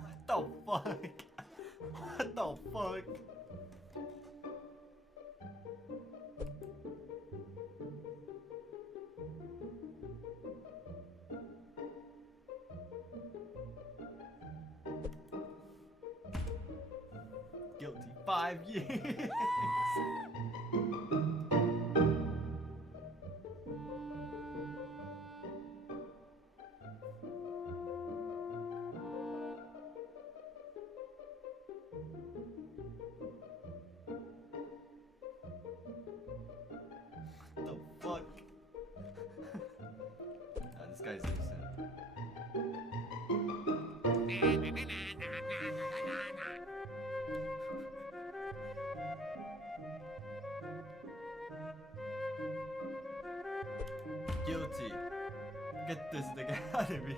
What the fuck? What the fuck? Guilty 5 years. The fuck? Nah, this guy's innocent. Guilty. Get this nigga out of me.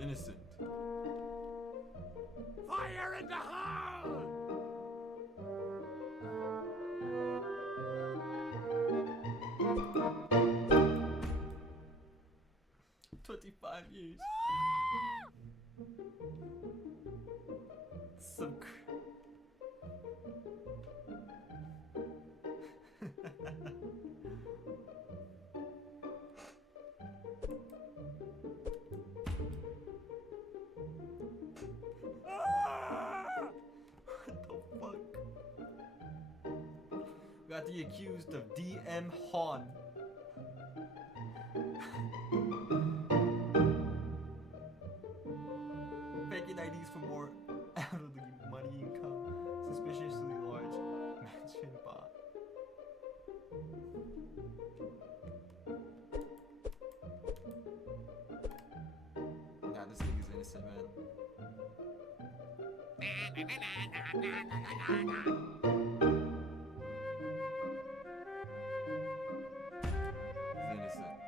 Innocent. Fire in the hole! 25 years. Some What the fuck? Got the accused of DM Han. Faking IDs for more out of the money income. Suspiciously large mansion bot. Nah, this nigga's innocent, man. He's innocent.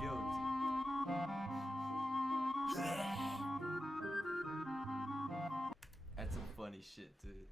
Guilty. That's some funny shit, dude.